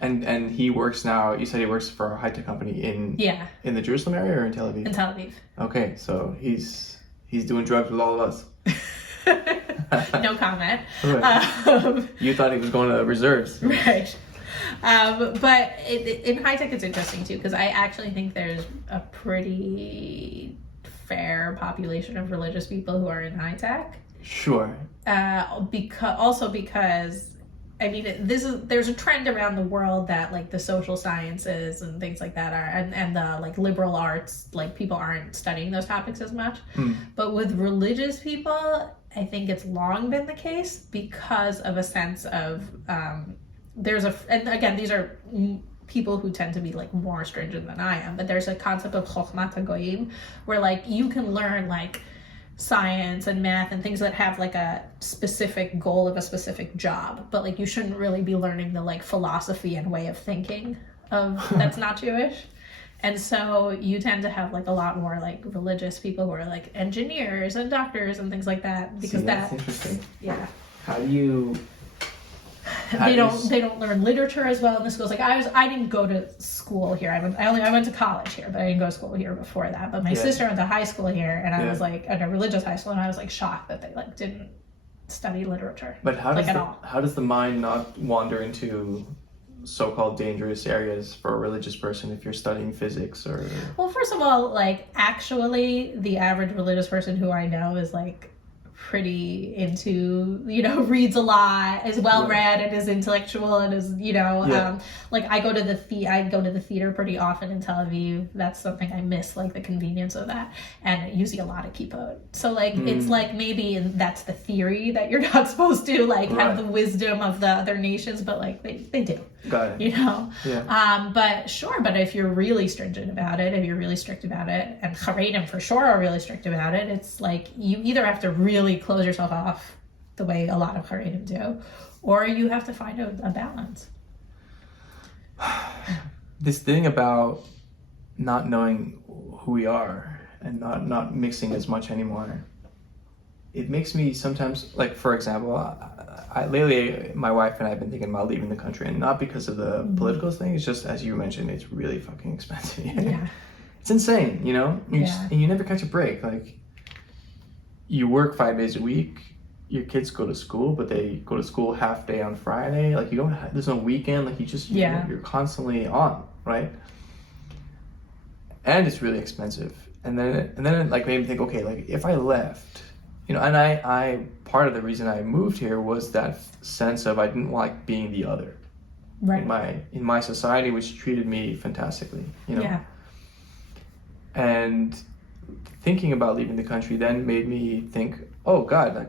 And he works now, you said he works for a high-tech company in the Jerusalem area or in Tel Aviv? In Tel Aviv. Okay, so he's doing drugs with all of us. No comment. Right. You thought he was going to reserves. Right. But in high-tech it's interesting too because I actually think there's a pretty fair population of religious people who are in high tech. Sure. Because I mean there's a trend around the world that like the social sciences and things like that are and the like liberal arts, like people aren't studying those topics as much. But with religious people, I think it's long been the case because of a sense of and again these are people who tend to be like more stringent than I am, but there's a concept of chokhmat hagoyim where like you can learn like science and math and things that have like a specific goal of a specific job, but like you shouldn't really be learning the like philosophy and way of thinking of that's not Jewish. And so you tend to have like a lot more like religious people who are like engineers and doctors and things like that because that's interesting. Yeah. How do you They don't learn literature as well in the schools. Like I didn't go to school here. I went to college here, but I didn't go to school here before that. But my sister went to high school here, and I was like at a religious high school, and I was like shocked that they like didn't study literature. But how does the mind not wander into so-called dangerous areas for a religious person if you're studying physics or? Well, first of all, like actually, the average religious person who I know is like pretty into, reads a lot, is well read and is intellectual and is, like I go to the theater pretty often in Tel Aviv. That's something I miss, like the convenience of that. And you see a lot of kippot. So like it's like maybe that's the theory that you're not supposed to like have the wisdom of the other nations, but like they do. Got it. But if you're really stringent about it, if you're really strict about it, and Haredim for sure are really strict about it, it's like you either have to really close yourself off the way a lot of Haredim do, or you have to find a balance. This thing about not knowing who we are and not mixing as much anymore, it makes me sometimes, like, for example, lately my wife and I have been thinking about leaving the country, and not because of the political thing. It's just, as you mentioned, it's really fucking expensive. Yeah. It's insane, you know? And you never catch a break. Like, you work 5 days a week, your kids go to school, but they go to school half day on Friday. Like, you don't have, there's no weekend. Like, you're constantly on, right? And it's really expensive. And then it like made me think, okay, like, if I left, you know, and I part of the reason I moved here was that sense of I didn't like being the other, right? In my society, which treated me fantastically, you know. Yeah. And thinking about leaving the country then made me think, oh God, like,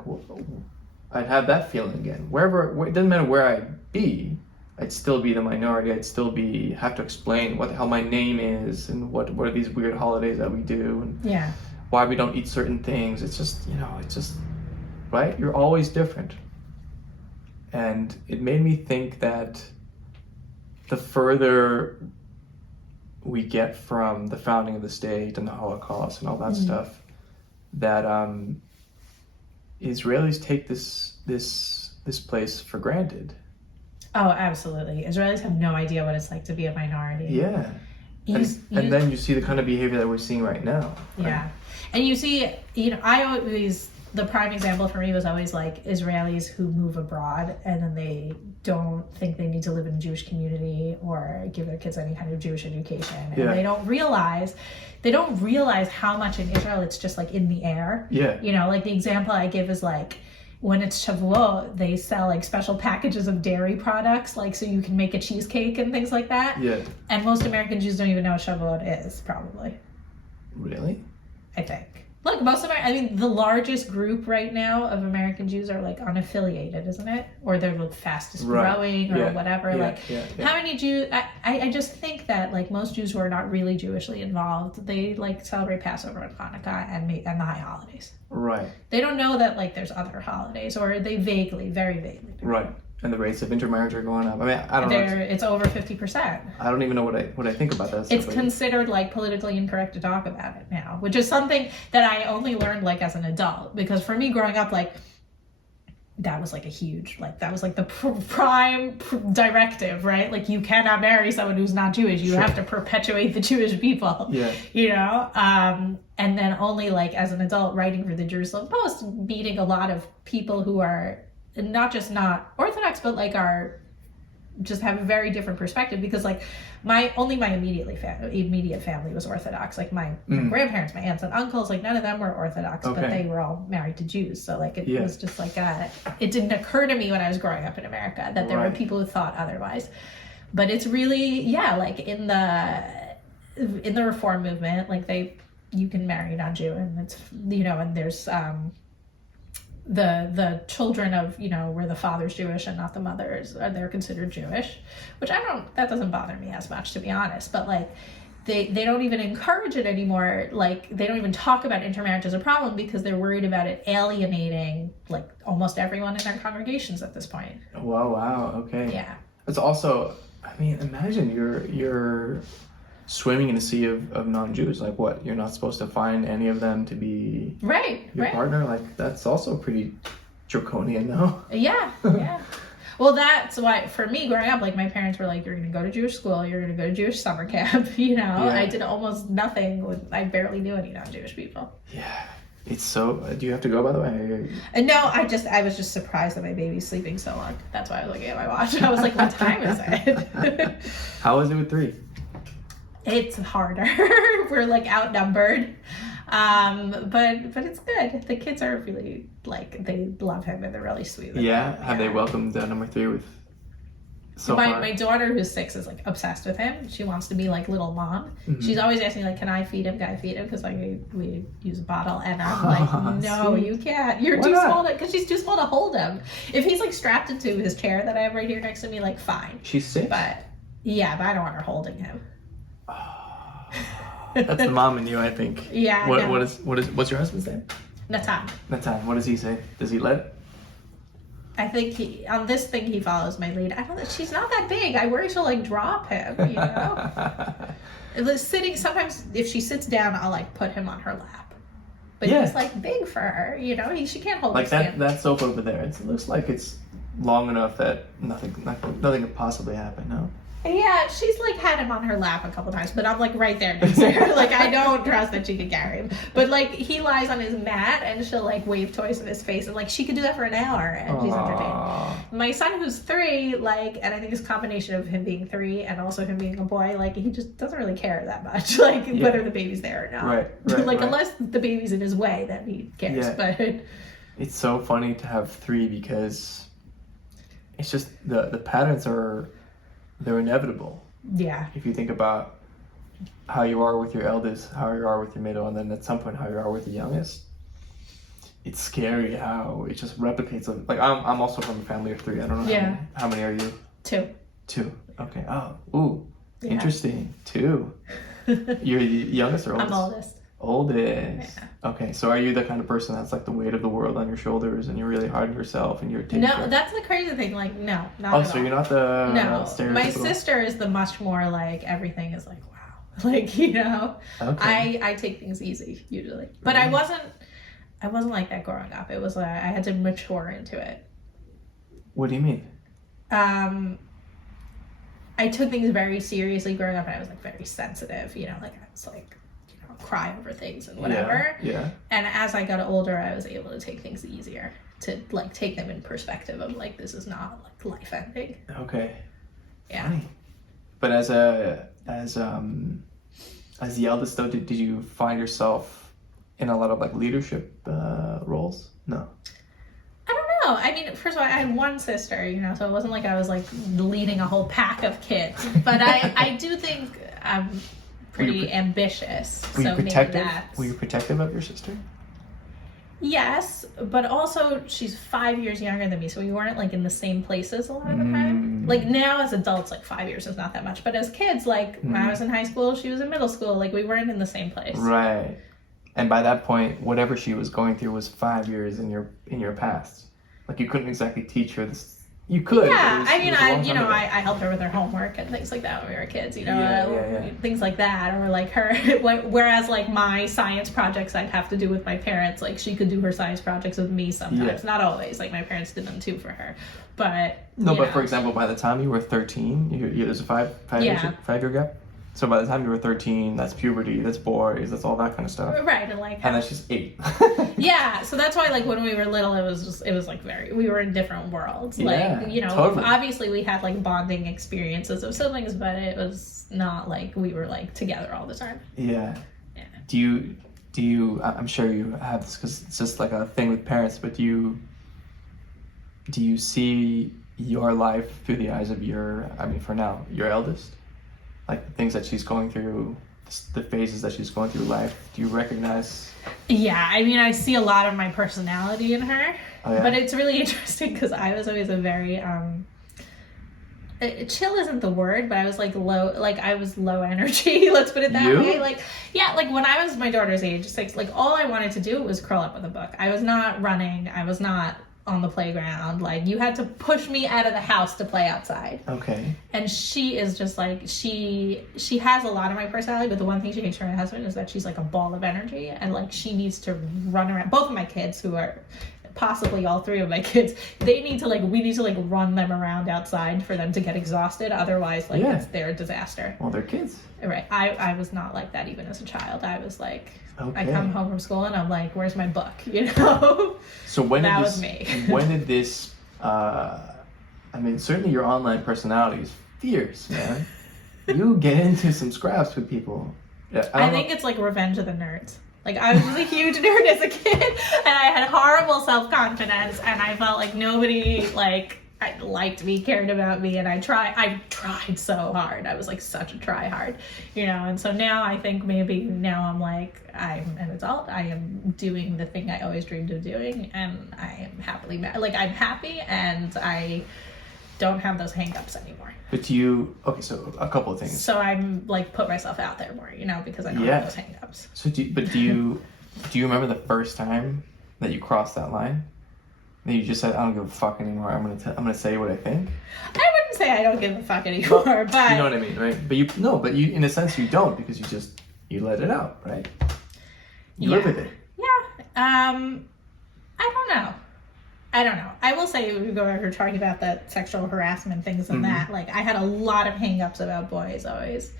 I'd have that feeling again. It doesn't matter where I'd be, I'd still be the minority. I'd still have to explain what the hell my name is, and what are these weird holidays that we do, and why we don't eat certain things. It's just, you know, right? You're always different. And it made me think that the further we get from the founding of the state and the Holocaust and all that stuff, that Israelis take this place for granted. Oh, absolutely. Israelis have no idea what it's like to be a minority. Yeah. And then you see the kind of behavior that we're seeing right now. Yeah. Right? And you see, you know, the prime example for me was always like Israelis who move abroad and then they don't think they need to live in a Jewish community or give their kids any kind of Jewish education. And they don't realize how much in Israel it's just like in the air. Yeah. You know, like the example I give is like, when it's Shavuot, they sell like special packages of dairy products, like so you can make a cheesecake and things like that. Yeah. And most American Jews don't even know what Shavuot is, probably. Really? I think. Look, the largest group right now of American Jews are like unaffiliated, isn't it? Or they're the fastest growing or whatever. How many Jews? I just think that like most Jews who are not really Jewishly involved, they like celebrate Passover and Hanukkah and the high holidays. Right. They don't know that like there's other holidays, or they very vaguely do. Right. And the rates of intermarriage are going up. I mean, I don't know. It's over 50%. I don't even know what I think about that. It's considered like politically incorrect to talk about it now, which is something that I only learned like as an adult. Because for me growing up, like that was like a huge, like that was like the prime directive, right? Like you cannot marry someone who's not Jewish. You have to perpetuate the Jewish people. Yeah. You know. And then only like as an adult writing for the Jerusalem Post, meeting a lot of people who are not Orthodox, but like just have a very different perspective, because like my immediate family was Orthodox. Like my grandparents, my aunts and uncles, like none of them were Orthodox, but they were all married to Jews. So like it was just like it didn't occur to me when I was growing up in America that there were people who thought otherwise. But it's really like in the Reform movement, like you can marry a non-Jew, and it's, you know, and there's the children of, you know, where the father's Jewish and not the mother's, they're considered Jewish, which that doesn't bother me as much, to be honest. But like they don't even encourage it anymore. Like they don't even talk about intermarriage as a problem because they're worried about it alienating like almost everyone in their congregations at this point. Wow. Okay. Yeah. It's also, I mean, imagine you're swimming in a sea of non-Jews. Like what? You're not supposed to find any of them to be your partner? Like that's also pretty draconian, no? Yeah. Well, that's why for me growing up, like my parents were like, you're going to go to Jewish school, you're going to go to Jewish summer camp, you know? I did almost nothing I barely knew any non-Jewish people. Yeah. It's so, do you have to go, by the way? No, I was just surprised that my baby's sleeping so long. That's why I was looking at my watch. I was like, what time is it? How is it with 3? It's harder. We're like outnumbered. But it's good. The kids are really like, they love him and they're really sweet with him. Have they welcomed number 3 with so far? My daughter who's 6 is like obsessed with him. She wants to be like little mom. Mm-hmm. She's always asking like, can I feed him? Because like we use a bottle, and I'm like, no, you can't. You're too small because she's too small to hold him. If he's like strapped into his chair that I have right here next to me, like fine. She's 6? But I don't want her holding him. That's the mom in you, I think. Yeah. What's your husband's name? Natan. What does he say? Does he let? I think on this thing he follows my lead. I don't know. She's not that big. I worry she'll like drop him, you know? Sometimes if she sits down, I'll like put him on her lap. but he's like big for her, you know. She can't hold like his hand. that sofa over there. It looks like it's long enough that nothing could possibly happen. No. Yeah, she's like had him on her lap a couple times, but I'm like right there next to her. Like I don't trust that she can carry him. But like he lies on his mat and she'll like wave toys in his face, and like she could do that for an hour and she's entertained. My son, who's 3, like, and I think it's a combination of him being 3 and also him being a boy, like he just doesn't really care that much, like whether the baby's there or not. Right. Like unless the baby's in his way, then he cares. Yeah. But it's so funny to have 3 because it's just the patterns they're inevitable. Yeah. If you think about how you are with your eldest, how you are with your middle, and then at some point how you are with the youngest, it's scary how it just replicates. Like I'm also from a family of 3. I don't know. Yeah. How many are you? 2. 2. Okay. Interesting. 2. You're the youngest or oldest? I'm oldest. Oldest. Yeah. Okay, so are you the kind of person that's like the weight of the world on your shoulders and you're really hard on yourself and you're taking care? That's the crazy thing. Like, no, not Oh, at so all. you're not the No, my sister is the much more like everything is like wow, like you know. Okay. I take things easy usually, but I wasn't like that growing up. It was like I had to mature into it. What do you mean? I took things very seriously growing up, and I was like very sensitive. You know, like I was like. Cry over things and whatever. Yeah. And as I got older, I was able to take things easier, to like take them in perspective of like this is not like life ending. Okay. Yeah. Funny. But as the eldest though, did you find yourself in a lot of like leadership roles? No. I don't know. I mean, first of all, I had one sister, you know, so it wasn't like I was like leading a whole pack of kids. But I do think I'm pretty ambitious. Were you so protective? Maybe that's... Were you protective of your sister? Yes, but also she's 5 years younger than me, so we weren't like in the same places a lot of the time. Like now as adults, like 5 years is not that much, but as kids, like when I was in high school, she was in middle school, like we weren't in the same place. Right. And by that point, whatever she was going through was 5 years in your past. Like you couldn't exactly teach her this. You could. Yeah, I mean, I helped her with her homework and things like that when we were kids, you know, things like that, or like her. Whereas like my science projects, I'd have to do with my parents. Like she could do her science projects with me sometimes, not always. Like my parents did them too for her, but but for example, by the time you were 13, there's a five year gap. So by the time you were 13, that's puberty, that's boys, that's all that kind of stuff. Right, and like... And that's just 8. Yeah, so that's why, like, when we were little, it was like we were in different worlds. Yeah, like, you know, totally. Obviously we had, like, bonding experiences of siblings, but it was not like we were, like, together all the time. Yeah. Do you, I'm sure you have this because it's just like a thing with parents, but do you see your life through the eyes of your eldest? Like the things that she's going through, the phases that she's going through life, do you recognize? Yeah, I mean, I see a lot of my personality in her, but it's really interesting because I was always a very, chill isn't the word, but I was like I was low energy, let's put it that way. Like, yeah, like when I was my daughter's age, 6, like all I wanted to do was curl up with a book. I was not running, I was not on the playground. Like you had to push me out of the house to play outside. Okay. And she is just like she has a lot of my personality, but the one thing she hates from my husband is that she's like a ball of energy, and like she needs to run around. Both of my kids, who are possibly all 3 of my kids, we need to run them around outside for them to get exhausted. Otherwise, like it's their disaster. Well, they're kids. Right. I was not like that even as a child. I was like, I come home from school and I'm like, where's my book? You know? So that was me. When did this, I mean, certainly your online personality is fierce, man. You get into some scraps with people. Yeah, I think it's like Revenge of the Nerds. Like I was a huge nerd as a kid, and I had horrible self-confidence, and I felt like nobody liked me, cared about me, and I tried so hard. I was like such a try hard, you know. And so now I think maybe now I'm like, I'm an adult. I am doing the thing I always dreamed of doing, and I am happily like I'm happy, and I don't have those hang-ups anymore. But so a couple of things. So I'm like put myself out there more, you know, because I don't have those hang-ups. So do you remember the first time that you crossed that line? That you just said, I don't give a fuck anymore. I'm gonna say what I think. I wouldn't say I don't give a fuck anymore, but you know what I mean, right? But you in a sense you don't, because you let it out, right? You live with it. Yeah. I don't know. I will say, we go over talking about the sexual harassment things and that, like, I had a lot of hang-ups about boys always.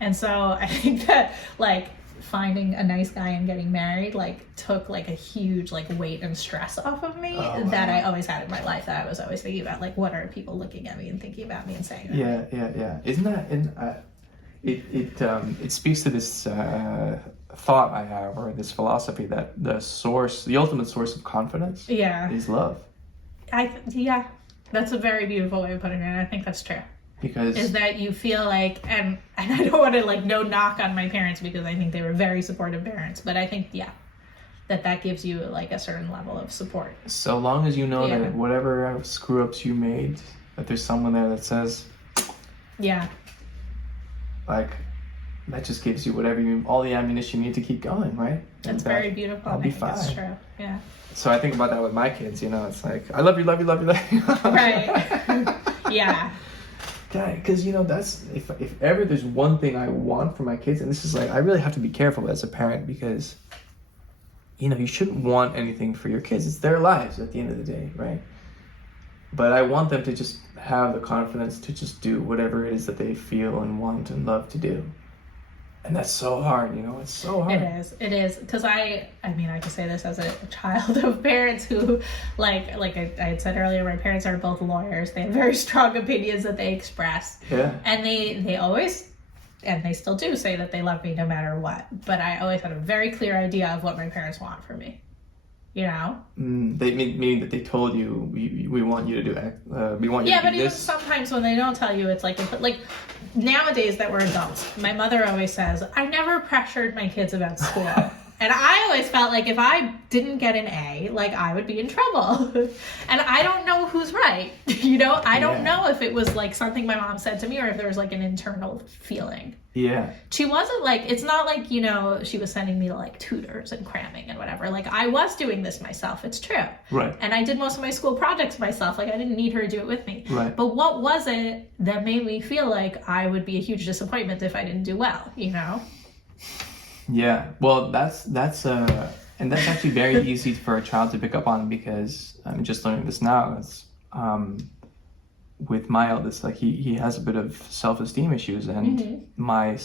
And so I think that, like, finding a nice guy and getting married, like, took, like, a huge, like, weight and stress off of me that I always had in my life, that I was always thinking about, like, what are people looking at me and thinking about me and saying that? Yeah. Isn't that, it speaks to this thought I have, or this philosophy, that the ultimate source of confidence is love. That's a very beautiful way of putting it, and I think that's true. Because is that you feel like, and I don't want to, like, no knock on my parents, because I think they were very supportive parents, but I think, that gives you, like, a certain level of support. So long as you know that whatever screw-ups you made, that there's someone there that says, like, that just gives you all the ammunition you need to keep going, right? That's very beautiful. I'll be fine. That's true. Yeah. So I think about that with my kids, it's like, I love you, love you, love you, love you. Right. Yeah. Because, that's, if ever there's one thing I want for my kids, and this is like, I really have to be careful as a parent, because, you shouldn't want anything for your kids. It's their lives at the end of the day, right? But I want them to just have the confidence to just do whatever it is that they feel and want and love to do. And that's so hard, it's so hard. It is, because I can say this as a child of parents who, like I had said earlier, my parents are both lawyers. They have very strong opinions that they express. Yeah. And they always, and they still do, say that they love me no matter what. But I always had a very clear idea of what my parents want for me. They meaning that they told you, we want you to do we want you to do this. Yeah, but even sometimes when they don't tell you, it's like nowadays that we're adults, my mother always says, I never pressured my kids about school. And I always felt like if I didn't get an A, like, I would be in trouble. And I don't know who's right. I don't know if it was like something my mom said to me, or if there was like an internal feeling. Yeah. She wasn't like, it's not like, she was sending me to like tutors and cramming and whatever. Like, I was doing this myself. It's true. Right. And I did most of my school projects myself. Like, I didn't need her to do it with me. Right. But what was it that made me feel like I would be a huge disappointment if I didn't do well, Yeah, well, that's actually very easy for a child to pick up on, because I'm just learning this now. It's with my eldest, like, he has a bit of self-esteem issues, and my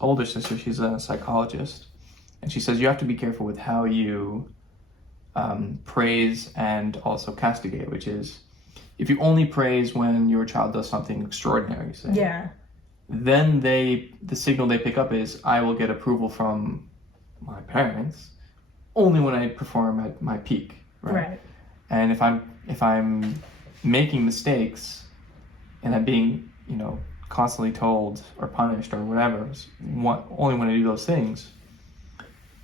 older sister, she's a psychologist, and she says you have to be careful with how you praise and also castigate, which is, if you only praise when your child does something extraordinary, say, then the signal they pick up is, I will get approval from my parents only when I perform at my peak, right? And if I'm making mistakes and I'm being, constantly told or punished or whatever, only when I do those things,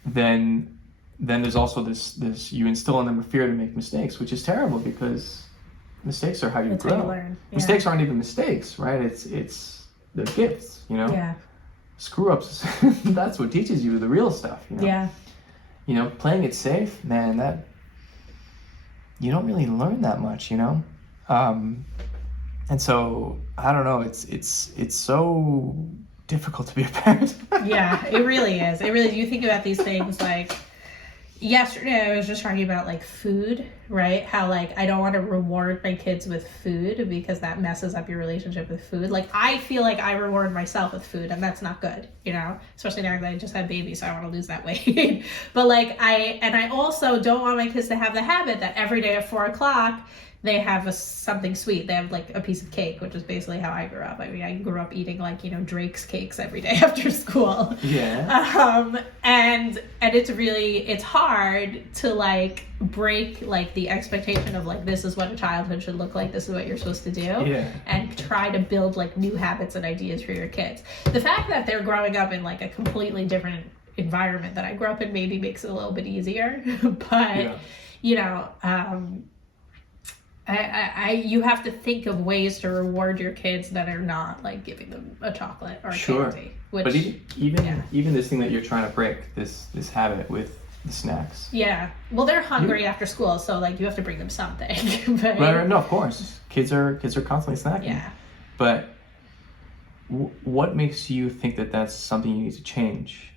then there's also this you instill in them a fear to make mistakes, which is terrible, because mistakes are how you grow. How you learn. Yeah. Mistakes aren't even mistakes, right? It's they're gifts, Yeah. Screw-ups, that's what teaches you the real stuff, Yeah. Playing it safe, man, that you don't really learn that much, and so I don't know, it's so difficult to be a parent. Yeah, it really is. You think about these things, like, yesterday I was just talking about, like, food, right? How, like, I don't want to reward my kids with food, because that messes up your relationship with food. Like, I feel like I reward myself with food, and that's not good, especially now that I just had babies, so I want to lose that weight. But, like, I also don't want my kids to have the habit that every day at 4:00 they have something sweet. They have, like, a piece of cake, which is basically how I grew up. I mean, I grew up eating, like, Drake's cakes every day after school. Yeah. And it's hard to, like, break, like, the expectation of, like, this is what a childhood should look like, this is what you're supposed to do. Yeah. And try to build, like, new habits and ideas for your kids. The fact that they're growing up in, like, a completely different environment that I grew up in maybe makes it a little bit easier. But, you have to think of ways to reward your kids that are not, like, giving them a chocolate or candy. Which, but even this thing that you're trying to break, this habit with the snacks. Yeah. Well, they're hungry after school, so, like, you have to bring them something. But, right. No, of course. Kids are constantly snacking. Yeah. But what makes you think that that's something you need to change?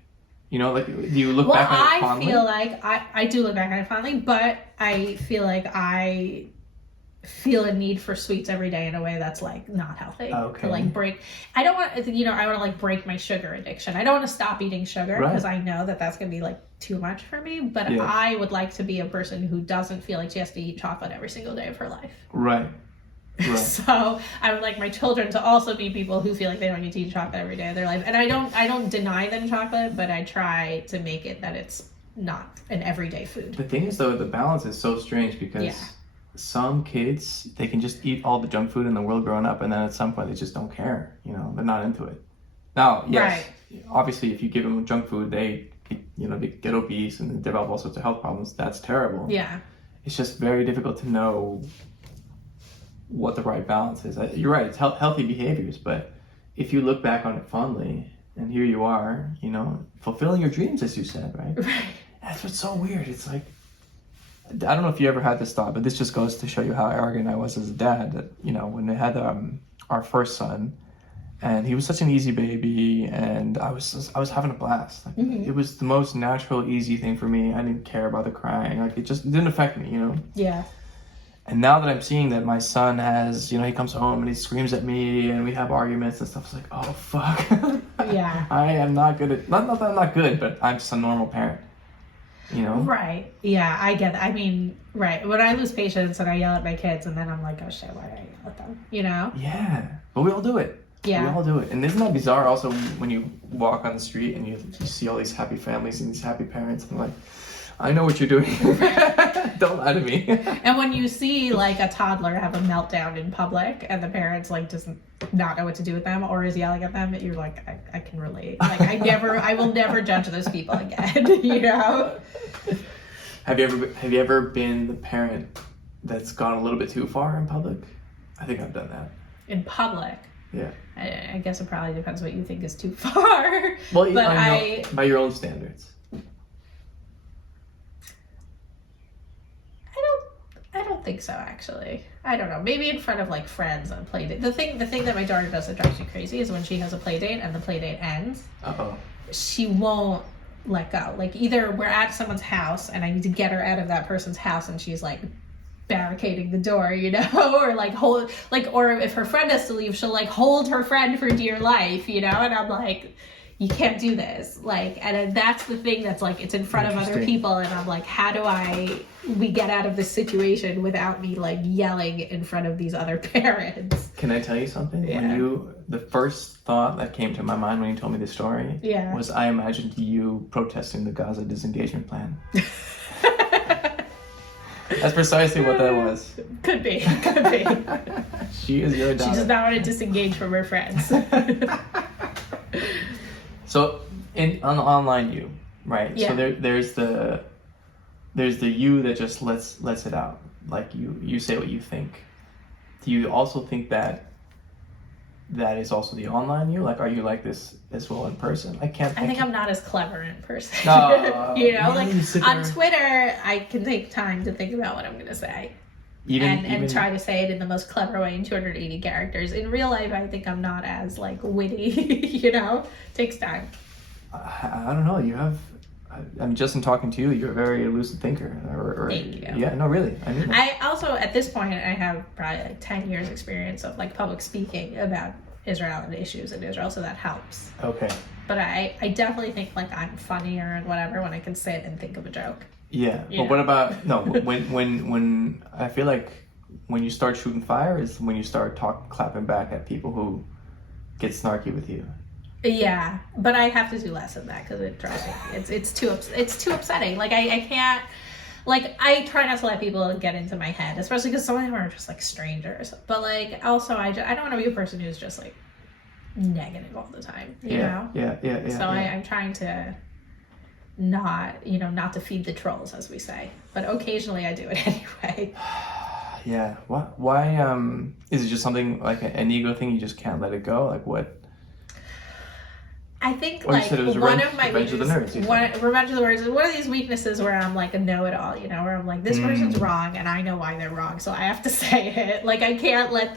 You know, like, do you look back on it fondly? I feel like I do look back on it fondly, but I feel like I feel a need for sweets every day in a way that's like not healthy. Okay. To like break, I don't want, I want to like break my sugar addiction. I don't want to stop eating sugar because I know that that's going to be like too much for me, but I would like to be a person who doesn't feel like she has to eat chocolate every single day of her life. Right. So I would like my children to also be people who feel like they don't need to eat chocolate every day of their life. And I don't deny them chocolate, but I try to make it that it's not an everyday food. The thing is, though, the balance is so strange because some kids, they can just eat all the junk food in the world growing up, and then at some point they just don't care. You know, they're not into it. Now, yes, obviously, if you give them junk food, they get obese and develop all sorts of health problems. That's terrible. Yeah. It's just very difficult to know what the right balance is. You're right, it's healthy behaviors, but if you look back on it fondly, and here you are, fulfilling your dreams, as you said, right? That's what's so weird. It's like, I don't know if you ever had this thought, but this just goes to show you how arrogant I was as a dad, that, when they had our first son, and he was such an easy baby, and I was having a blast. Like, it was the most natural, easy thing for me. I didn't care about the crying. Like, it didn't affect me, Yeah. And now that I'm seeing that my son has, he comes home and he screams at me and we have arguments and stuff, it's like, oh, fuck. Yeah. I am not good at, not that I'm not good, but I'm just a normal parent, Right. Yeah, I get that. I mean, right. When I lose patience and I yell at my kids and then I'm like, oh shit, why did I yell at them? Yeah. But we all do it. Yeah. We all do it. And isn't that bizarre also when you walk on the street and you see all these happy families and these happy parents, and like, I know what you're doing. Don't lie to me. And when you see like a toddler have a meltdown in public and the parents like does not know what to do with them or is yelling at them, you're like, I can relate. Like I will never judge those people again. Have you ever been the parent that's gone a little bit too far in public? I think I've done that. In public? Yeah. I guess it probably depends what you think is too far. Well, but I know, by your own standards. I don't think so, actually. I don't know. Maybe in front of like friends on play date. The thing that my daughter does that drives me crazy is when she has a play date and the play date ends. She won't let go. Like either we're at someone's house and I need to get her out of that person's house and she's like barricading the door, or like or if her friend has to leave, she'll like hold her friend for dear life, and I'm like, you can't do this. Like, and that's the thing that's like, it's in front of other people. And I'm like, how do we get out of this situation without me like yelling in front of these other parents? Can I tell you something? Yeah. The first thought that came to my mind when you told me this story was I imagined you protesting the Gaza disengagement plan. That's precisely what that was. Could be. She is your daughter. She does not want to disengage from her friends. So on the online you, right? Yeah. So there's the you that just lets it out. Like you say what you think. Do you also think that is also the online you? Like, are you like this as well in person? I think I'm not as clever in person. No, like on Twitter, I can take time to think about what I'm going to say. And try to say it in the most clever way in 280 characters. In real life, I think I'm not as like witty, takes time. I don't know. I'm just in talking to you, you're a very lucid thinker. Thank you. Yeah, no, really. I mean, I also, at this point, I have probably like 10 years experience of like public speaking about Israel and issues in Israel, so that helps. Okay. But I definitely think like I'm funnier and whatever when I can sit and think of a joke. Yeah, but what about when I feel like when you start shooting fire is when you start clapping back at people who get snarky with you. Yeah, but I have to do less of that because it drives me. It's too upsetting. Like I can't. Like I try not to let people get into my head, especially because some of them are just like strangers. But like also I don't want to be a person who's just like negative all the time. You know? Yeah. So I'm trying to not to feed the trolls, as we say, but occasionally I do it anyway. Yeah. Why is it just something like an ego thing? You just can't let it go? Like what? I think Well, you like said it was one Revenge- of my Revenge of the Nerds, you said. Revenge of the Nerds is one of these weaknesses where I'm like a know-it-all, you know, where I'm like, this person's wrong and I know why they're wrong, so I have to say it. Like I can't let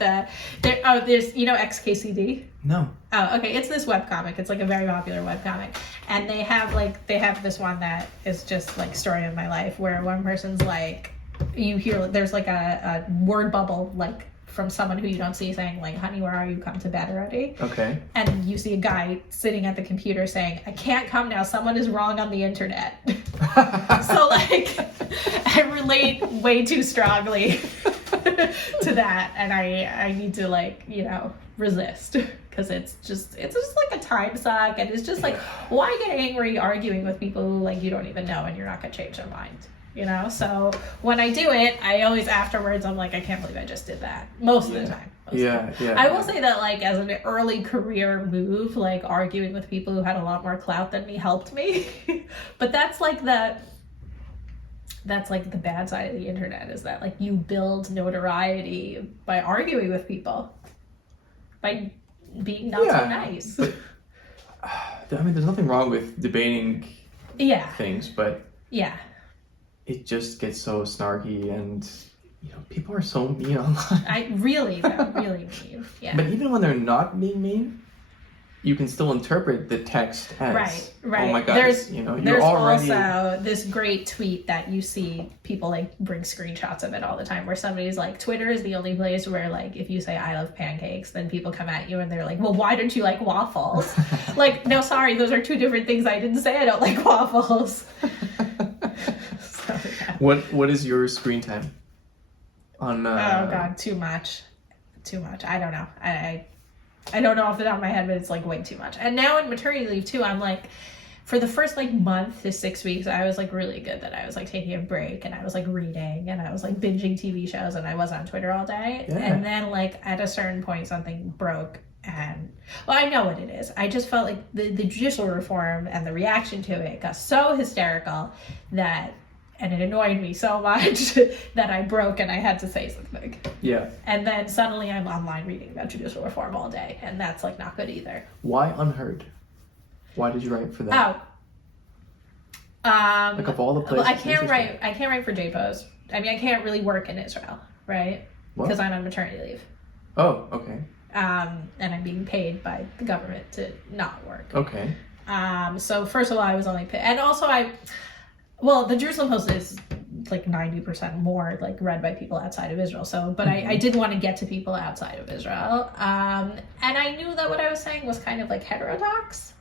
there's you know XKCD? No. Oh, okay. It's this webcomic. It's like a very popular webcomic. And they have this one that is just like story of my life where one person's like, you hear there's like a word bubble like from someone who you don't see saying like, honey, where are you? Come to bed already. Okay. And you see a guy sitting at the computer saying, I can't come now. Someone is wrong on the internet. So like, I relate way too strongly to that. And I need to like, you know, resist. Because it's just like a time suck. And it's just like, why get angry arguing with people who like you don't even know and you're not going to change their mind? You know, so when I do it, I always afterwards I'm like, I can't believe I just did that. Most of the time. Yeah. I will say that like as an early career move, like arguing with people who had a lot more clout than me helped me. But that's like the bad side of the internet is that like you build notoriety by arguing with people, by being not so nice. But, I mean, there's nothing wrong with debating things, but yeah. It just gets so snarky, and you know, people are so mean online. Really mean. Yeah. But even when they're not being mean, you can still interpret the text as, right. oh my God, There's you're already... also this great tweet that you see people like bring screenshots of it all the time, where somebody's like, Twitter is the only place where like if you say I love pancakes, then people come at you and they're like, well, why don't you like waffles? Like, no, sorry, those are two different things. I didn't say I don't like waffles. What is your screen time on? Oh God, too much. I don't know. I don't know off the top of my head, but it's like way too much. And now in maternity leave too, I'm like, for the first like month to 6 weeks, I was like really good that I was like taking a break and I was like reading and I was like binging TV shows and I was on Twitter all day. Yeah. And then like at a certain point, something broke. And well, I know what it is. I just felt like the judicial reform and the reaction to it got so hysterical and it annoyed me so much that I broke and I had to say something. Yeah. And then suddenly I'm online reading about judicial reform all day, and that's like not good either. Why Unheard? Why did you write for that? Oh. Like of all the places. Well, I can't write for JPOS. I mean, I can't really work in Israel, right? Because I'm on maternity leave. Oh, okay. And I'm being paid by the government to not work. Okay. So first of all, I was only paid, and also the Jerusalem Post is like 90% more like read by people outside of Israel. So, but I did want to get to people outside of Israel. And I knew that what I was saying was kind of like heterodox.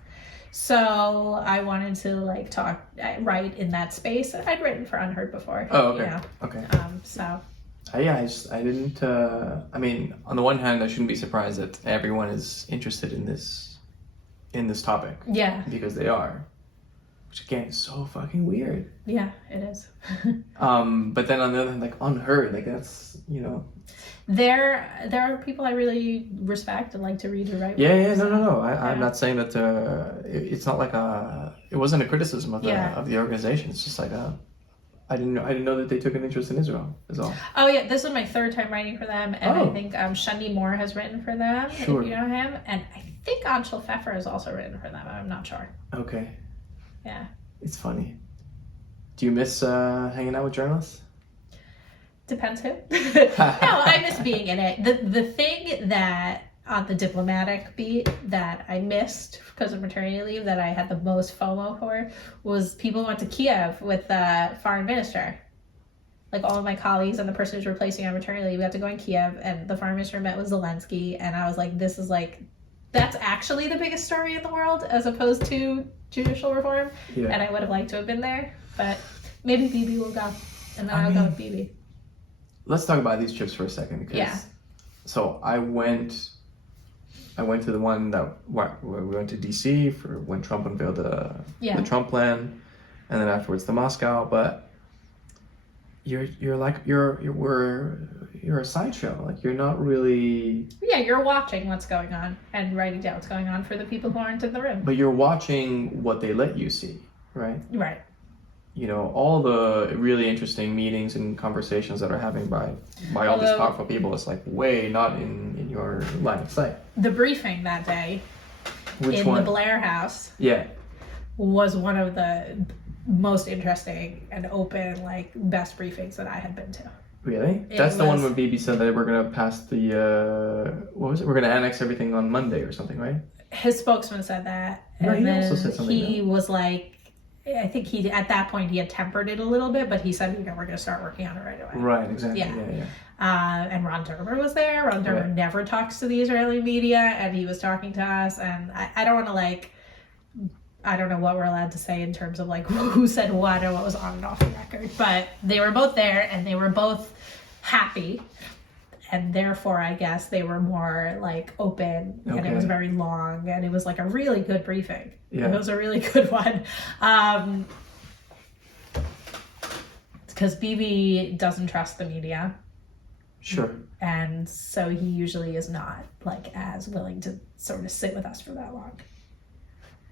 So I wanted to like write in that space. I'd written for Unheard before. Oh, okay. You know? Okay. So. I didn't, I mean, on the one hand, I shouldn't be surprised that everyone is interested in this topic. Yeah. Because they are. Which again is so fucking weird. Yeah, it is. But then on the other hand, like Unheard, like that's, you know. There are people I really respect and like to read and write. Yeah, no. I'm not saying that it's not like it wasn't a criticism of the organization. It's just like I didn't know that they took an interest in Israel. Is all. Oh yeah, this is my third time writing for them, and I think Shundi Moore has written for them. Sure. If you know him, and I think Anshel Pfeffer has also written for them. I'm not sure. Okay. Yeah. It's funny. Do you miss hanging out with journalists? Depends who. No, I miss being in it. The thing that on the diplomatic beat that I missed because of maternity leave that I had the most FOMO for was people went to Kiev with the foreign minister. Like all of my colleagues and the person who's replacing on maternity leave got to go in Kiev, and the foreign minister met with Zelensky, and I was like, this is like, that's actually the biggest story in the world as opposed to judicial reform. Yeah. And I would have liked to have been there, but maybe Bibi will go, and then I'll go with Bibi. Let's talk about these trips for a second, because so I went to the one that where we went to DC for when Trump unveiled the Trump plan, and then afterwards to Moscow. But you're a sideshow. Like you're not really. Yeah, you're watching what's going on and writing down what's going on for the people who aren't in the room. But you're watching what they let you see, right? Right. You know, all the really interesting meetings and conversations that are having by all these powerful people is like way not in your line of sight. The briefing that day Which in one? the Blair House. Yeah. Was one of the most interesting and open, like, best briefings that I had been to. Really? That's the one where Bibi said that we're gonna pass the what was it? We're gonna annex everything on Monday or something, right? His spokesman said that, No, and he then also said something. he was like, I think he at that point he had tempered it a little bit, but he said, we're gonna start working on it right away. Right. Exactly. Yeah. Yeah. And Ron Dermer was there. Ron Dermer Right. never talks to the Israeli media, and he was talking to us. And I don't want to, like, I don't know what we're allowed to say in terms of, like, who said what or what was on and off the record. But they were both there, and they were both happy. And therefore, I guess they were more, like, open. And it was very long. And it was, like, a really good briefing. Yeah. It was a really good one. Because Bibi doesn't trust the media. Sure. And so he usually is not, like, as willing to sort of sit with us for that long.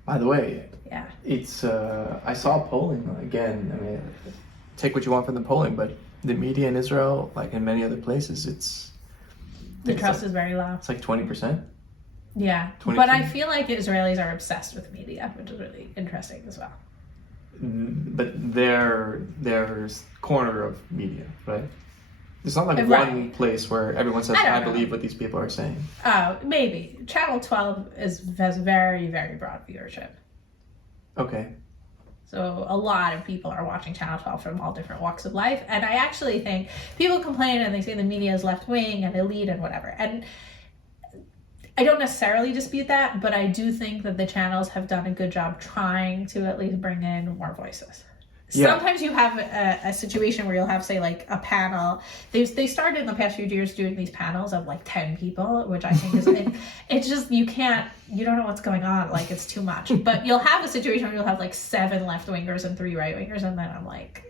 By the way, Yeah. it's I saw polling again. I mean, take what you want from the polling, but the media in Israel, like in many other places, the trust is very low. It's like 20%. Yeah, 22. but I feel like Israelis are obsessed with media, which is really interesting as well. But their corner of media, right? It's not like Right. one place where everyone says, I believe what these people are saying. Oh, maybe. Channel 12 has very, very broad viewership. Okay. So a lot of people are watching Channel 12 from all different walks of life. And I actually think people complain and they say the media is left-wing and elite and whatever. And I don't necessarily dispute that, but I do think that the channels have done a good job trying to at least bring in more voices. Yeah. Sometimes you have a situation where you'll have, say, like a panel. They started in the past few years doing these panels of like 10 people, which I think is, it's just, you don't know what's going on. Like, it's too much. But you'll have a situation where you'll have like 7 left-wingers and 3 right-wingers. And then I'm like,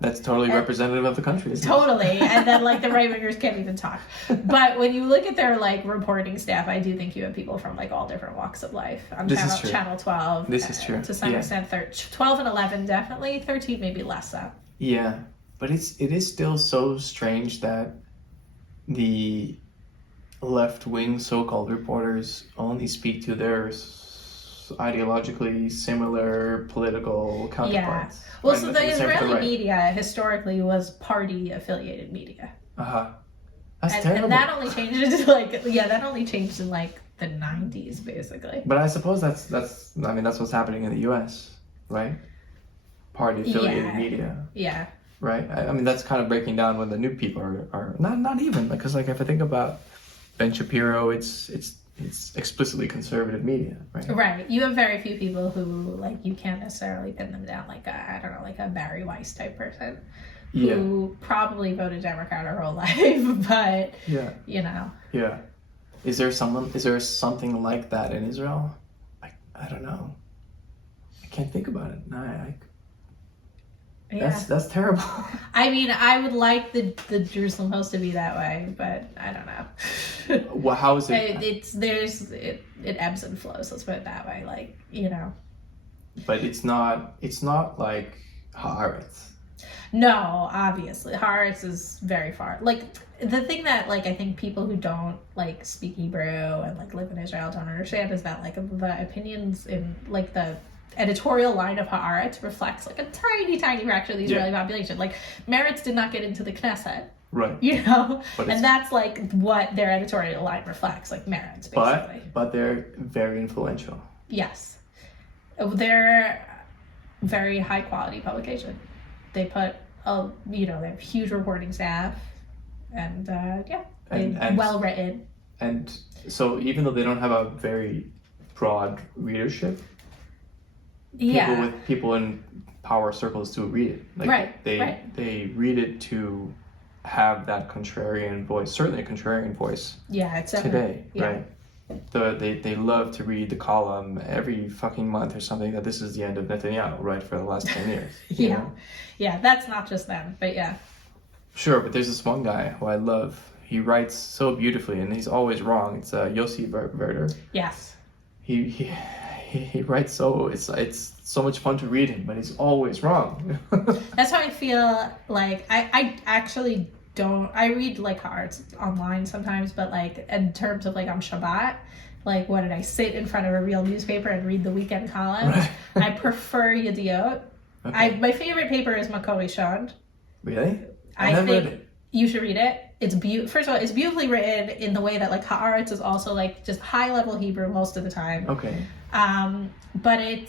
That's totally representative of the country, isn't totally. And then like the right-wingers can't even talk. But when you look at their like reporting staff, I do think you have people from like all different walks of life on channel 12. This is true. To some extent, 12 and 11 definitely, 13 maybe less so. Yeah, but it is still so strange that the left-wing so-called reporters only speak to their ideologically similar political counterparts. Yeah. Well, so the Israeli media historically was party-affiliated media. That's terrible. And that only changed in like the 90s, basically. But I suppose that's what's happening in the U.S., right? Party-affiliated media. Yeah. Right? I mean, that's kind of breaking down when the new people are not even, because like if I think about Ben Shapiro, it's explicitly conservative media, right? Right. You have very few people who, like, you can't necessarily pin them down like a Barry Weiss type person who probably voted Democrat her whole life, but Yeah. Is there something like that in Israel? I don't know. I can't think about it. That's terrible. I mean, I would like the Jerusalem Post to be that way, but I don't know. Well, how is it? It ebbs and flows. Let's put it that way. Like, But it's not like Haaretz. No, obviously, Haaretz is very far. Like, the thing that, like, I think people who don't, like, speak Hebrew and, like, live in Israel don't understand is that, like, the opinions in, like, the editorial line of Haaretz reflects, like, a tiny, tiny fraction of the Israeli population. Like, Meretz did not get into the Knesset. Right. And that's, like, what their editorial line reflects, like, Meretz, basically. But they're very influential. Yes. They're very high-quality publication. They put, they have huge reporting staff, and well written. And so even though they don't have a very broad readership, people in power circles do read it. Like they read it to have that contrarian voice, certainly a contrarian voice. Yeah, it's today, right? They love to read the column every fucking month or something that this is the end of Netanyahu, right, for the last 10 years. Yeah, that's not just them, but yeah. Sure, but there's this one guy who I love. He writes so beautifully, and he's always wrong. It's Yossi Werder. Yes. He writes so it's so much fun to read him, but he's always wrong. That's how I feel. Like I actually don't. I read like Haaretz online sometimes, but like in terms of like on Shabbat, like, what did I sit in front of a real newspaper and read the weekend columns? Right. I prefer Yediot. Okay. My favorite paper is Makovi Shond. Really? I think read it. You should read it. It's First of all, it's beautifully written in the way that like Haaretz is also like just high level Hebrew most of the time. Okay. But it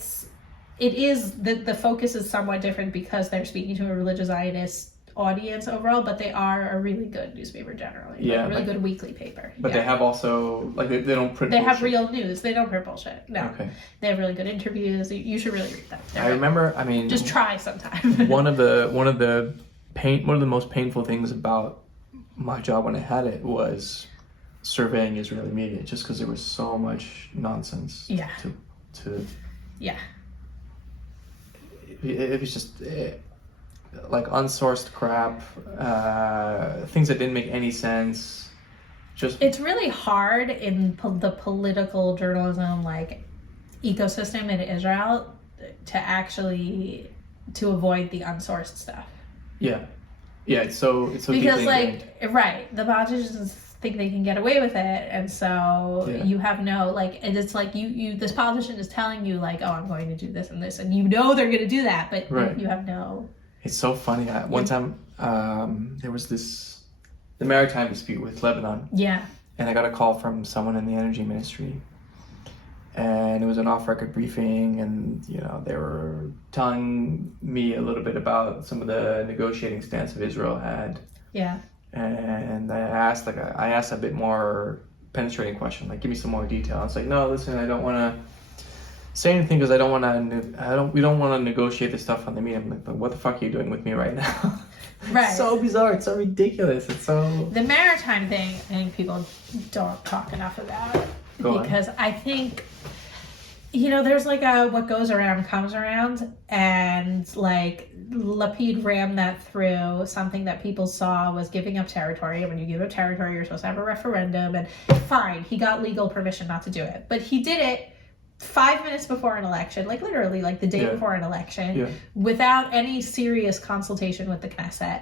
is the focus is somewhat different because they're speaking to a religious Zionist audience overall, but they are a really good newspaper generally. Yeah, like a really good weekly paper. But they have also like they don't print. They have real news. They don't print bullshit. No. Okay. They have really good interviews. You should really read them. I remember. I mean, just try sometime. one of the most painful things about my job when I had it was surveying Israeli media, just because there was so much nonsense. Yeah. Yeah. It was just like unsourced crap, things that didn't make any sense. It's really hard in the political journalism like ecosystem in Israel to avoid the unsourced stuff. Yeah, it's so because like right, the politicians think they can get away with it, and so you have no like, and it's like you this politician is telling you like, oh, I'm going to do this and this, and you know they're going to do that, but you have no. It's so funny. One time there was the maritime dispute with Lebanon. Yeah. And I got a call from someone in the energy ministry, and it was an off-record briefing, and they were telling me a little bit about some of the negotiating stance that Israel had. Yeah. And I asked a bit more penetrating question, like give me some more detail. It's like, no, listen, I don't want to say anything because we don't want to negotiate this stuff on the media. I'm like, what the fuck are you doing with me right now? Right. It's so bizarre. It's so ridiculous. It's so. The maritime thing, I think people don't talk enough about it because I think, there's like what goes around comes around, and like Lapid rammed that through something that people saw was giving up territory. And when you give up territory, you're supposed to have a referendum. And fine, he got legal permission not to do it, but he did it 5 minutes before an election, like literally like the day before an election, without any serious consultation with the Knesset.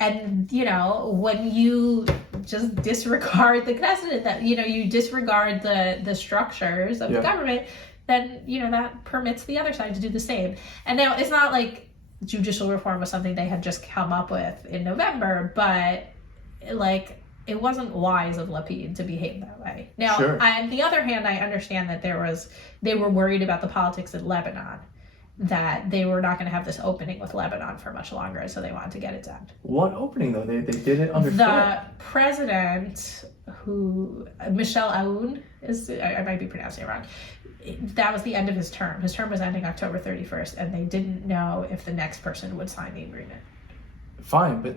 And, when you just disregard the Knesset, that, you disregard the structures of the government, then, that permits the other side to do the same. And now it's not like judicial reform was something they had just come up with in November, but like, it wasn't wise of Lapid to behave that way. Now, on the other hand, I understand that they were worried about the politics in Lebanon, that they were not going to have this opening with Lebanon for much longer, so they wanted to get it done. What opening, though? They did it under the president, Michel Aoun, I might be pronouncing it wrong, that was the end of his term. His term was ending October 31st, and they didn't know if the next person would sign the agreement. Fine, but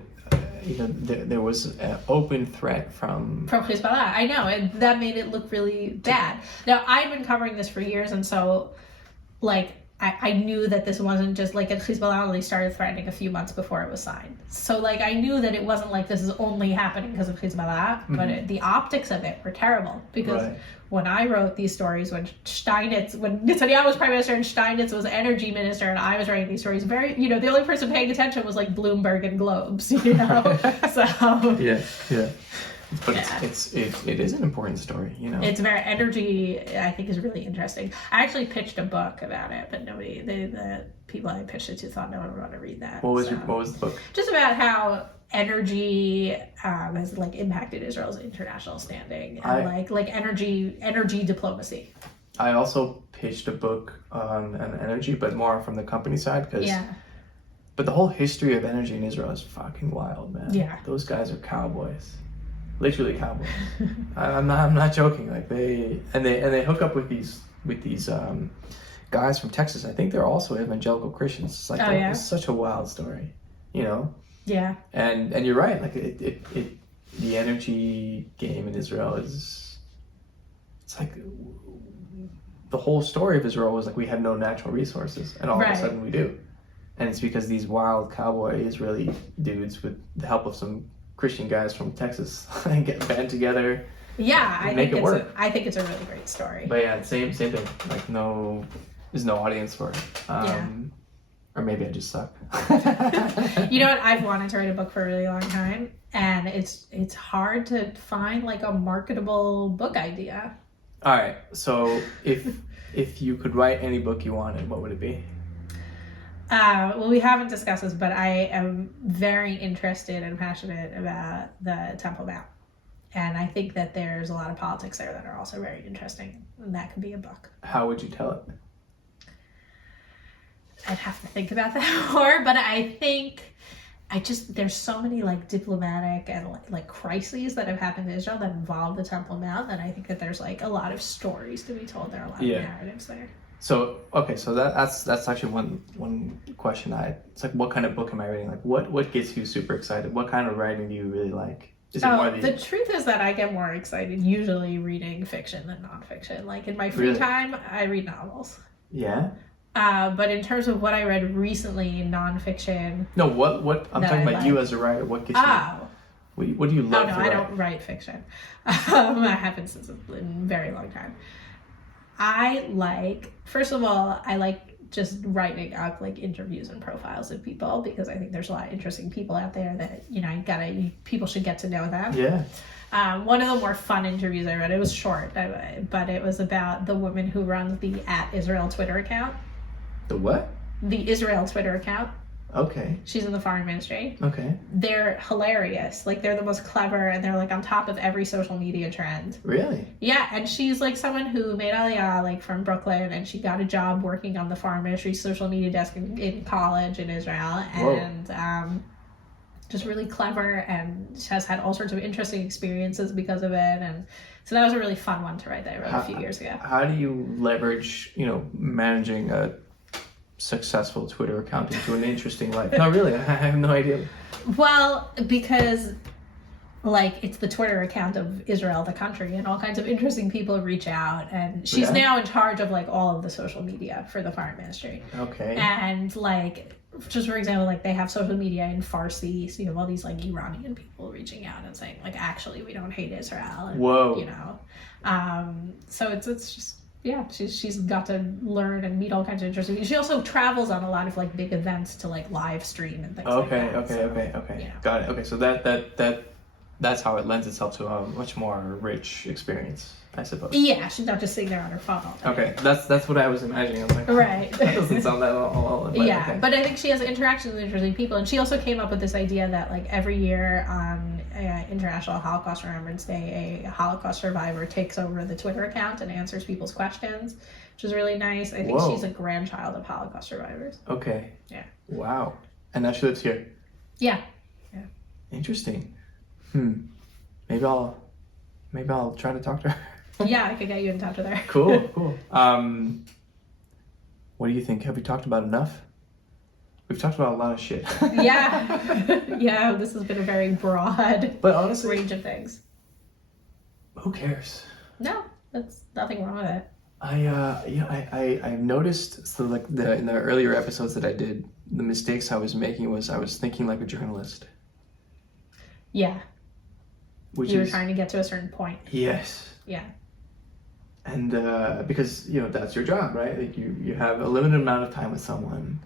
there was an open threat from Hezbollah. I know, and that made it look really bad. Now, I've been covering this for years, and so, like, I knew that this wasn't just, like, Hezbollah only started threatening a few months before it was signed. So, like, I knew that it wasn't like this is only happening because of Hezbollah, but the optics of it were terrible. Because when I wrote these stories, when Netanyahu was prime minister and Steinitz was energy minister, and I was writing these stories, the only person paying attention was, like, Bloomberg and Globes, So... Yeah. But it is an important story, It's very energy. I think is really interesting. I actually pitched a book about it, but the people I pitched it to thought no one would want to read that. What was the book? Just about how energy has like impacted Israel's international standing and like energy diplomacy. I also pitched a book on energy, but more from the company side But the whole history of energy in Israel is fucking wild, man. Yeah, those guys are cowboys. Literally cowboys. I'm not joking. Like they hook up with these guys from Texas. I think they're also evangelical Christians. It's like it's such a wild story, Yeah. And you're right. Like the energy game in Israel it's like the whole story of Israel was like we have no natural resources, and all of a sudden we do, and it's because these wild cowboy Israeli dudes with the help of some Christian guys from Texas get band together. Yeah, I think it's a really great story. But yeah, same thing. Like there's no audience for it. Or maybe I just suck. You know what? I've wanted to write a book for a really long time, and it's hard to find like a marketable book idea. All right. So if you could write any book you wanted, what would it be? Well, we haven't discussed this, but I am very interested and passionate about the Temple Mount. And I think that there's a lot of politics there that are also very interesting. And that could be a book. How would you tell it? I'd have to think about that more, but I think there's so many like diplomatic and like crises that have happened in Israel that involve the Temple Mount that I think that there's like a lot of stories to be told. There are a lot of narratives there. So okay, so that's actually one question it's like, what kind of book am I reading? Like what gets you super excited? What kind of writing do you really like? Is it more the truth is that I get more excited usually reading fiction than nonfiction. Like in my free time, I read novels. Yeah. But in terms of what I read recently in nonfiction. No, what I'm talking about you as a writer. What gets you? What do you love? Oh no, I don't write fiction. I haven't since a very long time. First of all, I like just writing up like interviews and profiles of people because I think there's a lot of interesting people out there that people should get to know them. Yeah. One of the more fun interviews I read, it was short, but it was about the woman who runs the @Israel Twitter account. The what? The Israel Twitter account. Okay. She's in the foreign ministry. Okay. They're hilarious. Like, they're the most clever, and they're, like, on top of every social media trend. Really? Yeah, and she's, like, someone who made Aliyah, like, from Brooklyn, and she got a job working on the foreign ministry social media desk in college in Israel. And, just really clever, and has had all sorts of interesting experiences because of it. And so that was a really fun one to write that I wrote a few years ago. How do you leverage, managing a successful Twitter account into an interesting life? No, really, I have no idea. Well, because like it's the Twitter account of Israel, the country, and all kinds of interesting people reach out, and she's now in charge of like all of the social media for the foreign ministry. Okay. And like, just for example, like they have social media in Farsi, so you have all these like Iranian people reaching out and saying like, actually, we don't hate Israel. And, whoa. So it's just. Yeah, she's got to learn and meet all kinds of interesting people. She also travels on a lot of like big events to like live stream and things like that. Okay. Got it. Okay, so that's how it lends itself to a much more rich experience, I suppose. Yeah, she's not just sitting there on her phone all day. Okay, that's what I was imagining. I'm like, right. That doesn't sound that all. But I think she has interactions with interesting people, and she also came up with this idea that like every year on International Holocaust Remembrance Day, a Holocaust survivor takes over the Twitter account and answers people's questions, which is really nice. I think she's a grandchild of Holocaust survivors. Okay. Yeah. Wow. And now she lives here. Yeah. Interesting. Maybe I'll try to talk to her. Yeah, I could get you in touch with her. Cool. What do you think? Have we talked about enough? We've talked about a lot of shit. Yeah, this has been a very broad but honestly, range of things. Who cares? No, that's nothing wrong with it. I noticed, so like in the earlier episodes that I did, the mistakes I was making was I was thinking like a journalist. Yeah. You were trying to get to a certain point. Yes. Yeah. And because that's your job, right? Like you have a limited amount of time with someone,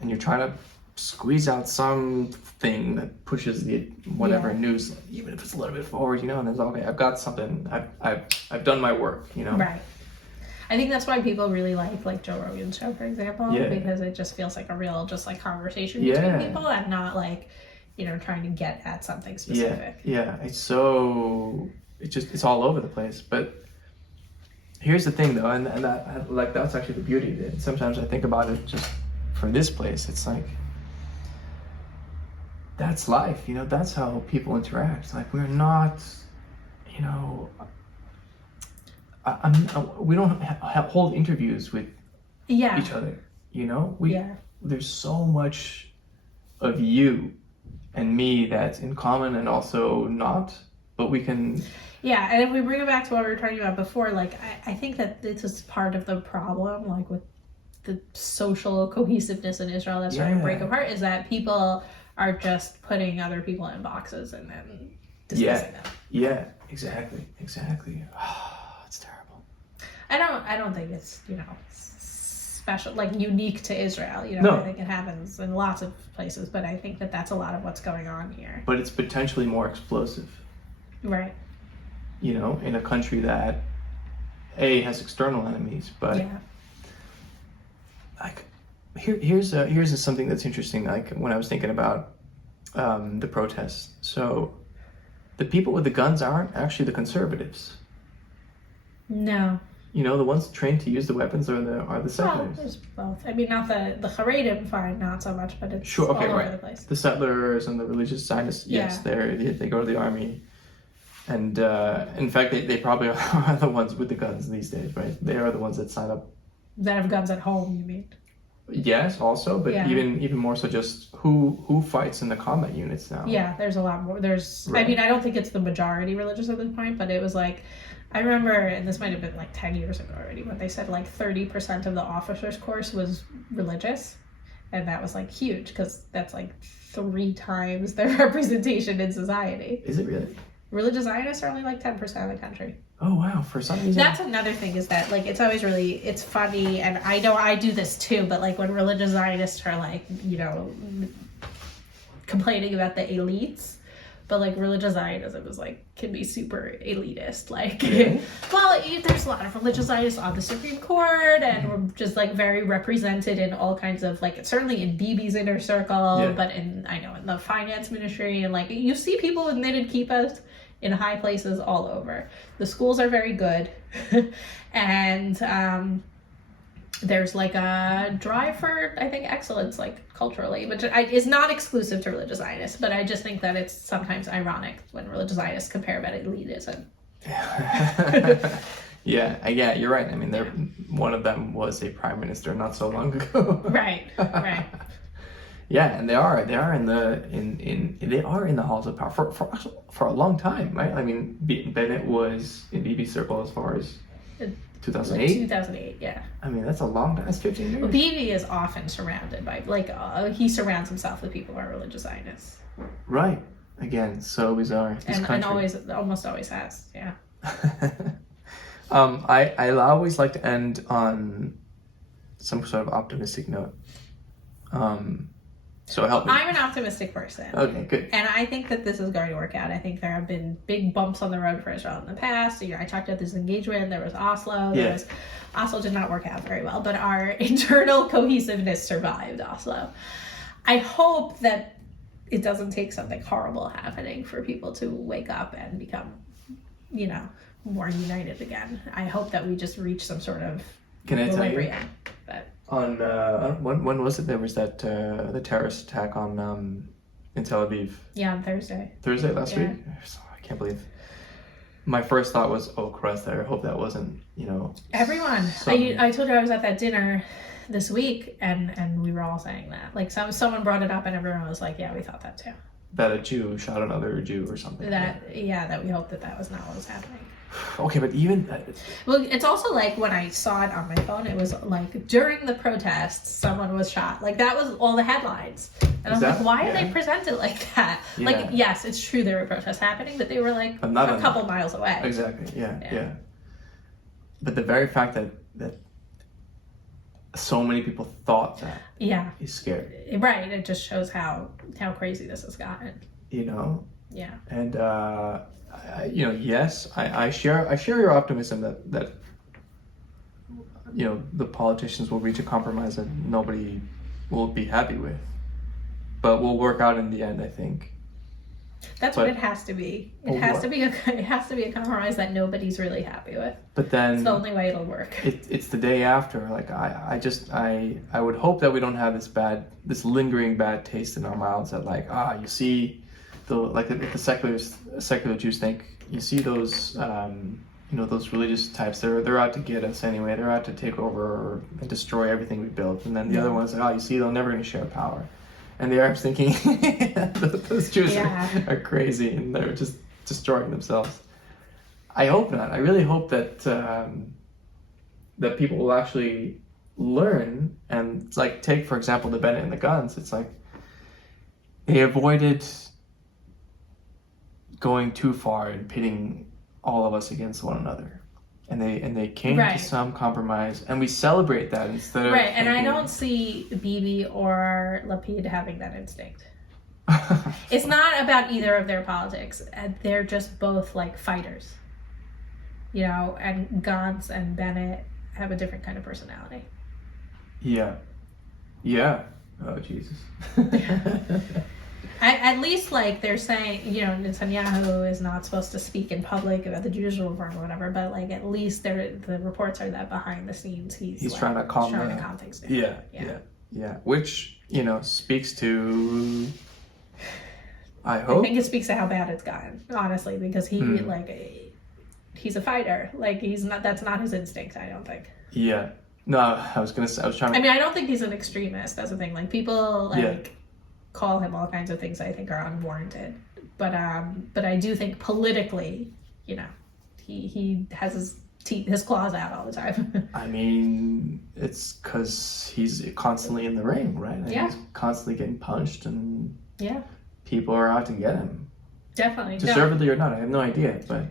and you're trying to squeeze out something that pushes the whatever news, even if it's a little bit forward, and there's I've got something, I've done my work, Right. I think that's why people really like Joe Rogan's show, for example, because it just feels like a real just like conversation between people and not like trying to get at something specific. Yeah. It's all over the place. But here's the thing, though, and that's actually the beauty of it. Sometimes I think about it just for this place. It's like that's life. That's how people interact. Like we're not, we don't hold interviews with each other. There's so much of you and me that's in common and also not, but we can. Yeah, and if we bring it back to what we were talking about before, like I think that this is part of the problem, like with the social cohesiveness in Israel that's starting to break apart, is that people are just putting other people in boxes and then dismissing them. Yeah, exactly. Oh, it's terrible. I don't think it's special, like unique to Israel. No. I think it happens in lots of places, but I think that that's a lot of what's going on here. But it's potentially more explosive. Right. In a country that has external enemies, but like here's something that's interesting. Like when I was thinking about the protests, so the people with the guns aren't actually the conservatives. No. You know, the ones trained to use the weapons are the settlers. Well, there's both. I mean, not the Haredim, fine, not so much, but it's all over the place. The settlers and the religious Zionists, yes, they go to the army. And in fact, they probably are the ones with the guns these days, right? They are the ones that sign up. That have guns at home, you mean? Yes, also, but even more so, just who fights in the combat units now? Yeah, there's a lot more. I mean, I don't think it's the majority religious at this point, but it was like, I remember, and this might have been like 10 years ago already, when they said like 30% of the officers' course was religious, and that was like huge because that's like 3 times their representation in society. Is it really? Religious Zionists are only like 10% of the country. Oh wow, for some reason. That's another thing, is that like it's always really, it's funny, and I know I do this too, but like when religious Zionists are like, you know, complaining about the elites, but like religious Zionism is like, can be super elitist, like well, there's a lot of religious Zionists on the Supreme Court, and we're just like very represented in all kinds of, like, certainly in Bibi's inner circle, but in the finance ministry, and like you see people with knitted kippahs in high places all over. The schools are very good. And there's like a drive for, I think, excellence, like culturally, which is not exclusive to religious Zionists, but I just think that it's sometimes ironic when religious Zionists compare about elitism. Yeah, you're right. I mean, one of them was a prime minister not so long ago. Right. Yeah, and they are in the halls of power for a long time, right? I mean, Bennett was in Bibi's circle as far as 2008. 2008, yeah. I mean, that's a long time. That's 15 years. Well, Bibi is often surrounded by, he surrounds himself with people who are religious Zionists. Right. Again, so bizarre. And almost always has, yeah. I always like to end on some sort of optimistic note. So help me. I'm an optimistic person. Okay, good. And I think that this is going to work out. I think there have been big bumps on the road for Israel in the past. I talked about this engagement. There was Oslo. Oslo did not work out very well, but our internal cohesiveness survived Oslo. I hope that it doesn't take something horrible happening for people to wake up and become, more united again. I hope that we just reach some sort of equilibrium. But on when was it? There was that the terrorist attack on in Tel Aviv. Yeah, on Thursday. Thursday last week. I can't believe. My first thought was, oh Christ! I hope that wasn't everyone. I told you I was at that dinner this week, and we were all saying that. Like someone brought it up, and everyone was like, "Yeah, we thought that too." That a Jew shot another Jew or something. That we hope that was not what was happening. Okay, but even well, it's also like when I saw it on my phone, it was like during the protests, someone was shot. Like that was all the headlines, and I was like, why are they presented like that? Yeah. Like, yes, it's true there were protests happening, but they were like a couple miles away. Exactly. Yeah. But the very fact that so many people thought that is scary. Right. It just shows how crazy this has gotten. Yeah. And yes, I share your optimism that the politicians will reach a compromise that nobody will be happy with, but will work out in the end, I think. What it has to be. It has to be a compromise that nobody's really happy with. But then it's the only way it'll work. It's the day after. Like I would hope that we don't have this lingering bad taste in our mouths that you see the secular Jews think, you see those those religious types, they're out to get us anyway. They're out to take over and destroy everything we built. And then the other one's like, you see, they're never going to share power. And the Arabs thinking those Jews are crazy and they're just destroying themselves. I hope not. I really hope that that people will actually learn and take, for example, the Bennett and the guns. It's like they avoided going too far and pitting all of us against one another. And they came to some compromise, and we celebrate that instead of and I don't see Bibi or Lapid having that instinct. It's not about either of their politics. They're just both fighters. you know, and Gantz and Bennett have a different kind of personality. Yeah. Oh, Jesus. At least, like, they're saying, you know, Netanyahu is not supposed to speak in public about the judicial reform or whatever, but, like, at least the reports are that behind the scenes he's like, trying to calm things down. Yeah. Which, you know, speaks to, I hope. I think it speaks to how bad it's gotten, honestly, because he, he's a fighter. Like, that's not his instinct, I don't think. Yeah. No, I was trying to... I mean, I don't think he's an extremist, that's the thing. Like, people, like, call him all kinds of things I think are unwarranted. But I do think politically, you know, he has his claws out all the time. I mean, it's because he's constantly in the ring, right? And he's constantly getting punched, and people are out to get him. Definitely. Deservedly or not, I have no idea. But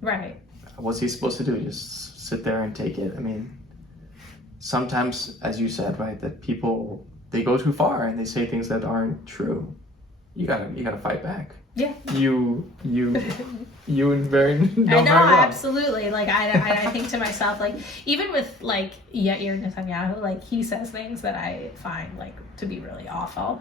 right. What's he supposed to do? Just sit there and take it? I mean, sometimes, as you said, right, that people, they go too far and they say things that aren't true. You gotta fight back. Yeah. You and very I know, absolutely. Like I think to myself, like, even with like Yair Netanyahu, like, he says things that I find like to be really awful.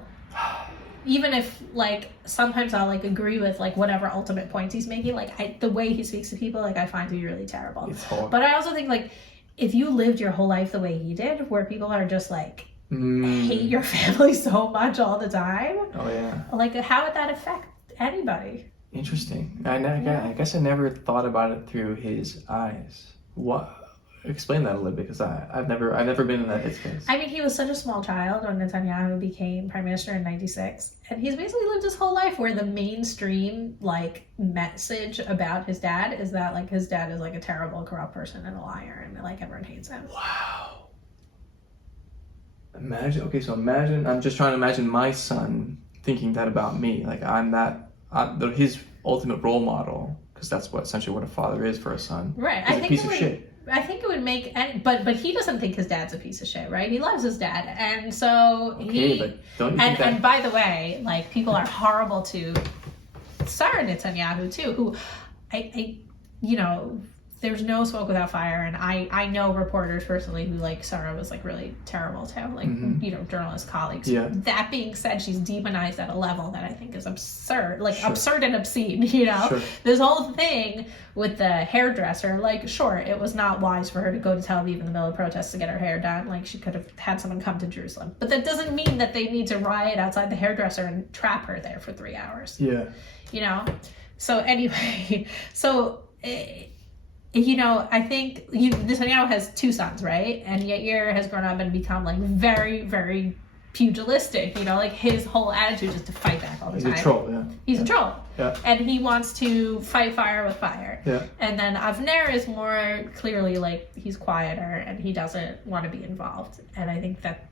Even if, like, sometimes I'll like agree with like whatever ultimate points he's making, like the way he speaks to people, like, I find to be really terrible. It's horrible. But I also think, like, if you lived your whole life the way he did, where people are just like hate your family so much all the time. Oh yeah. Like, how would that affect anybody? Interesting. I guess I never thought about it through his eyes. What? Explain that a little bit, because I've never been in that headspace. I mean, he was such a small child when Netanyahu became prime minister in '96, and he's basically lived his whole life where the mainstream like message about his dad is that like his dad is like a terrible, corrupt person and a liar, and like everyone hates him. Wow. Imagine. I'm just trying to imagine my son thinking that about me. Like, I'm his ultimate role model, because that's essentially what a father is for a son. Right. He's a piece of shit. I think it would make, but he doesn't think his dad's a piece of shit, right? He loves his dad, and so but don't you think that... And by the way, like, people are horrible to Sarah Netanyahu too, who I you know, there's no smoke without fire, and I know reporters personally who, like, Sarah was like really terrible to, like, you know, journalist colleagues. Yeah. That being said, she's demonized at a level that I think is absurd, like absurd and obscene, you know? Sure. This whole thing with the hairdresser, like, sure, it was not wise for her to go to Tel Aviv in the middle of protests to get her hair done. Like, she could have had someone come to Jerusalem. But that doesn't mean that they need to riot outside the hairdresser and trap her there for 3 hours. Yeah. You know? So anyway, you know, I think Netanyahu has 2 sons, right? And Yair has grown up and become like very, very pugilistic. You know, like, his whole attitude is to fight back all the time. He's a troll, yeah. He's a troll. Yeah. And he wants to fight fire with fire. Yeah. And then Avner is more clearly like, he's quieter and he doesn't want to be involved. And I think that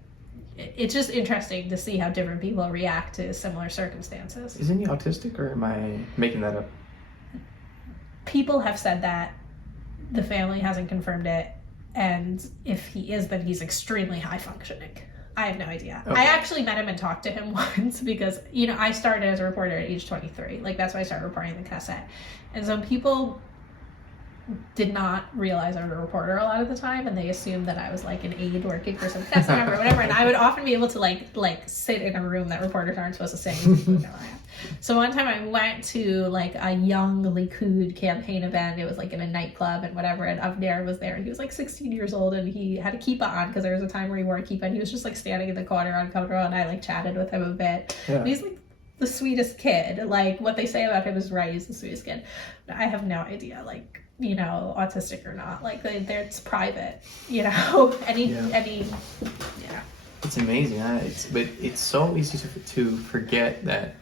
it's just interesting to see how different people react to similar circumstances. Isn't he autistic, or am I making that up? People have said that. The family hasn't confirmed it, and if he is, then he's extremely high functioning. I have no idea. Okay. I actually met him and talked to him once because, you know, I started as a reporter at age 23. Like, that's why I started reporting the Knesset. And so people did not realize I was a reporter a lot of the time, and they assumed that I was like an aide working for some Knesset member or whatever. And I would often be able to like sit in a room that reporters aren't supposed to sit in. People know I am. So one time I went to like a young Likud campaign event. It was like in a nightclub and whatever, and Avner was there, and he was like 16 years old, and he had a kippah on because there was a time where he wore a kippah, and he was just like standing in the corner uncomfortable, and I like chatted with him a bit. Yeah. And he's like the sweetest kid. Like, what they say about him is right. He's the sweetest kid. But I have no idea, like, you know, autistic or not. Like, it's private, you know. Any. It's amazing. But it's so easy to forget that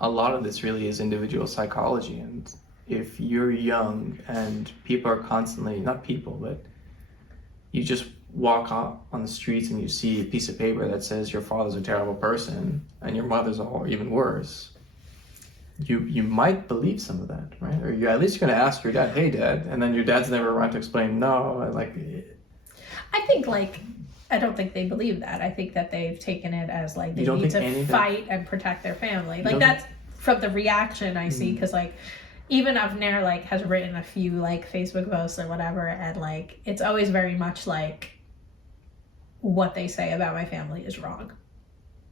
a lot of this really is individual psychology. And if you're young and people are constantly, not people, but you just walk out on the streets and you see a piece of paper that says your father's a terrible person and your mother's even worse, you might believe some of that, right? Or at least you're going to ask your dad, hey, Dad, and then your dad's never around to explain, no, like... I think, like, I don't think they believe that. I think that they've taken it as, like, they need to fight and protect their family. Like, that's from the reaction I see, because, like, even Avner like has written a few like Facebook posts or whatever, and like it's always very much like what they say about my family is wrong.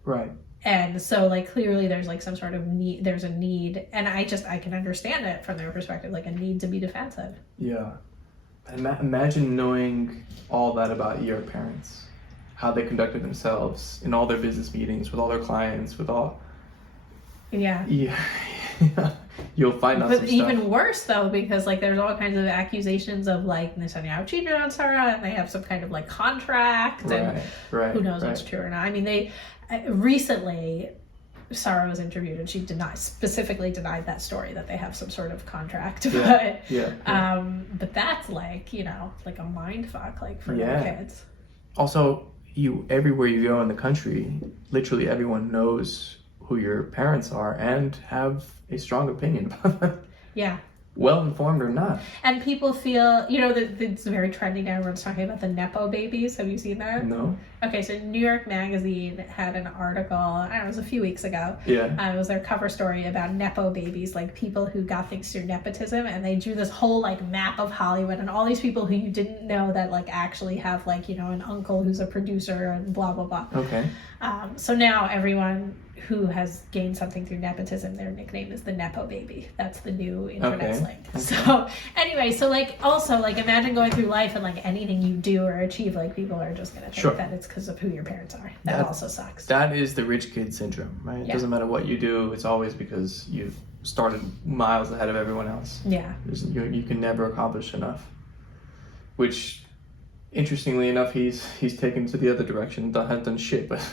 Right. And so like clearly there's like some sort of need, there's a need, and I can understand it from their perspective, like a need to be defensive. Yeah. Imagine knowing all that about your parents, how they conducted themselves in all their business meetings, with all their clients, with all... Yeah. Yeah. You'll find out some But stuff. even worse though, because like there's all kinds of accusations of like Netanyahu cheated on Sarah, and they have some kind of like contract, and who knows what's true or not. I mean, they recently Sarah was interviewed and she specifically denied that story, that they have some sort of contract. But that's like, you know, like a mind fuck, like for little kids. Also, everywhere you go in the country, literally everyone knows who your parents are and have a strong opinion about them. Yeah. Well informed or not. And people feel, you know, that it's very trendy now. Everyone's talking about the Nepo babies. Have you seen that? No. Okay, so New York Magazine had an article, I don't know, it was a few weeks ago. Yeah. It was their cover story about Nepo babies, like people who got things through nepotism, and they drew this whole like map of Hollywood and all these people who you didn't know that like actually have like, you know, an uncle who's a producer and blah, blah, blah. Okay. So now everyone who has gained something through nepotism, their nickname is the Nepo baby. That's the new internet slang. Okay. So anyway, so like also like imagine going through life and like anything you do or achieve, like people are just gonna think that it's because of who your parents are. That also sucks. That is the rich kid syndrome, right? Yeah. It doesn't matter what you do, it's always because you've started miles ahead of everyone else. Yeah. You can never accomplish enough. Which, interestingly enough, he's taken to the other direction, hasn't done shit, but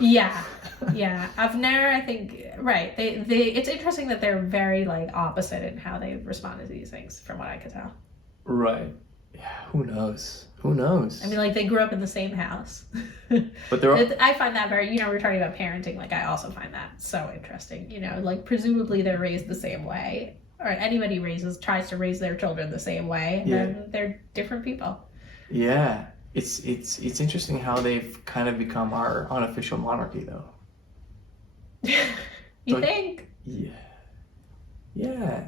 yeah. Avner, I think, right. They it's interesting that they're very like opposite in how they respond to these things, from what I could tell. Right. Yeah, who knows? I mean, like, they grew up in the same house. But I find that very, you know, we're talking about parenting, like, I also find that so interesting, you know, like, presumably they're raised the same way, or anybody tries to raise their children the same way, and then they're different people. Yeah. It's interesting how they've kind of become our unofficial monarchy, though. You think? Yeah. Yeah.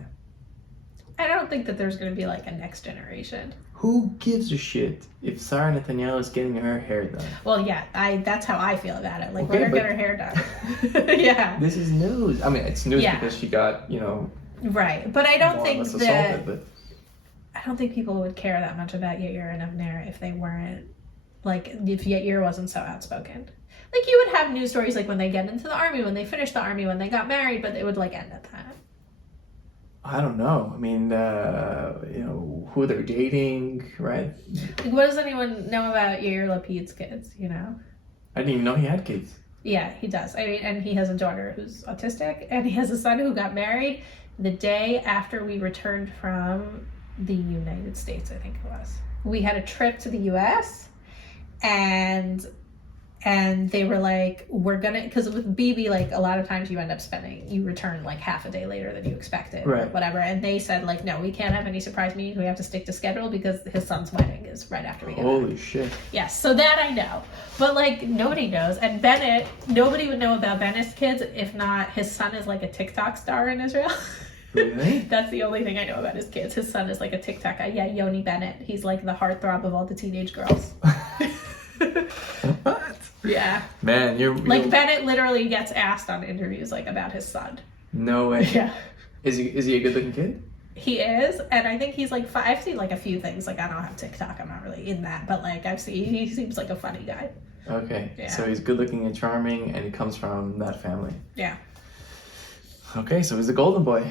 I don't think that there's going to be, like, a next generation. Who gives a shit if Sarah Netanyahu is getting her hair done? Well, yeah, that's how I feel about it. Like, let her get her hair done. Yeah. This is news. I mean, it's news because she got, you know... Right, but I don't think that... But... I don't think people would care that much about Yair and Avner if they weren't, like, if Yair wasn't so outspoken. Like, you would have news stories, like, when they get into the army, when they finish the army, when they got married, but it would, like, end at that. I don't know. I mean, you know, who they're dating, right? Like, what does anyone know about Yair Lapid's kids, you know? I didn't even know he had kids. Yeah, he does. I mean, and he has a daughter who's autistic, and he has a son who got married the day after we returned from the United States, I think it was. We had a trip to the US, and they were like, we're gonna, because with BB, like, a lot of times you return like half a day later than you expected, right, or whatever, and they said, like, no, we can't have any surprise meetings, we have to stick to schedule because his son's wedding is right after we get Holy back. Shit. Yes, so that I know, but like, nobody knows. And Bennett, nobody would know about Bennett's kids if not his son is like a TikTok star in Israel. Really? That's the only thing I know about his kids. His son is like a TikTok guy. Yeah, Yoni Bennett. He's like the heartthrob of all the teenage girls. What? Yeah. Man, you're like, Bennett literally gets asked on interviews like about his son. No way. Yeah. Is he a good looking kid? He is, and I think he's like I've seen like a few things. Like, I don't have TikTok. I'm not really in that, but like he seems like a funny guy. Okay. Yeah. So he's good looking and charming, and he comes from that family. Yeah. Okay, so he's a golden boy.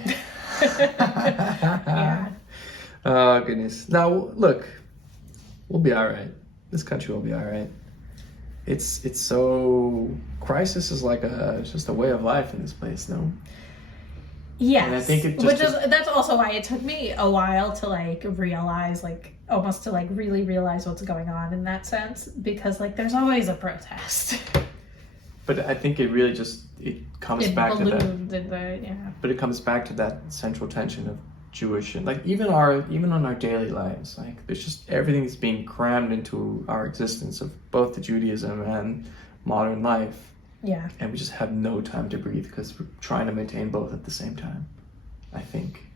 Yeah. Oh, goodness. Now, look, we'll be all right. This country will be all right. It's so... Crisis is like just a way of life in this place, no? Yes. And I think that's also why it took me a while to like realize, like, almost to like really realize what's going on in that sense, because like there's always a protest. But I think it really comes back to that. But it comes back to that central tension of Jewish, and like even on our daily lives, like there's just everything's being crammed into our existence of both the Judaism and modern life. Yeah. And we just have no time to breathe because we're trying to maintain both at the same time, I think.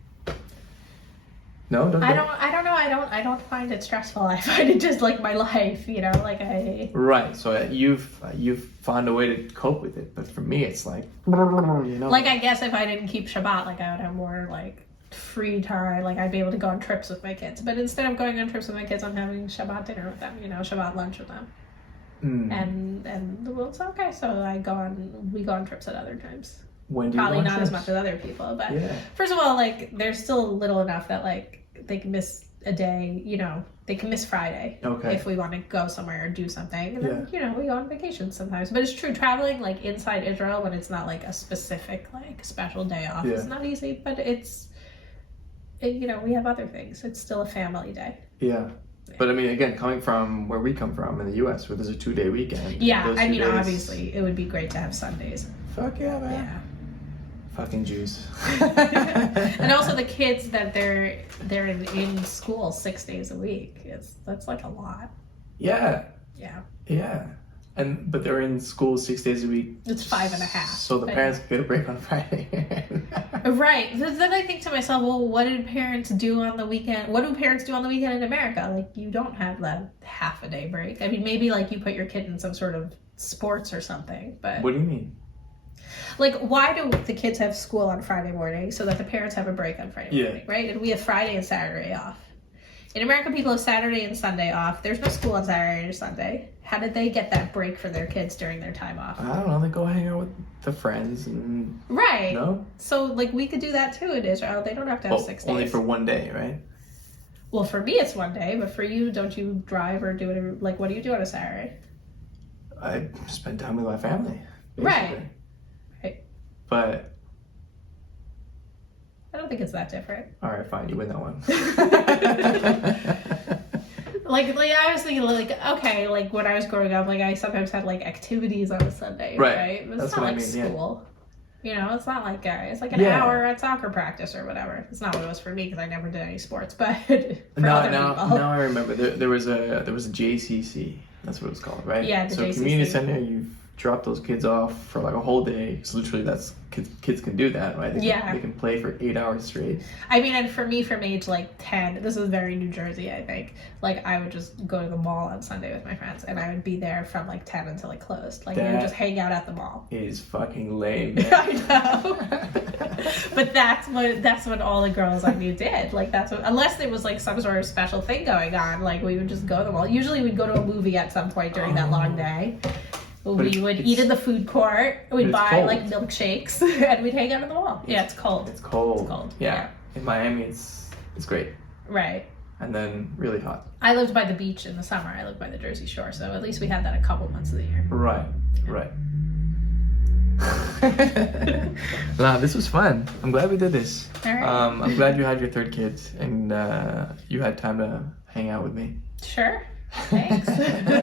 No, don't. I don't know. I don't find it stressful. I find it just like my life, you know. Like I. Right. So you've found a way to cope with it, but for me, it's like, you know. Like I guess if I didn't keep Shabbat, like I would have more like free time. Like I'd be able to go on trips with my kids. But instead of going on trips with my kids, I'm having Shabbat dinner with them. You know, Shabbat lunch with them. And well, it's okay. So we go on trips at other times. When do you Probably go on not trips? as much as other people, but Yeah. first of all, like they're still little enough that like they can miss a day. You know, they can miss Friday if we want to go somewhere or do something. And then you know we go on vacation sometimes. But it's true, traveling like inside Israel when it's not like a specific like special day off is not easy. But you know we have other things. It's still a family day. Yeah. But I mean, again, coming from where we come from in the U.S., where there's a 2-day weekend. Yeah, I mean, obviously, it would be great to have Sundays. Fuck yeah, man. Yeah. Fucking Jews. And also the kids that they're in school 6 days a week. That's like a lot. Yeah. Yeah. Yeah. But they're in school 6 days a week. It's 5.5. So the parents get a break on Friday. Right. Then I think to myself, well, what did parents do on the weekend? What do parents do on the weekend in America? Like, you don't have that half a day break. I mean, maybe like you put your kid in some sort of sports or something, but... What do you mean? Like, why do the kids have school on Friday morning so that the parents have a break on Friday morning, right? And we have Friday and Saturday off. In America, people have Saturday and Sunday off. There's no school on Saturday or Sunday. How did they get that break for their kids during their time off? I don't know. They go hang out with the friends and... Right. No? So, like, we could do that too in Israel. They don't have to have 6 days. Only for one day, right? Well, for me, it's one day. But for you, don't you drive or do it? Like, what do you do on a Saturday? I spend time with my family. Basically. Right. But... I don't think it's that different. All right, fine. You win that one. Like I was thinking, like, okay, like when I was growing up, like I sometimes had like activities on a Sunday, right? But it's not like school. Yeah. You know, it's not like it's like an hour at soccer practice or whatever. It's not what it was for me because I never did any sports. But for other people. Now I remember there was a JCC. That's what it was called, right? Yeah, the JCC. So community center, you drop those kids off for like a whole day. So literally, that's kids can do that, right? They can play for 8 hours straight. I mean, and for me, from age like 10, this is very New Jersey, I think. Like, I would just go to the mall on Sunday with my friends, and I would be there from like 10 until it closed. Like, we would just hang out at the mall. Is fucking lame, man. I know. But that's what all the girls I knew did. Like, that's what, unless there was like some sort of special thing going on, like we would just go to the mall. Usually, we'd go to a movie at some point during that long day. We would eat in the food court. We'd buy like milkshakes, and we'd hang out at the mall. Yeah, it's cold. It's cold. It's cold. Yeah. In Miami, it's great. Right. And then really hot. I lived by the beach in the summer. I lived by the Jersey Shore, so at least we had that a couple months of the year. Right. Right. Nah, this was fun. I'm glad we did this. All right. I'm glad you had your third kid and you had time to hang out with me. Sure. Thanks.